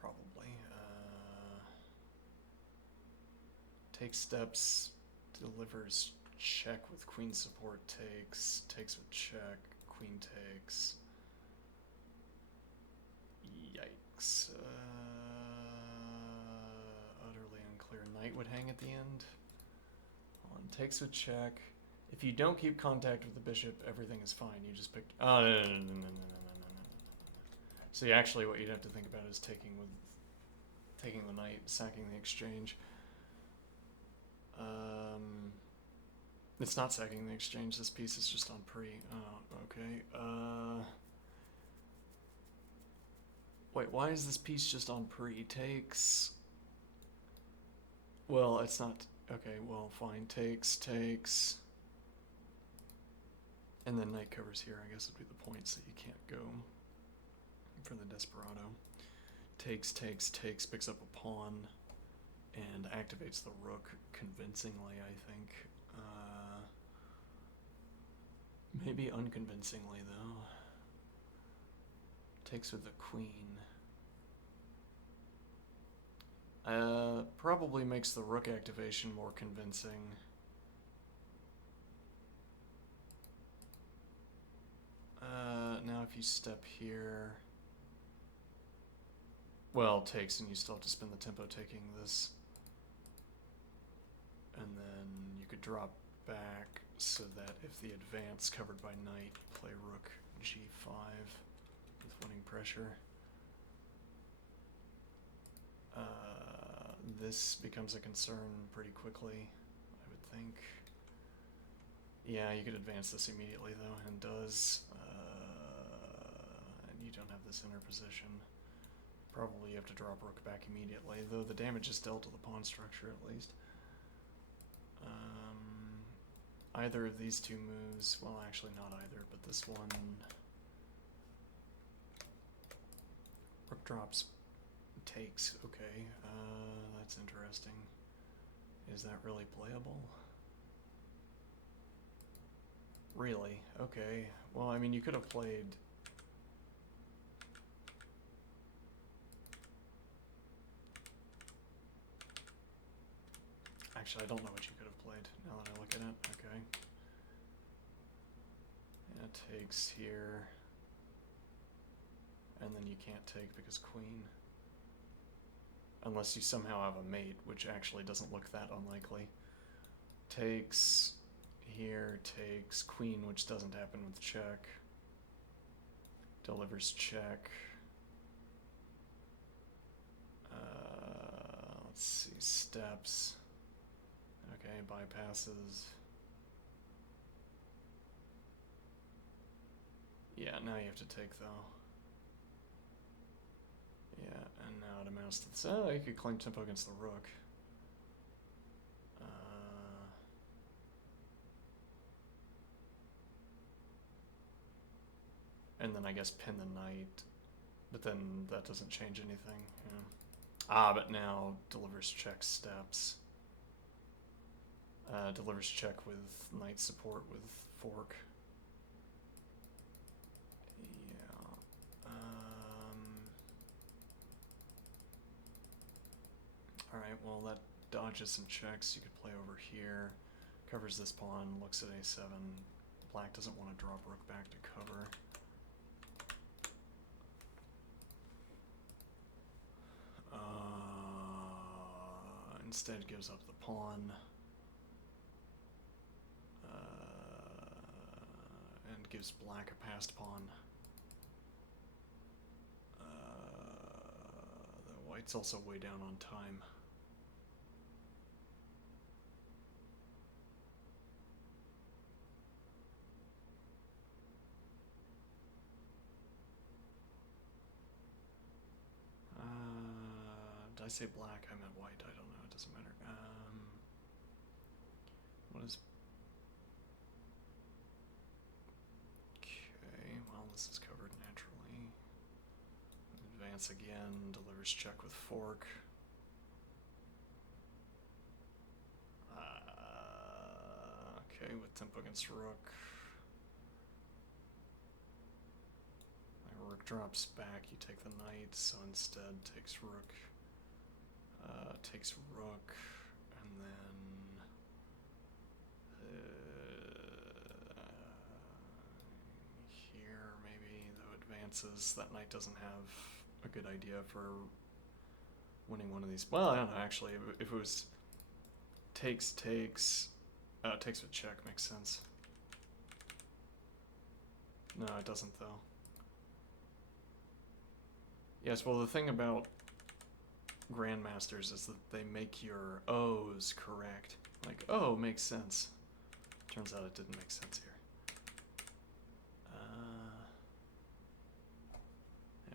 Probably. Takes steps, delivers check with queen support, takes with check, queen takes. Yikes. Utterly unclear. Knight would hang at the end. On takes with check. If you don't keep contact with the bishop, everything is fine. You just picked... Oh, no. So actually what you'd have to think about is taking the knight, sacking the exchange. It's not sacking the exchange. This piece is just on pre. Oh, okay. Wait, why is this piece just on pre? Takes... Well, it's not... Okay, well, fine. Takes... And then knight covers here, I guess would be the points that you can't go for the desperado. Takes, picks up a pawn, and activates the rook convincingly, I think. Maybe unconvincingly, though. Takes with the queen. Probably makes the rook activation more convincing. Now if you step here... Well, takes, and you still have to spin the tempo taking this. And then you could drop back so that if the advance covered by knight, play rook g5 with winning pressure. This becomes a concern pretty quickly, I would think. Yeah, you could advance this immediately though, and does. And you don't have this inner position. Probably you have to drop rook back immediately, though the damage is dealt to the pawn structure at least. Either of these two moves, well actually not either, but this one. Rook drops, takes, okay, that's interesting. Is that really playable? Really? Okay. Well, I mean, you could have played... Actually, I don't know what you could have played, now that I look at it. Okay. Yeah, takes here. And then you can't take because queen. Unless you somehow have a mate, which actually doesn't look that unlikely. Takes... Here, takes queen, which doesn't happen with check. Delivers check. Let's see, steps. Okay, bypasses. Yeah, now you have to take though. Yeah, and now it amounts to this. Oh, you could claim tempo against the rook. And then I guess pin the knight, but then that doesn't change anything. Yeah. But now delivers check steps. Delivers check with knight support with fork. Yeah. Alright, well that dodges some checks. You could play over here. Covers this pawn, looks at a7. Black doesn't want to drop rook back to cover. Instead gives up the pawn. And gives black a passed pawn. The white's also way down on time. Did I say black? I meant white. I don't know. It doesn't matter. What is... Okay, well, this is covered naturally. Advance again, delivers check with fork. Okay, with tempo against rook. My rook drops back, you take the knight, so instead takes rook. Takes rook, and then here maybe, though advances. That knight doesn't have a good idea for winning one of these. Well, I don't know, actually. If it was takes with check makes sense. No, it doesn't, though. Yes, well, the thing about grandmasters is that they make your O's correct. Like, oh, makes sense. Turns out it didn't make sense here.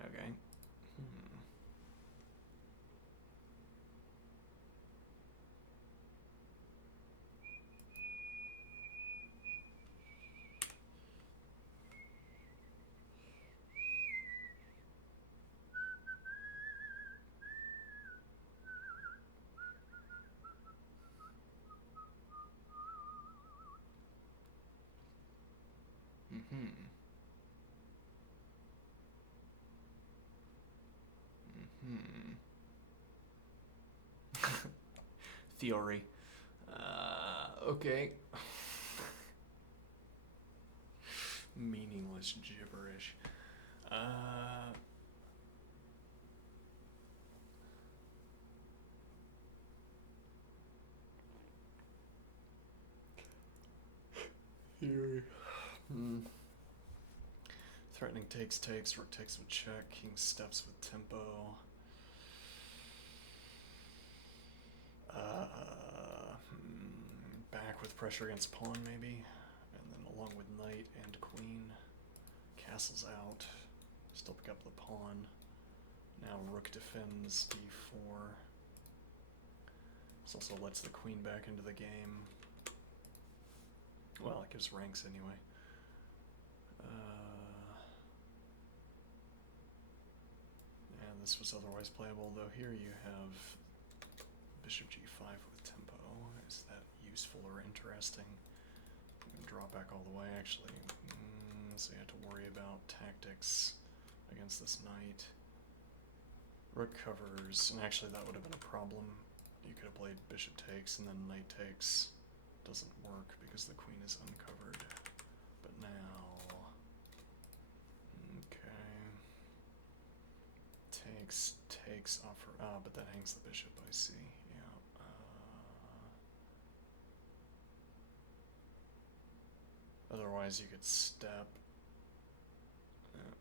Okay. Theory. Okay. Meaningless gibberish. Theory. Threatening takes, rook takes with check, king steps with tempo. Back with pressure against pawn, maybe. And then along with knight and queen. Castles out. Still pick up the pawn. Now rook defends d4. This also lets the queen back into the game. Well, it gives ranks anyway. And this was otherwise playable, though here you have bishop g5 with tempo. Is that useful or interesting? I'm going to draw back all the way, actually. So you have to worry about tactics against this knight. Rook covers, and actually that would have been a problem. You could have played bishop takes and then knight takes. Doesn't work because the queen is uncovered. But now... Okay. Takes offer... but that hangs the bishop, I see. Yeah. Otherwise you could step.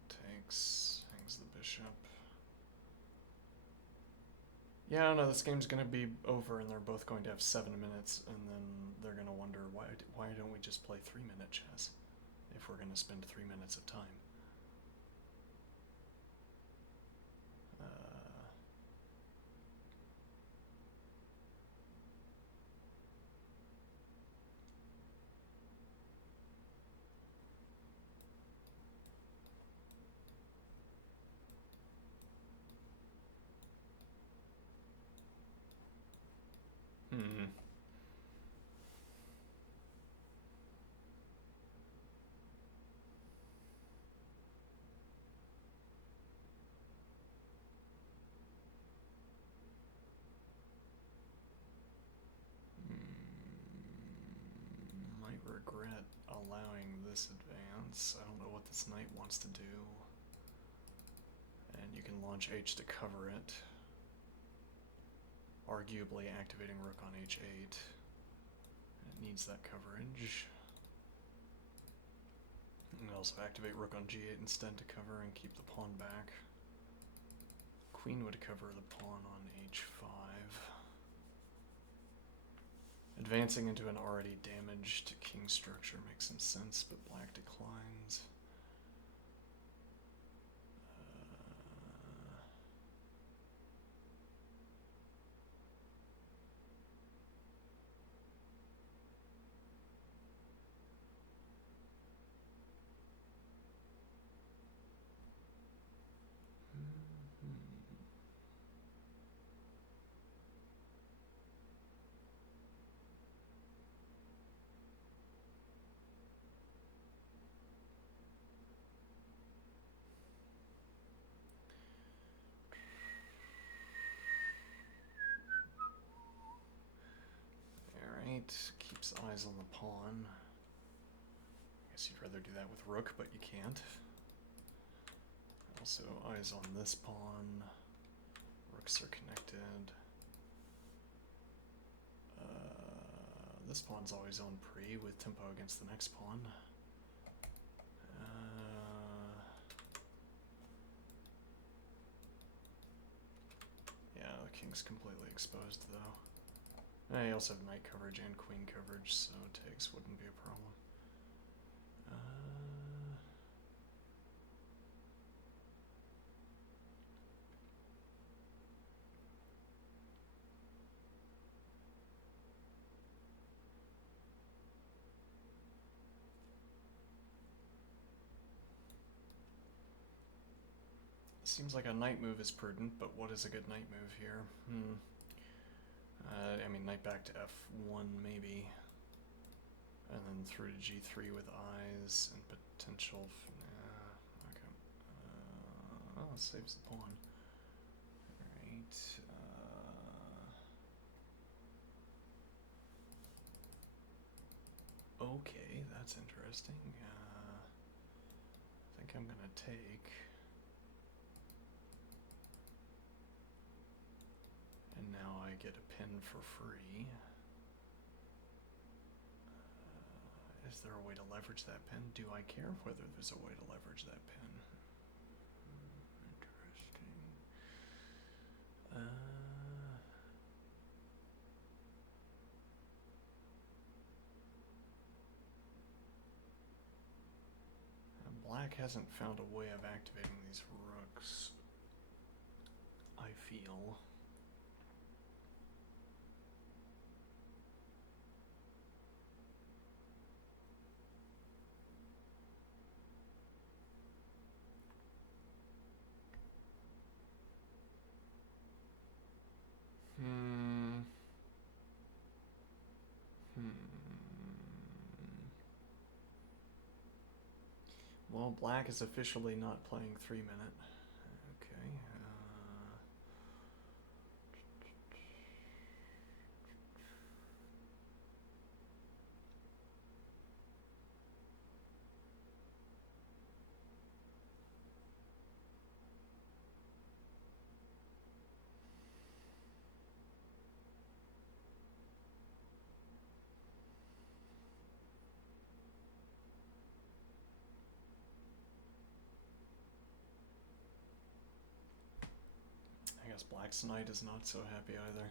Takes, hangs the bishop. Yeah, no, this game's gonna be over and they're both going to have 7 minutes, and then they're gonna wonder why don't we just play 3-minute chess if we're gonna spend 3 minutes of time. might regret allowing this advance. I don't know what this knight wants to do. And you can launch H to cover it, arguably activating rook on H8. It needs that coverage. And also activate rook on G8 instead to cover and keep the pawn back. Queen would cover the pawn on H5. Advancing into an already damaged king structure makes some sense, but black declines. Keeps eyes on the pawn. I guess you'd rather do that with rook, but you can't. Also, eyes on this pawn. Rooks are connected. This pawn's always on pre with tempo against the next pawn. Yeah, the king's completely exposed though. I also have knight coverage and queen coverage, so takes wouldn't be a problem. Seems like a knight move is prudent, but what is a good knight move here? I mean, knight back to f1 maybe, and then through to g3 with eyes and potential. Okay. Oh, saves the pawn. Alright. Okay, that's interesting. I think I'm gonna take. And now I get a pin for free. Is there a way to leverage that pin? Do I care whether there's a way to leverage that pin? Interesting. Black hasn't found a way of activating these rooks, I feel. Well, black is officially not playing 3-minute. Okay. I guess black's knight is not so happy either.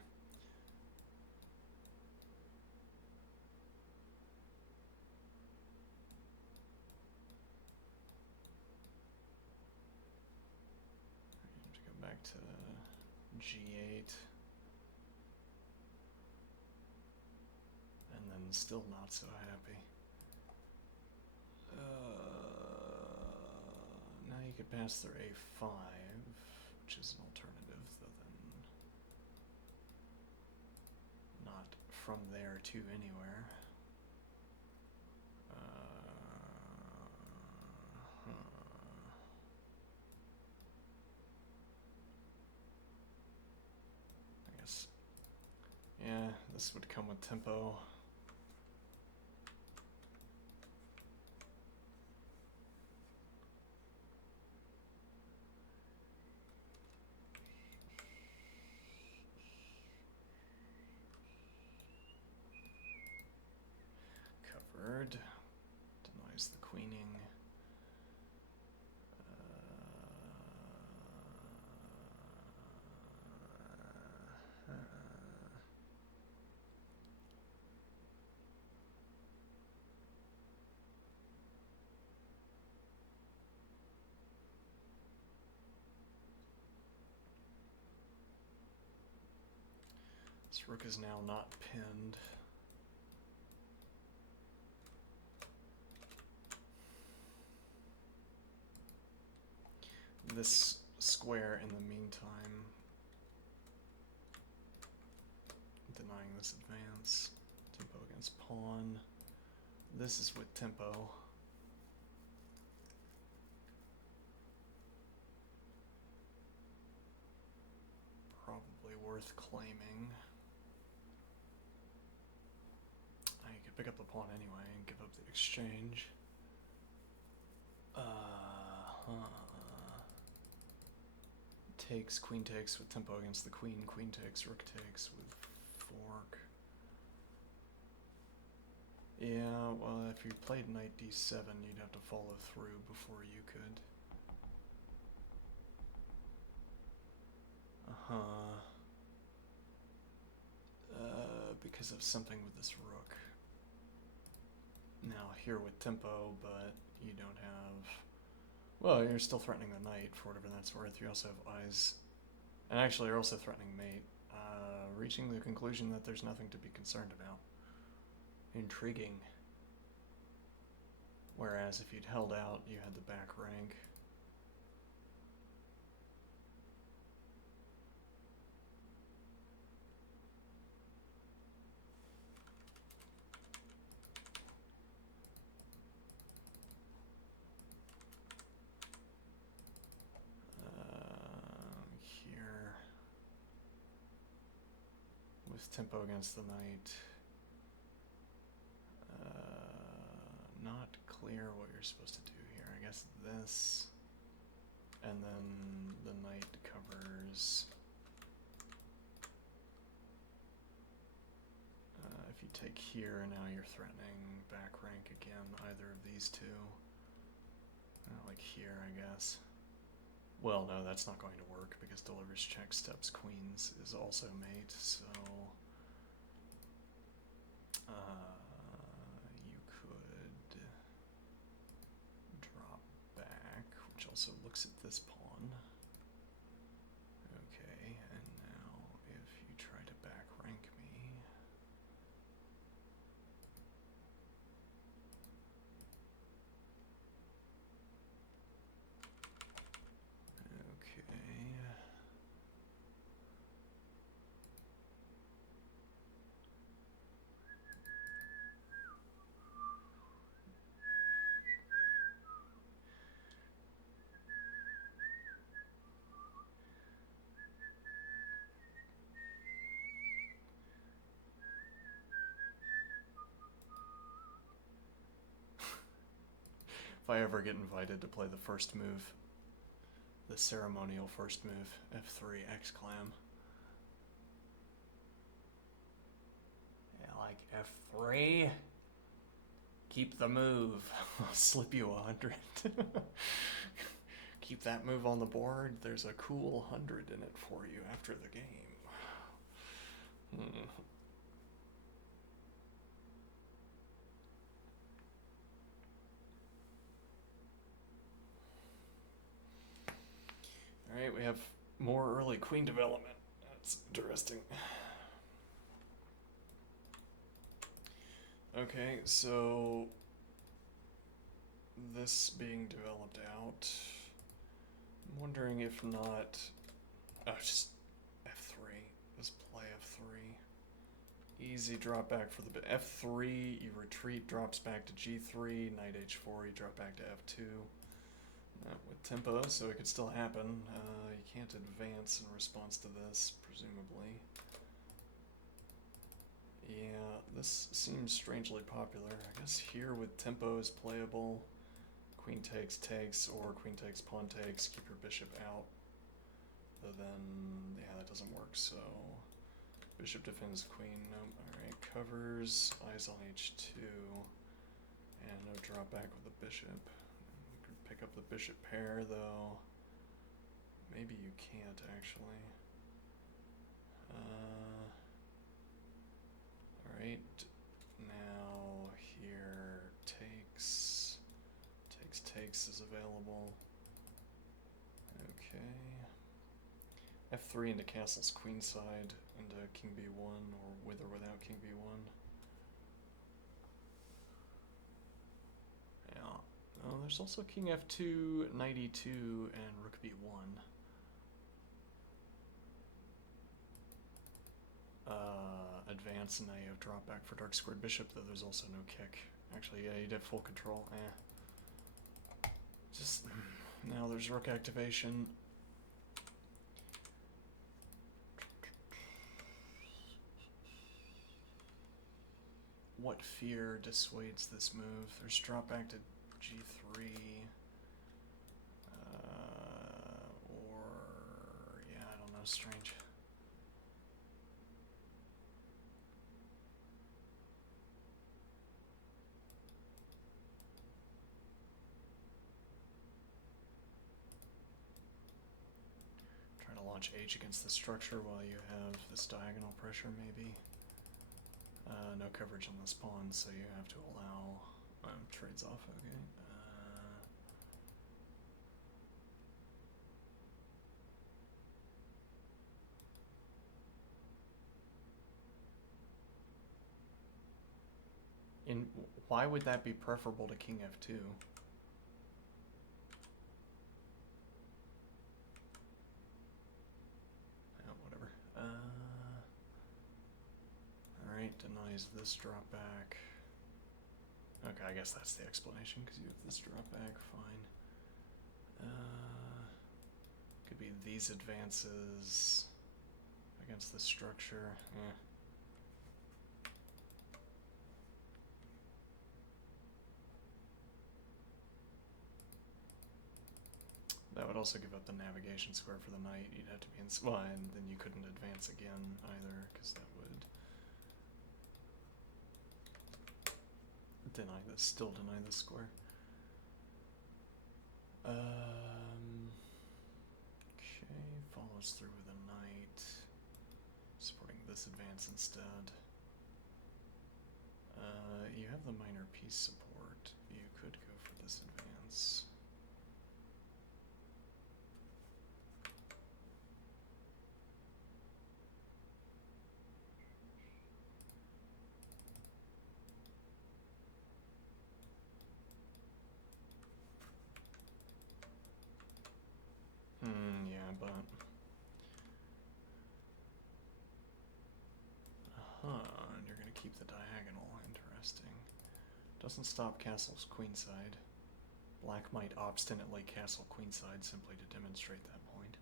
I have to go back to g8. And then still not so happy. Now you could pass through a5, which is an alternative, though then not from there to anywhere. I guess, yeah, this would come with tempo. board. Denies the queening. This rook is now not pinned. This square in the meantime, denying this advance. Tempo against pawn. This is with tempo. Probably worth claiming. I could pick up the pawn anyway and give up the exchange. Takes, queen takes with tempo against the queen, queen takes, rook takes with fork. Yeah, well, if you played knight d7, you'd have to follow through before you could. Because of something with this rook. Now, here with tempo, but you don't have... Well, you're still threatening the knight, for whatever that's worth. You also have eyes. And actually, you're also threatening mate. Reaching the conclusion that there's nothing to be concerned about. Intriguing. Whereas if you'd held out, you had the back rank. Here. With tempo against the knight. Not clear what you're supposed to do here. I guess this, and then the knight covers. If you take here, now you're threatening back rank again, either of these two. Like here, I guess. Well, no, that's not going to work because delivers check steps queens is also mate, so... you could drop back, which also looks at this pawn. Okay, and now if you try to back rank me... Okay... If I ever get invited to play the first move, the ceremonial first move, F3 exclam. Yeah, like F3? Keep the move. I'll slip you 100. Keep that move on the board. There's a cool 100 in it for you after the game. Alright, we have more early queen development. That's interesting. Okay, so this being developed out, I'm wondering if not, just F3, just play F3. Easy drop back for the F3, you retreat, drops back to G3, knight H4, you drop back to F2. With tempo, so it could still happen. You can't advance in response to this, presumably. Yeah, this seems strangely popular. I guess here with tempo is playable. Queen takes, takes, or queen takes, pawn takes, keep your bishop out. Though then, yeah, that doesn't work, so... Bishop defends queen, nope, alright, covers, eyes on H2. drop back with the bishop. You can pick up the bishop pair, though. Maybe you can't, actually. Alright, now here, takes is available. Okay. F3 into castle's queenside, into king b1, or with or without king b1. Yeah. Oh, there's also king f2, knight e2, and rook b1. Advance, and now you have drop back for dark squared bishop, though there's also no kick. Actually, yeah, you'd have full control. Just, now there's rook activation. What fear dissuades this move? There's drop back to g3. Or, yeah, I don't know, strange. Trying to launch H against the structure while you have this diagonal pressure, maybe. No coverage on this pawn, so you have to allow trades off. Okay. Why would that be preferable to king f2? Whatever. Alright, denies this drop back. Okay, I guess that's the explanation, because you have this drop back, fine. Could be these advances against the structure. That would also give up the navigation square for the knight. You'd have to be in... Well, and then you couldn't advance again either, because that would still deny this square. Okay, follows through with a knight, supporting this advance instead. You have the minor piece support. You could go for this advance. Yeah, but... and you're gonna keep the diagonal. Interesting. Doesn't stop castle's queenside. Black might obstinately castle queenside simply to demonstrate that point.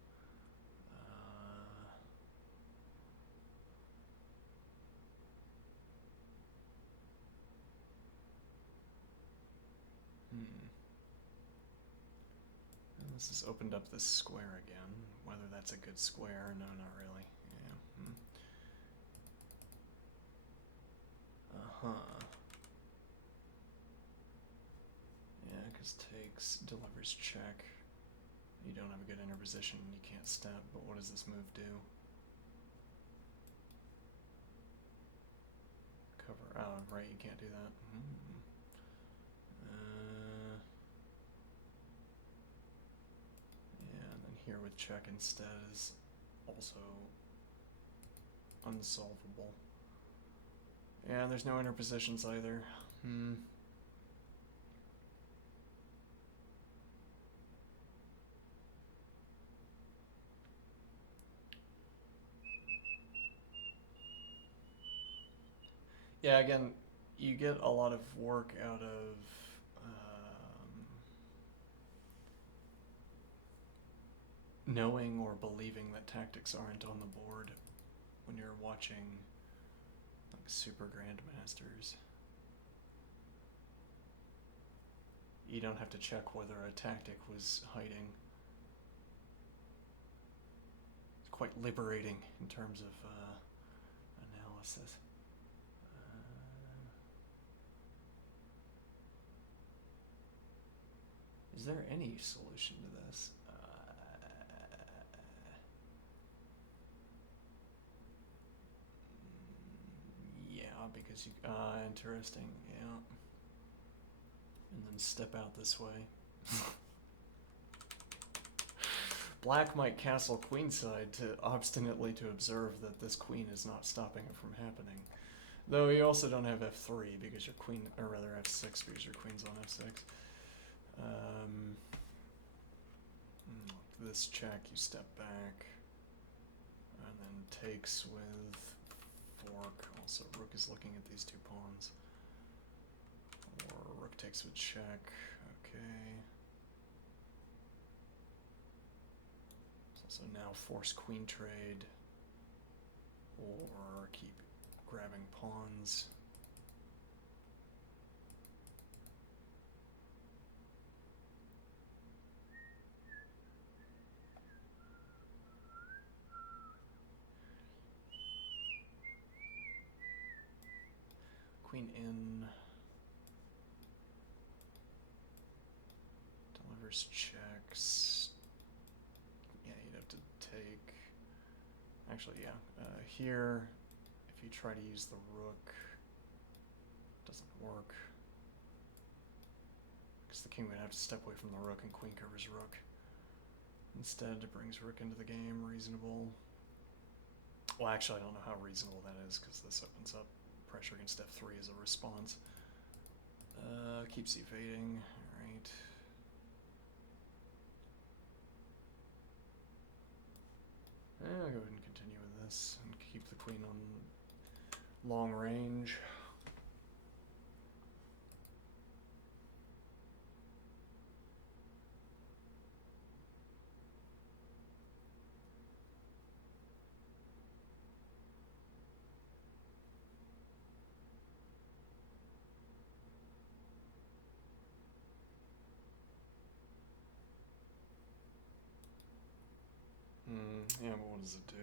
And this has opened up this square again. Whether that's a good square? No, not really. Yeah. Yeah, because takes, delivers check. You don't have a good interposition, you can't step, but what does this move do? Cover, oh, right, you can't do that. Yeah, and then here with check instead is also unsolvable. Yeah, there's no interpositions either. Yeah, again, you get a lot of work out of knowing or believing that tactics aren't on the board when you're watching like super grandmasters. You don't have to check whether a tactic was hiding. It's quite liberating in terms of analysis. Is there any solution to this? Yeah, because you... interesting, yeah. And then step out this way. Black might castle queenside to obstinately to observe that this queen is not stopping it from happening. Though you also don't have f3 because your queen, or rather f6 because your queen's on f6. This check, you step back, and then takes with fork. Also, rook is looking at these two pawns. Or rook takes with check. Okay. So now force queen trade, or keep grabbing pawns. Queen in, delivers checks. Yeah, you'd have to take, actually, yeah, here, if you try to use the rook, doesn't work. Because the king would have to step away from the rook and queen covers rook. Instead, it brings rook into the game, reasonable. Well, actually, I don't know how reasonable that is, because this opens up pressure against f3 as a response. Keeps evading, alright. I'll go ahead and continue with this, and keep the queen on long range. Yeah, but what does it do?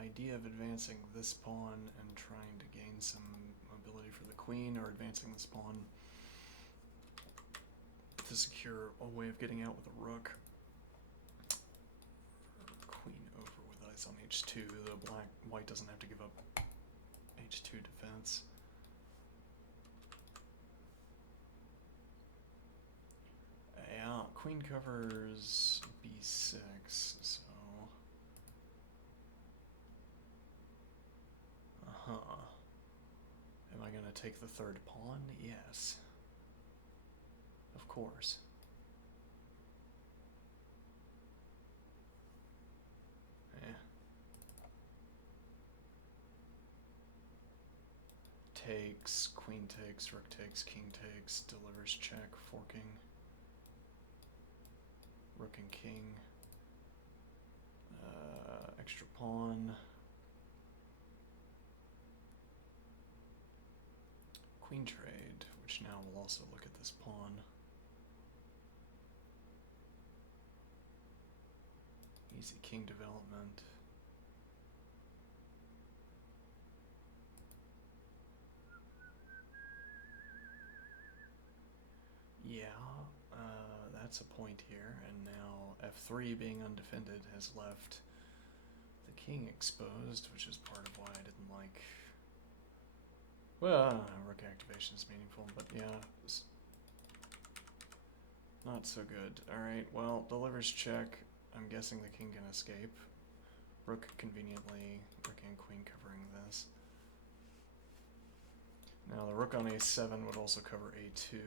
Idea of advancing this pawn and trying to gain some mobility for the queen, or advancing this pawn to secure a way of getting out with a rook. Queen over with eyes on h2, though white doesn't have to give up h2 defense. Yeah, queen covers b6, so... Am I going to take the third pawn? Yes. Of course. Takes, queen takes, rook takes, king takes, delivers check, forking. Rook and king. Extra pawn. Queen trade, which now will also look at this pawn. Easy king development. Yeah, that's a point here, and now f3 being undefended has left the king exposed, which is part of why I didn't like... Well, I don't know, rook activation is meaningful, but yeah, it's not so good. Alright, well, delivers check. I'm guessing the king can escape. Rook conveniently, rook and queen covering this. Now the rook on a7 would also cover a2.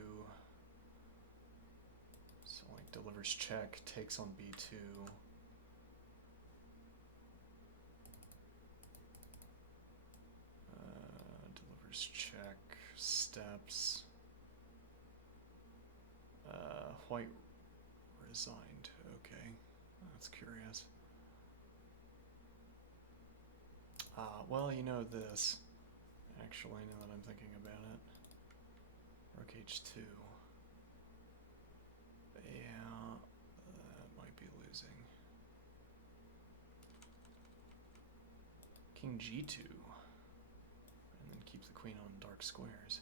So like delivers check, takes on b2. Delivers check, steps. White resigned. Okay, that's curious. Well, you know this. Actually, now that I'm thinking about it. Rook h2. Yeah, that might be losing. King g2. And then keep the queen on dark squares.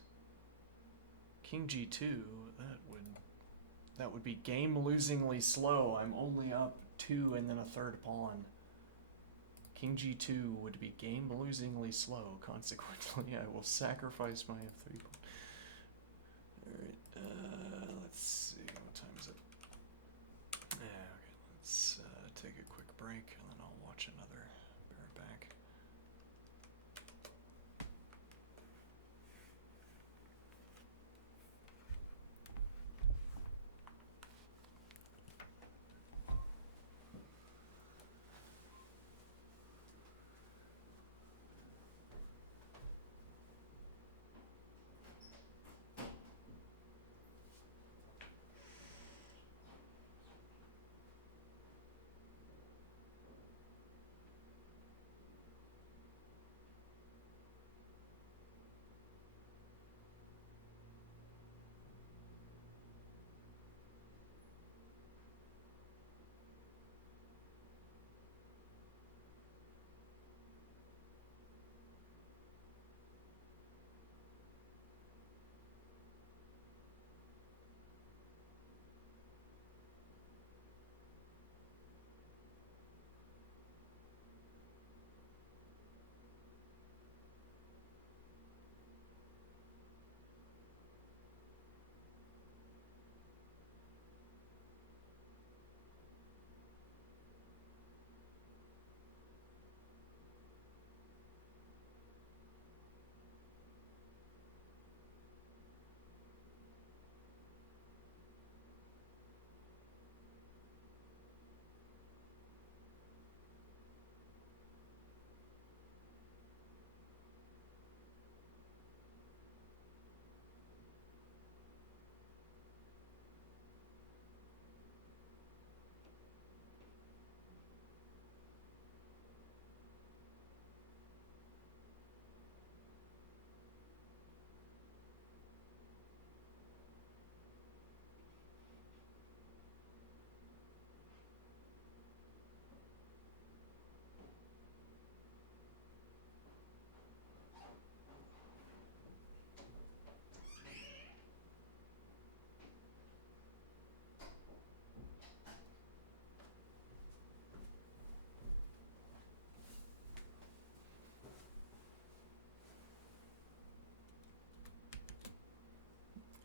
King g2, that would be game-losingly slow. I'm only up 2 and then a third pawn. King g2 would be game-losingly slow. Consequently, I will sacrifice my f3 pawn. Alright, let's see. What time is it? Yeah, okay. Let's take a quick break, and then I'll watch another. Be right back.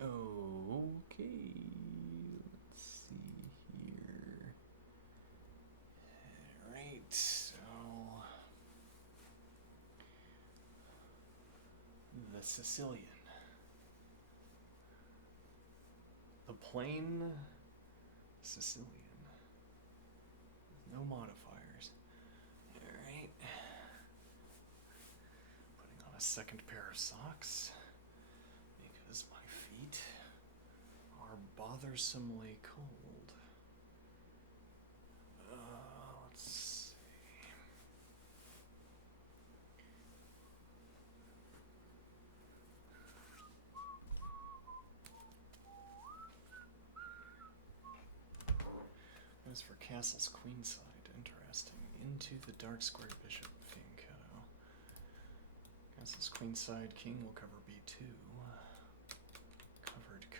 Okay, let's see here. Alright, so the Sicilian. The plain Sicilian. No modifiers. Alright. Putting on a second pair of socks because my feet are bothersomely cold. Let's see. As for castle's queenside, interesting. Into the dark square bishop, fianchetto. Castle's queenside, king will cover b2.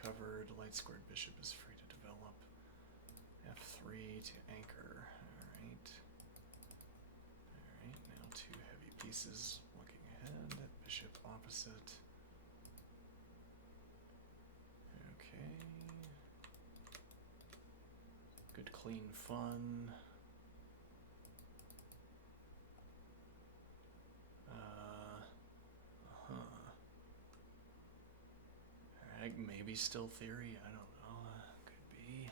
Covered, light squared bishop is free to develop. f3 to anchor. Alright. Alright, now two heavy pieces looking ahead. Bishop opposite. Okay. Good clean fun. Maybe still theory, I don't know. Could be.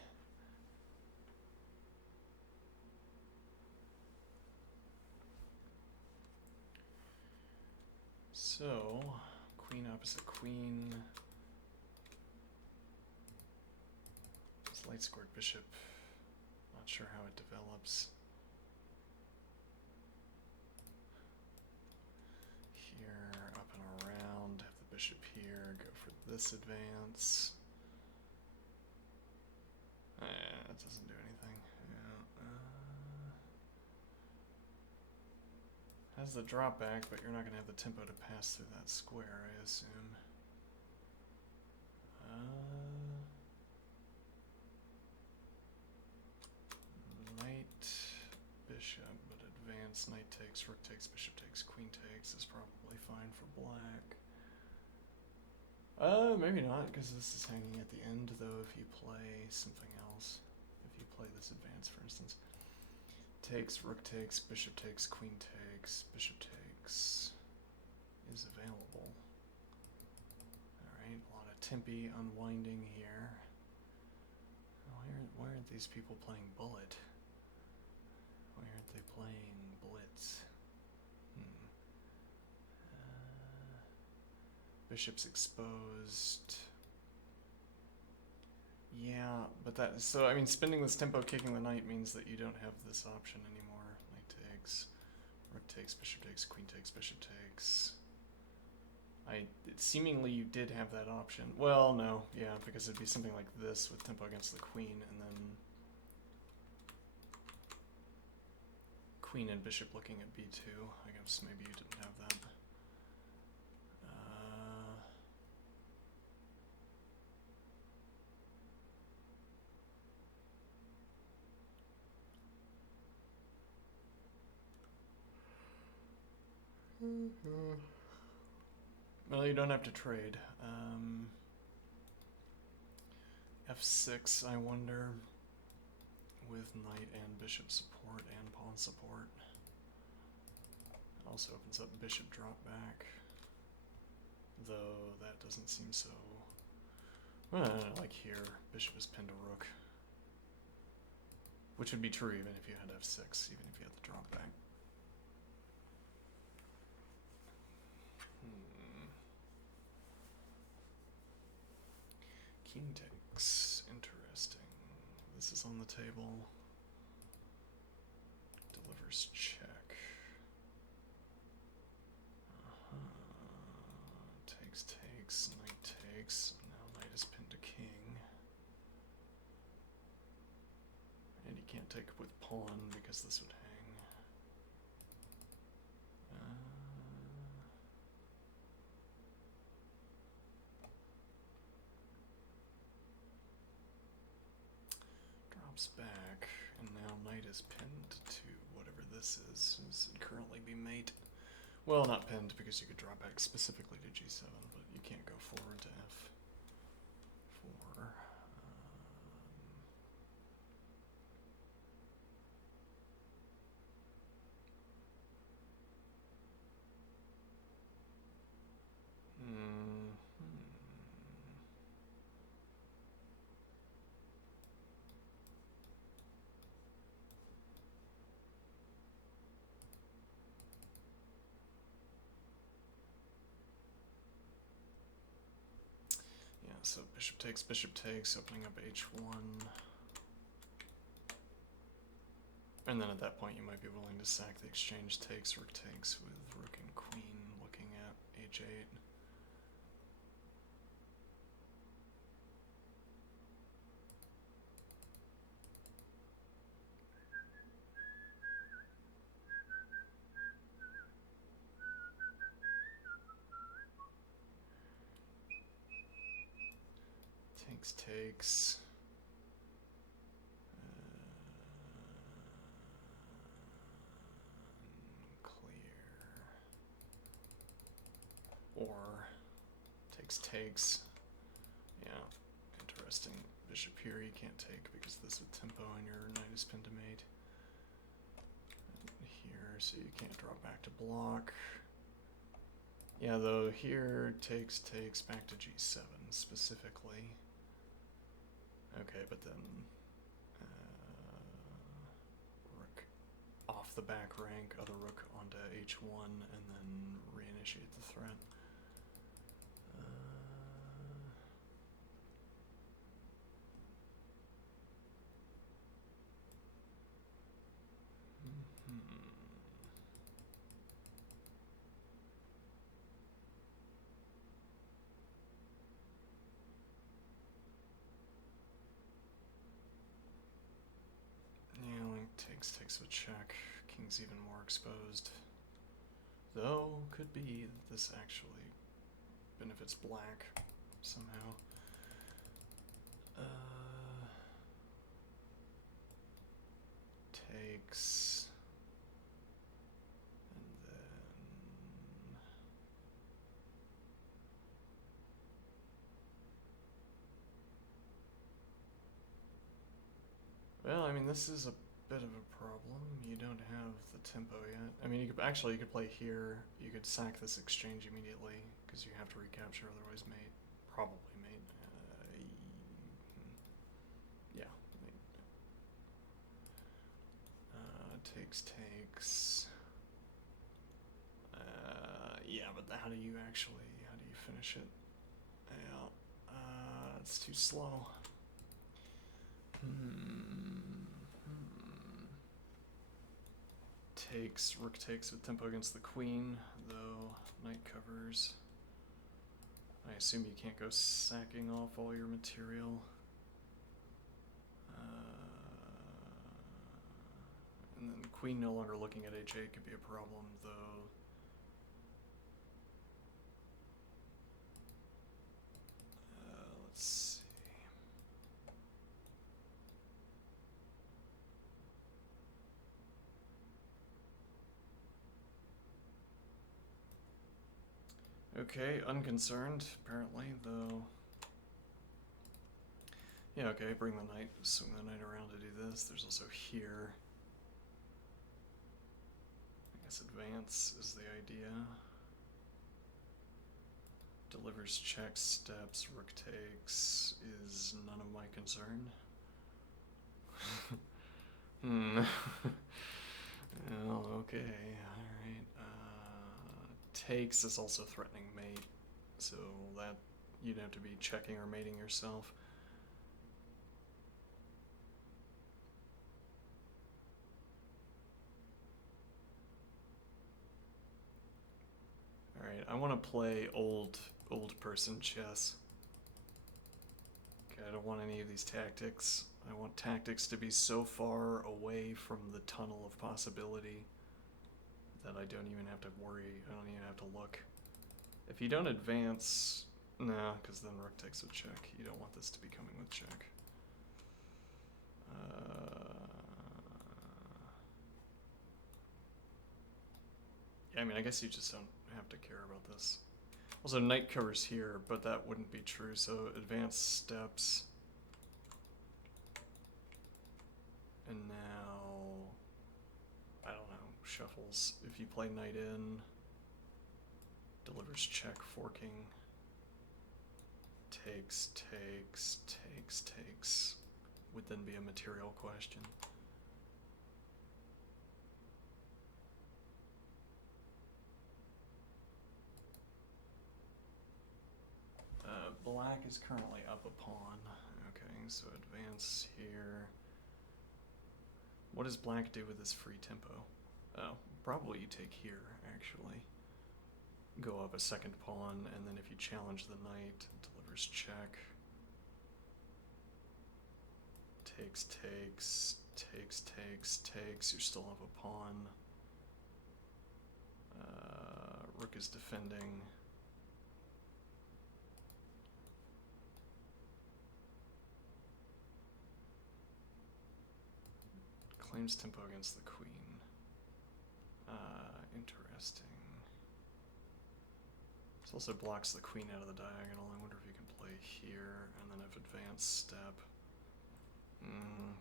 So, queen opposite queen. This light squared bishop. Not sure how it develops. Here, up and around, have the bishop here, go for this advance. That doesn't do anything. Yeah. Has the drop back, but you're not going to have the tempo to pass through that square, I assume. Knight, bishop, but advance, knight takes, rook takes, bishop takes, queen takes is probably fine for black. Maybe not, because this is hanging at the end, though, if you play something else. If you play this advance, for instance. Takes, rook takes, bishop takes, queen takes, bishop takes is available. Alright, a lot of tempi unwinding here. Why aren't these people playing bullet? Why aren't they playing blitz? Bishop's exposed. Yeah, but that, so I mean, spending this tempo kicking the knight means that you don't have this option anymore. Knight takes, rook takes, bishop takes, queen takes, bishop takes. Seemingly you did have that option. Well, no, yeah, because it'd be something like this with tempo against the queen, and then queen and bishop looking at b2. I guess maybe you didn't have that. Well, you don't have to trade. F6, I wonder, with knight and bishop support and pawn support. It also opens up bishop drop back, though that doesn't seem so... like here, bishop is pinned to rook. Which would be true even if you had f6, even if you had the drop back. King takes, interesting. This is on the table. Delivers check. Takes, knight takes. Now knight is pinned to king. And he can't take with pawn because this would hang. Back, and now knight is pinned to whatever this is. This would currently be mate. Well, not pinned because you could draw back specifically to g7, but you can't go forward to f4. So bishop takes, opening up h1. And then at that point you might be willing to sack the exchange takes, rook takes with rook and queen looking at h8. Takes. Clear. Or takes. Yeah, interesting. Bishop here you can't take because this with tempo and your knight is pinned to mate. And here, so you can't draw back to block. Yeah, though here takes back to g7 specifically. Okay, but then rook off the back rank, other rook onto h1, and then initiate the threat. Yeah, link takes with check. King's even more exposed. Though, could be that this actually benefits black somehow. Takes. And then. Well, I mean, this is a bit of a problem. You don't have the tempo yet. I mean, you could play here. You could sack this exchange immediately because you have to recapture, otherwise mate. Probably mate. Yeah, mate. Takes. Yeah, but how do you finish it? Yeah, it's too slow. Rook takes with tempo against the queen, though knight covers. I assume you can't go sacking off all your material. And then queen no longer looking at h8 could be a problem, though. Let's see. Okay, unconcerned, apparently, though. Yeah, okay, bring the knight, swing the knight around to do this. There's also here. I guess advance is the idea. Delivers check, steps, rook takes is none of my concern. Well, okay, alright. Takes is also threatening mate, so that you'd have to be checking or mating yourself. Alright, I want to play old person chess. Okay, I don't want any of these tactics. I want tactics to be so far away from the tunnel of possibility that I don't even have to worry, I don't even have to look. If you don't advance, nah, because then rook takes with check. You don't want this to be coming with check. Yeah, I mean, I guess you just don't have to care about this. Also, knight covers here, but that wouldn't be true, so advance steps. And now, I don't know, shuffles. If you play knight in, delivers check, forking. Takes, would then be a material question. Black is currently up a pawn. Okay, so advance here. What does black do with this free tempo? Oh, probably you take here, actually. Go up a second pawn, and then if you challenge the knight, it delivers check. Takes. You still have a pawn. Rook is defending. Claims tempo against the queen. Interesting. This also blocks the queen out of the diagonal. I wonder if you can play here, and then if advance step.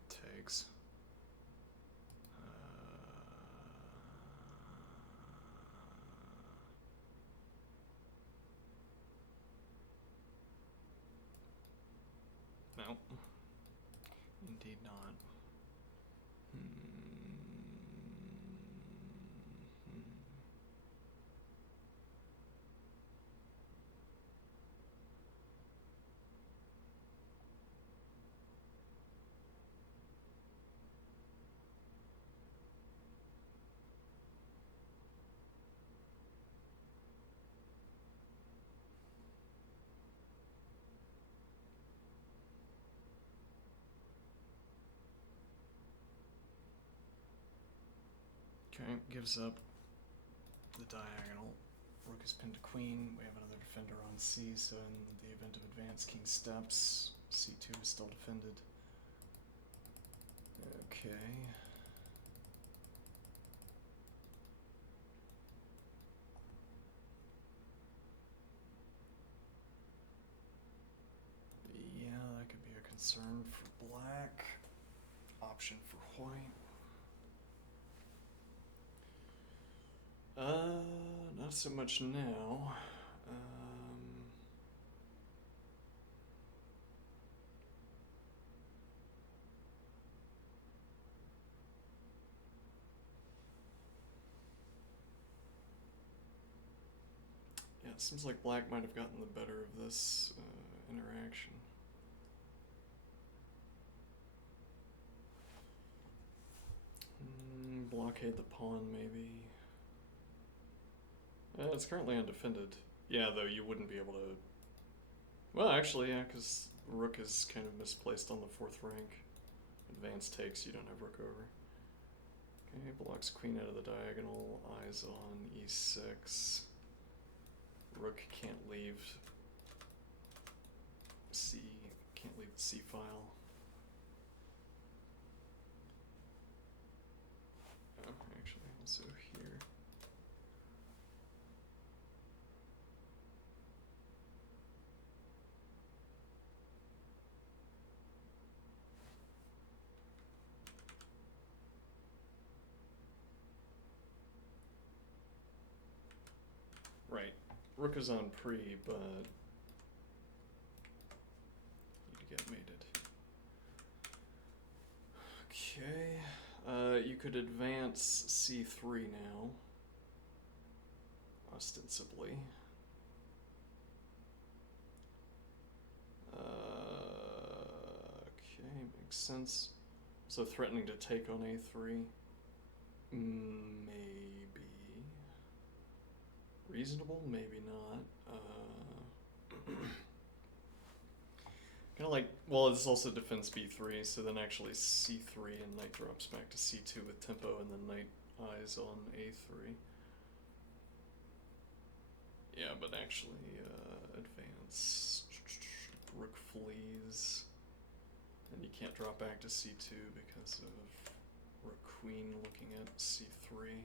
Takes. No. Indeed not. Okay, gives up the diagonal. Rook is pinned to queen. We have another defender on c, so in the event of advance, king steps. c2 is still defended. Okay. Yeah, that could be a concern for black. Option for white. Not so much now. Yeah, it seems like black might have gotten the better of this interaction. Blockade the pawn, maybe. It's currently undefended. Yeah, though you wouldn't be able to... Well, actually, yeah, because rook is kind of misplaced on the fourth rank. Advance takes, you don't have rook over. Okay, blocks queen out of the diagonal, eyes on e6. Rook can't leave c, can't leave the c file. Oh, actually, also here. Right. Rook is on pre, but need to get mated. Okay. You could advance c3 now. Ostensibly. Okay, makes sense. So threatening to take on a3. Maybe. Reasonable? Maybe not. Kind of like, well, this also defends b3, so then actually c3 and knight drops back to c2 with tempo, and then knight eyes on a3. Yeah, but actually, advance. Rook flees. And you can't drop back to c2 because of rook queen looking at c3.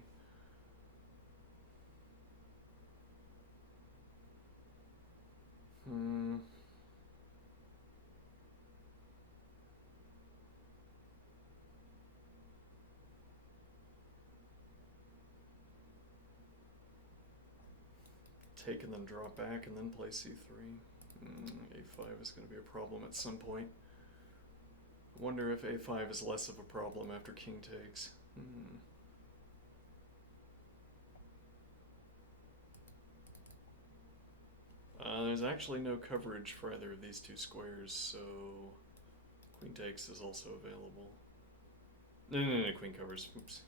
Take and then drop back and then play c3. A5 is going to be a problem at some point. I wonder if a5 is less of a problem after king takes. There's actually no coverage for either of these two squares, so queen takes is also available. No, queen covers. Oops.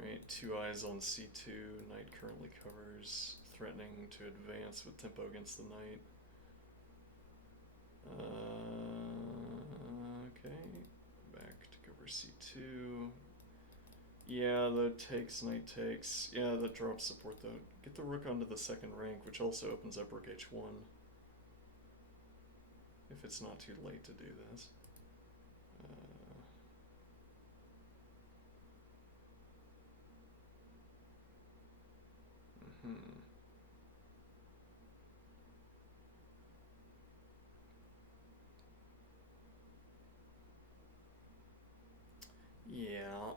Alright, two eyes on c2, knight currently covers, threatening to advance with tempo against the knight. Okay, back to cover c2. Yeah, the takes, knight takes. Yeah, that drops support though. Get the rook onto the second rank, which also opens up rook h1. If it's not too late to do this. Yeah.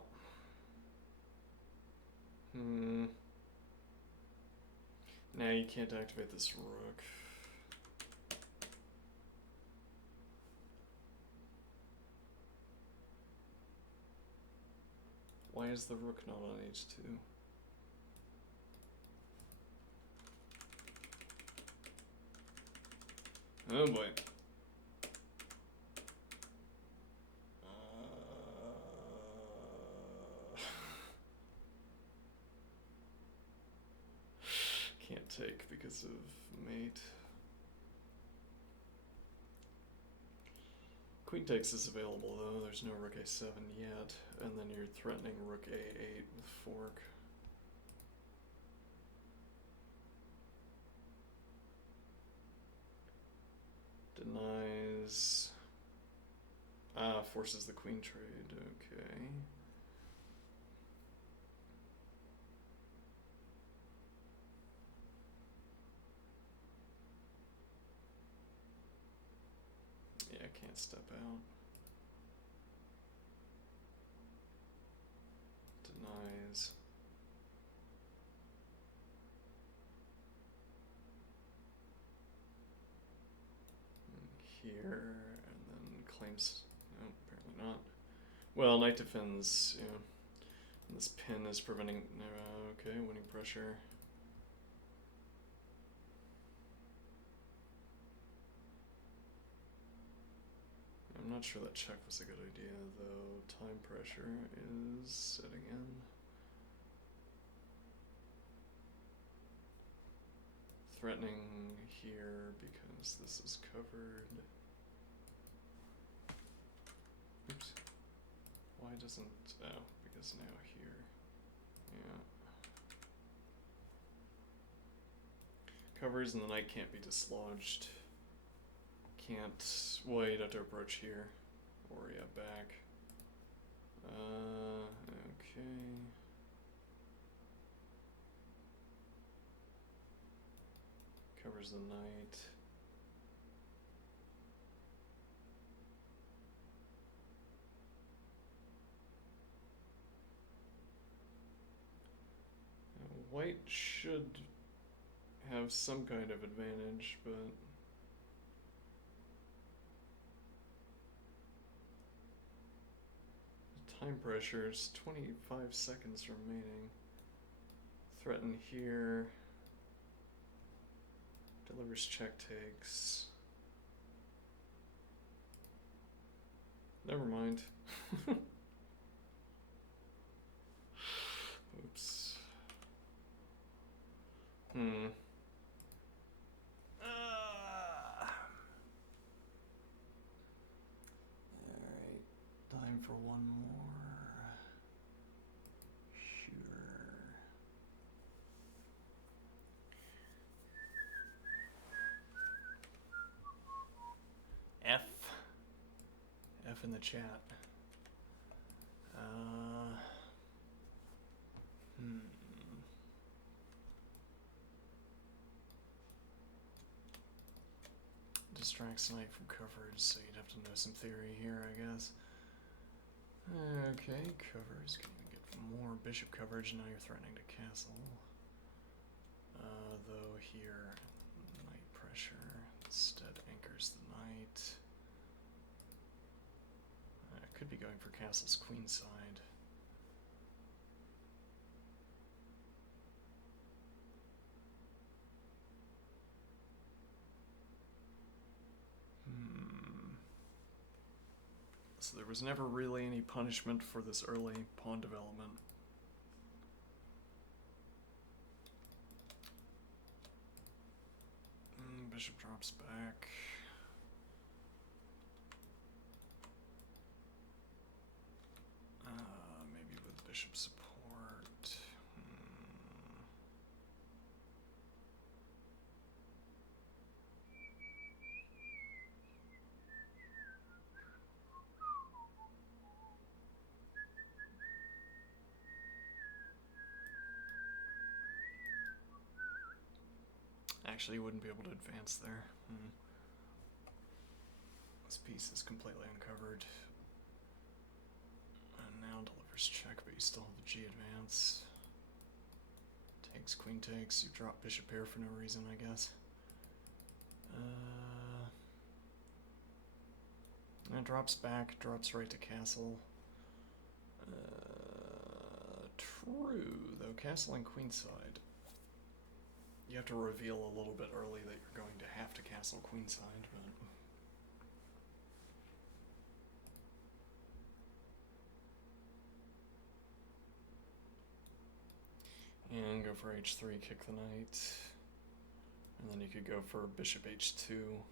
Now you can't activate this rook. Why is the rook not on h2? Oh boy. Can't take because of mate. Queen takes is available though, there's no rook a7 yet, and then you're threatening rook a8 with fork. Denies. Forces the queen trade, okay. Yeah, I can't step out. Denies. Here, and then claims, no, apparently not. Well, knight defends, yeah. And this pin is preventing, okay, winning pressure. I'm not sure that check was a good idea, though. Time pressure is setting in. Threatening here because this is covered. Oops. Why doesn't, oh, because now here. Yeah. Covers and the knight can't be dislodged. Can't, well, you'd have to approach here. Or, yeah, back. Okay. Covers the knight. White should have some kind of advantage, but time pressure is 25 seconds remaining. Threaten here. Delivers check takes. Never mind. Oops. Alright, time for one more. Sure. F in the chat. Distracts knight from coverage, so you'd have to know some theory here, I guess. Okay, covers. Can even get more bishop coverage. Now you're threatening to castle. Though here, knight pressure instead anchors the knight. Could be going for castle's queenside. So there was never really any punishment for this early pawn development. Bishop drops back. Maybe with bishop support. Actually, you wouldn't be able to advance there. This piece is completely uncovered. And now delivers check, but you still have the G advance. Takes, queen takes. You drop bishop here for no reason, I guess. And it drops back, drops right to castle. True, though, castling queenside. You have to reveal a little bit early that you're going to have to castle queenside, but... And go for h3, kick the knight. And then you could go for bishop h2.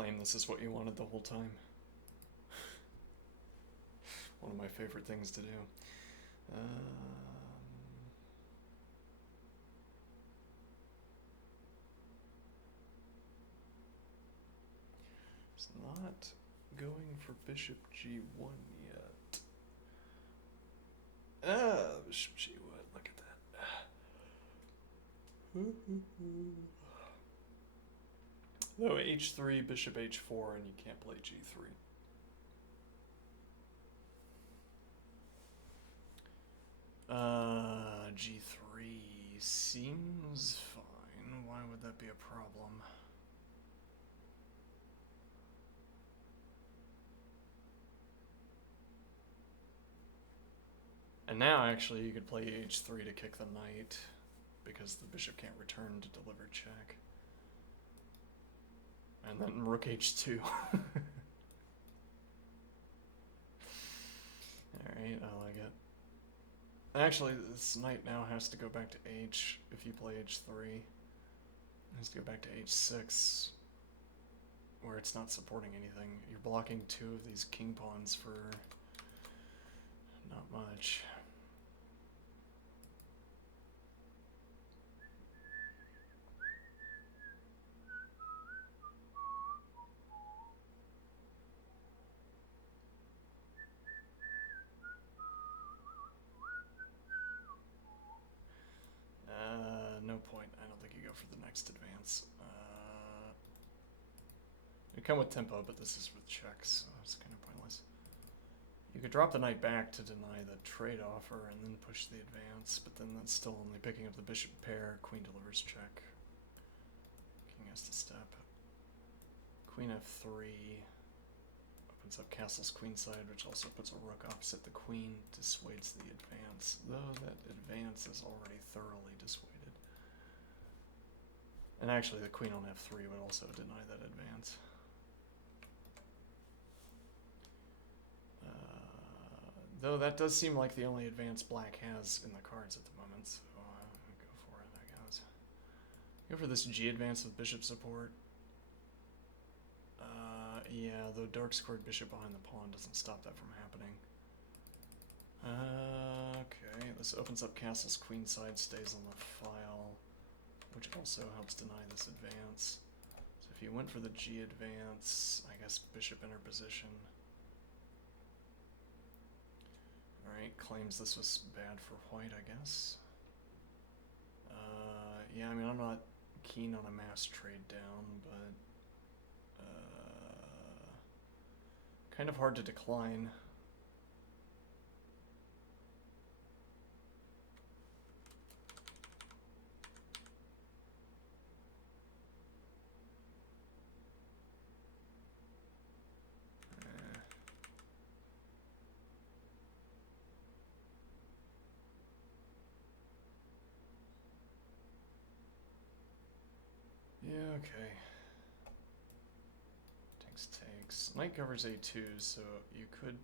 claim this is what you wanted the whole time. One of my favorite things to do. It's not going for bishop g1 yet. Bishop g1, look at that. Though h3, bishop h4, and you can't play g3. G3 seems fine. Why would that be a problem? And now, actually, you could play h3 to kick the knight, because the bishop can't return to deliver check. And then rook h2. Alright, I like it. Actually, this knight now has to go back to h if you play h3. It has to go back to h6, where it's not supporting anything. You're blocking two of these king pawns for not much. No point. I don't think you go for the next advance. You come with tempo, but this is with checks, so it's kind of pointless. You could drop the knight back to deny the trade offer and then push the advance, but then that's still only picking up the bishop pair. Queen delivers check. King has to step. Queen f3 opens up castle's queenside, which also puts a rook opposite the queen, dissuades the advance, though that advance is already thoroughly dissuaded. And actually, the queen on f3 would also deny that advance. Though that does seem like the only advance black has in the cards at the moment, so go for it, I guess. Go for this G advance with bishop support. Yeah, though dark squared bishop behind the pawn doesn't stop that from happening. Okay, this opens up castle's queenside, stays on the file, which also helps deny this advance. So if you went for the G advance, I guess bishop enter position. Alright, claims this was bad for white, I guess. Yeah, I mean, I'm not keen on a mass trade down, but kind of hard to decline. Yeah, okay. Takes. Knight covers a2, so you could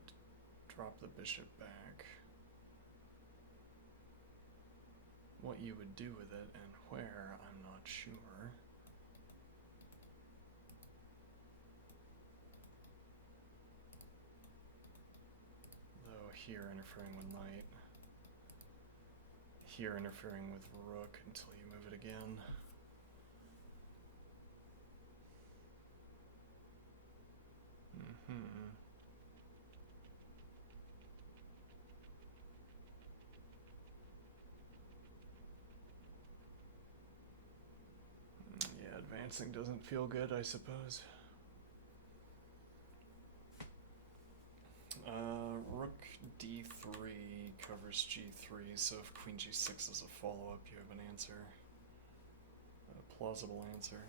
drop the bishop back. What you would do with it and where, I'm not sure. Though here interfering with knight. Here interfering with rook until you move it again. Yeah, advancing doesn't feel good, I suppose. Rook d3 covers g3, so if queen g6 is a follow-up, you have an answer. A plausible answer.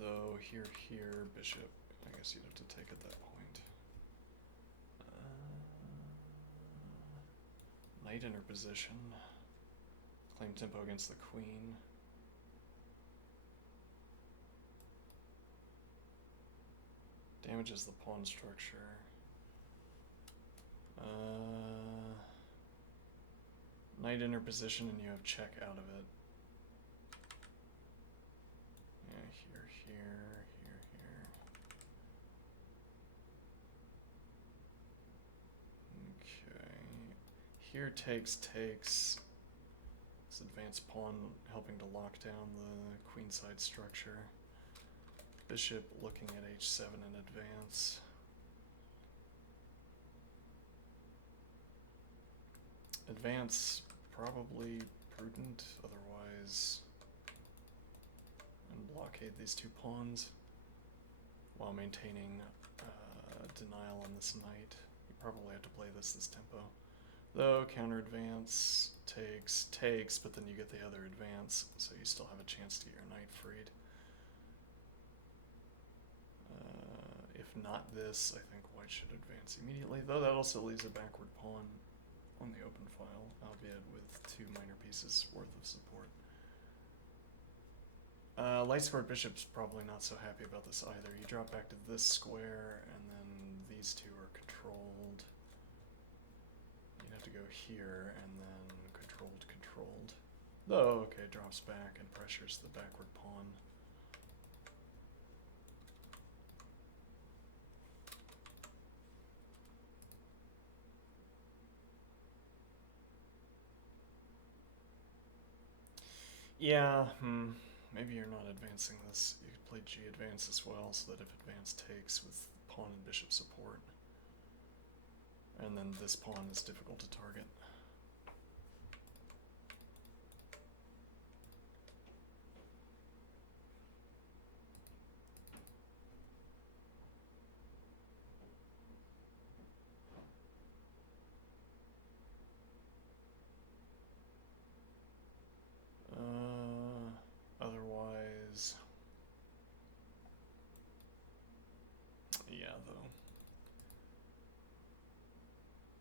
Though here, bishop, I guess you'd have to take at that point. Knight in her position. Claim tempo against the queen. Damages the pawn structure. Knight in her position and you have check out of it. Yeah, here. here takes. This advanced pawn helping to lock down the queenside structure. Bishop looking at h7 in advance. Advance, probably prudent, otherwise, and blockade these two pawns while maintaining denial on this knight. You probably have to play this tempo. Though, counter advance, takes, but then you get the other advance, so you still have a chance to get your knight freed. If not this, I think white should advance immediately, though that also leaves a backward pawn on the open file, albeit with 2 minor pieces worth of support. Light squared bishop's probably not so happy about this either. You drop back to this square, and then these two are controlled. You'd have to go here, and then controlled. Though, okay, drops back and pressures the backward pawn. Yeah, maybe you're not advancing this. You could play G advance as well, so that if advance takes with pawn and bishop support, and then this pawn is difficult to target. Otherwise, yeah, though.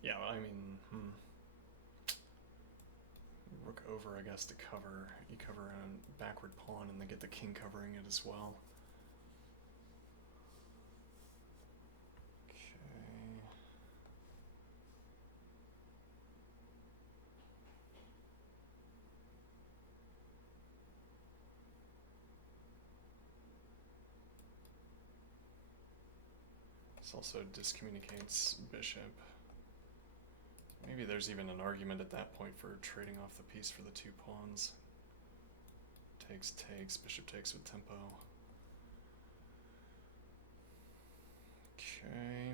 Yeah, I mean, rook over, I guess, to cover. You cover a backward pawn and then get the king covering it as well. Okay. This also discommunicates bishop. Maybe there's even an argument at that point for trading off the piece for the 2 pawns. Takes, bishop takes with tempo. Okay.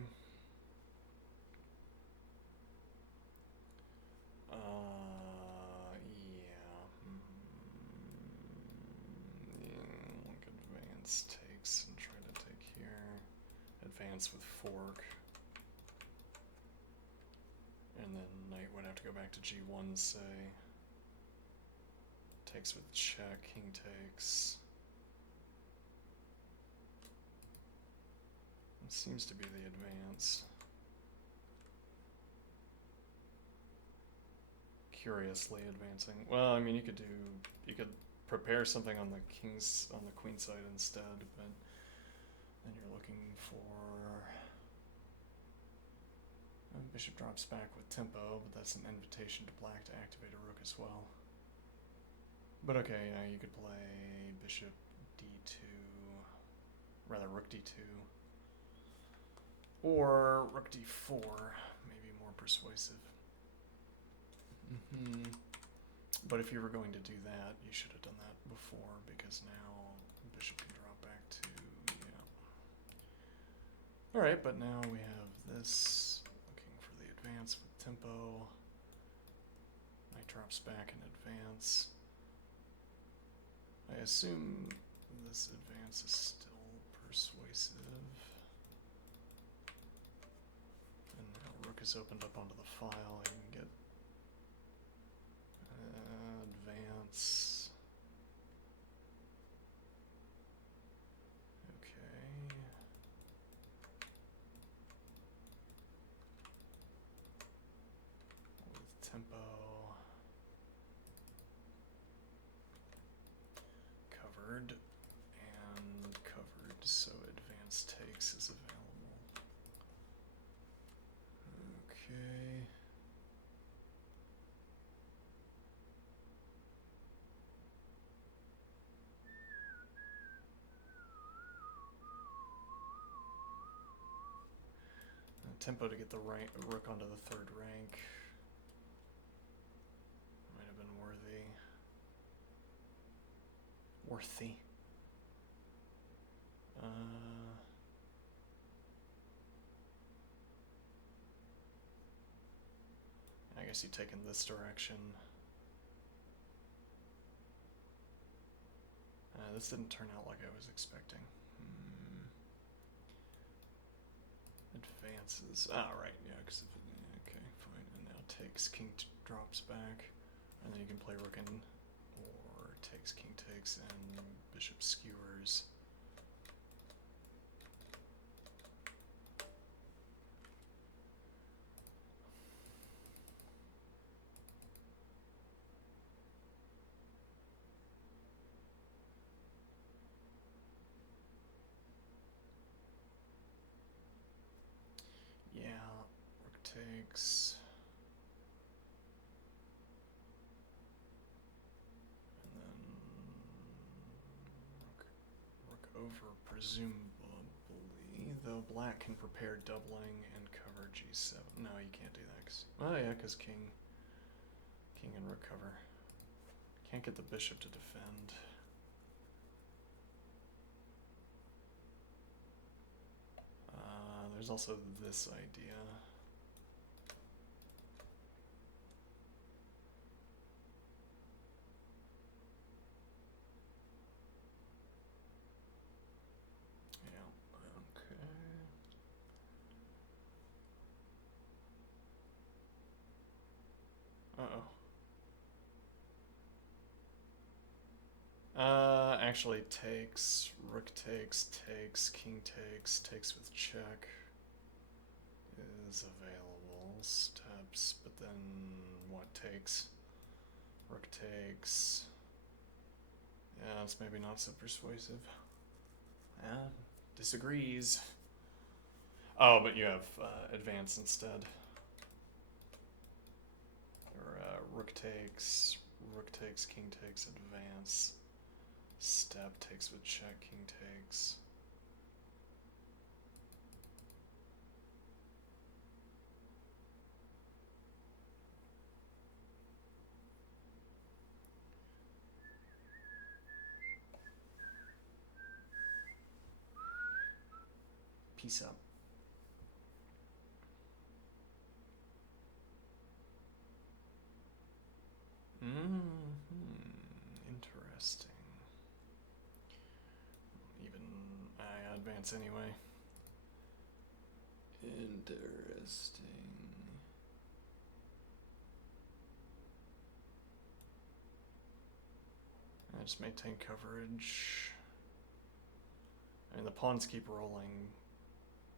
Like advance takes and try to take here. Advance with fork. And then knight would have to go back to g1, say. Takes with check, king takes. It seems to be the advance. Curiously advancing. Well, I mean, you could prepare something on the queen side instead, but then you're looking for bishop drops back with tempo, but that's an invitation to black to activate a rook as well. But okay, you could play bishop d2, rather rook d2, or rook d4, maybe more persuasive. But if you were going to do that, you should have done that before, because now bishop can drop back to, yeah. Alright, but now we have this, looking for the advance with tempo. Knight drops back in advance. I assume this advance is still persuasive. And now rook is opened up onto the file. You can get advance. Okay. With tempo. Covered. And covered, so advance takes is available. Okay. Tempo to get the rook onto the 3rd rank. Worthy. I guess you take in this direction. This didn't turn out like I was expecting. Advances. Ah, right, yeah, because okay, fine. And now takes, king drops back, and then you can play rook in, or takes, king takes, and bishop skewers. Yeah, rook takes. And then rook over, presumably, though black can prepare doubling and cover g7. No, you can't do that. Oh yeah, because king and rook cover. Can't get the bishop to defend. There's also this idea. Yeah, okay. Actually takes, rook takes, king takes with check is available. Steps, but then what takes? Rook takes. Yeah, it's maybe not so persuasive. Yeah, disagrees. Oh, but you have advance instead. Or rook takes, king takes, advance. Step takes with check, king takes. Peace out. Interesting. Even I advance anyway. Interesting. I just maintain coverage. I mean, the pawns keep rolling,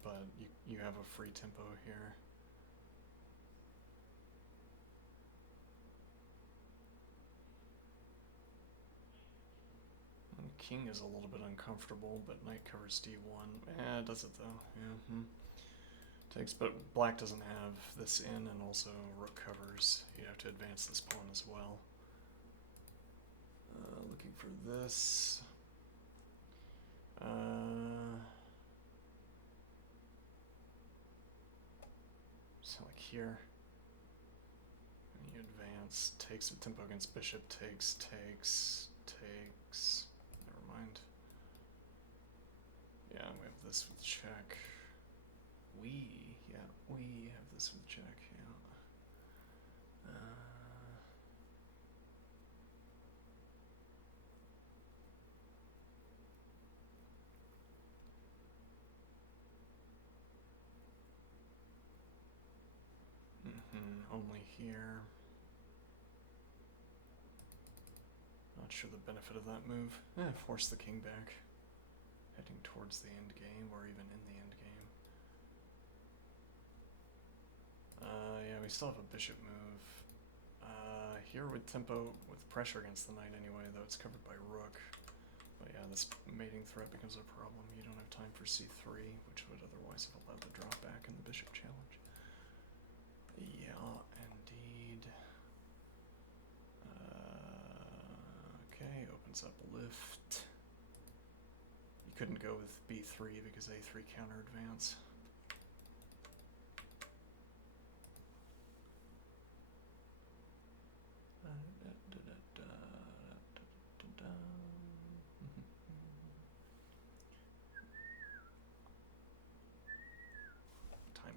but you have a free tempo here. And king is a little bit uncomfortable, but knight covers d1. It does it though. Yeah. Takes, but black doesn't have this in, and also rook covers. You have to advance this pawn as well. Looking for this. So like here, and you advance, takes with tempo against bishop, takes. Never mind. Yeah, we have this with check. We have this with check, yeah. Only here. Not sure the benefit of that move. Force the king back. Heading towards the end game, or even in the end game. Yeah, we still have a bishop move. Here with tempo, with pressure against the knight anyway, though it's covered by rook. But yeah, this mating threat becomes a problem. You don't have time for c3, which would otherwise have allowed the drop back and the bishop challenge. Yeah, indeed. Okay, opens up lift. You couldn't go with b3 because a3 counter advance.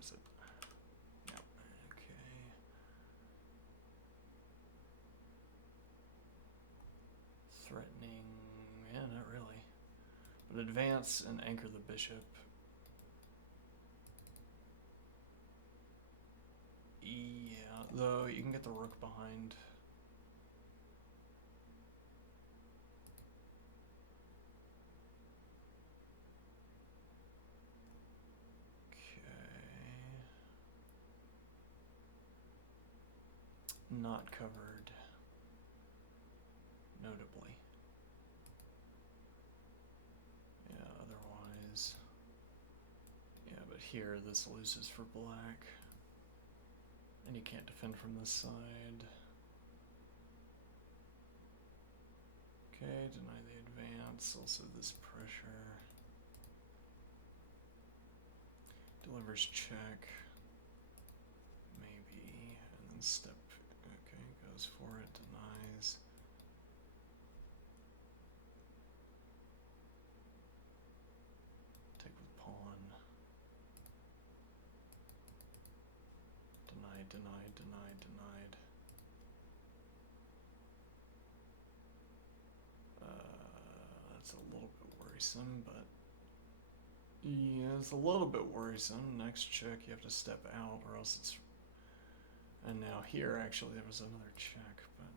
is it? Yep. Okay. Threatening, yeah, not really. But advance and anchor the bishop. Yeah, though you can get the rook behind. Okay. Not covered. Notably. Yeah, otherwise. Yeah, but here this loses for black. And you can't defend from this side. Okay, deny the advance. Also this pressure. Delivers check. Maybe. And then step. Okay, goes for it. Denies. Take with pawn. Denied, denied, denied, denied. That's a little bit worrisome, but yeah, it's a little bit worrisome. Next check, you have to step out, or else it's. And now here, actually, there was another check, but.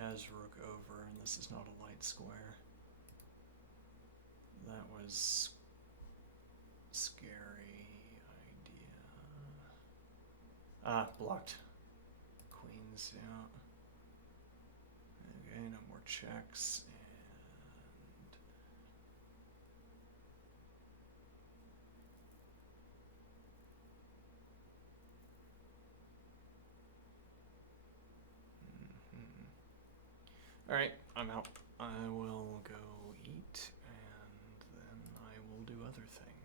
Has rook over, and this is not a light square. That was scary idea. Ah, blocked. Queens, yeah. Okay, no more checks, and alright, I'm out. I will go eat, and then I will do other things.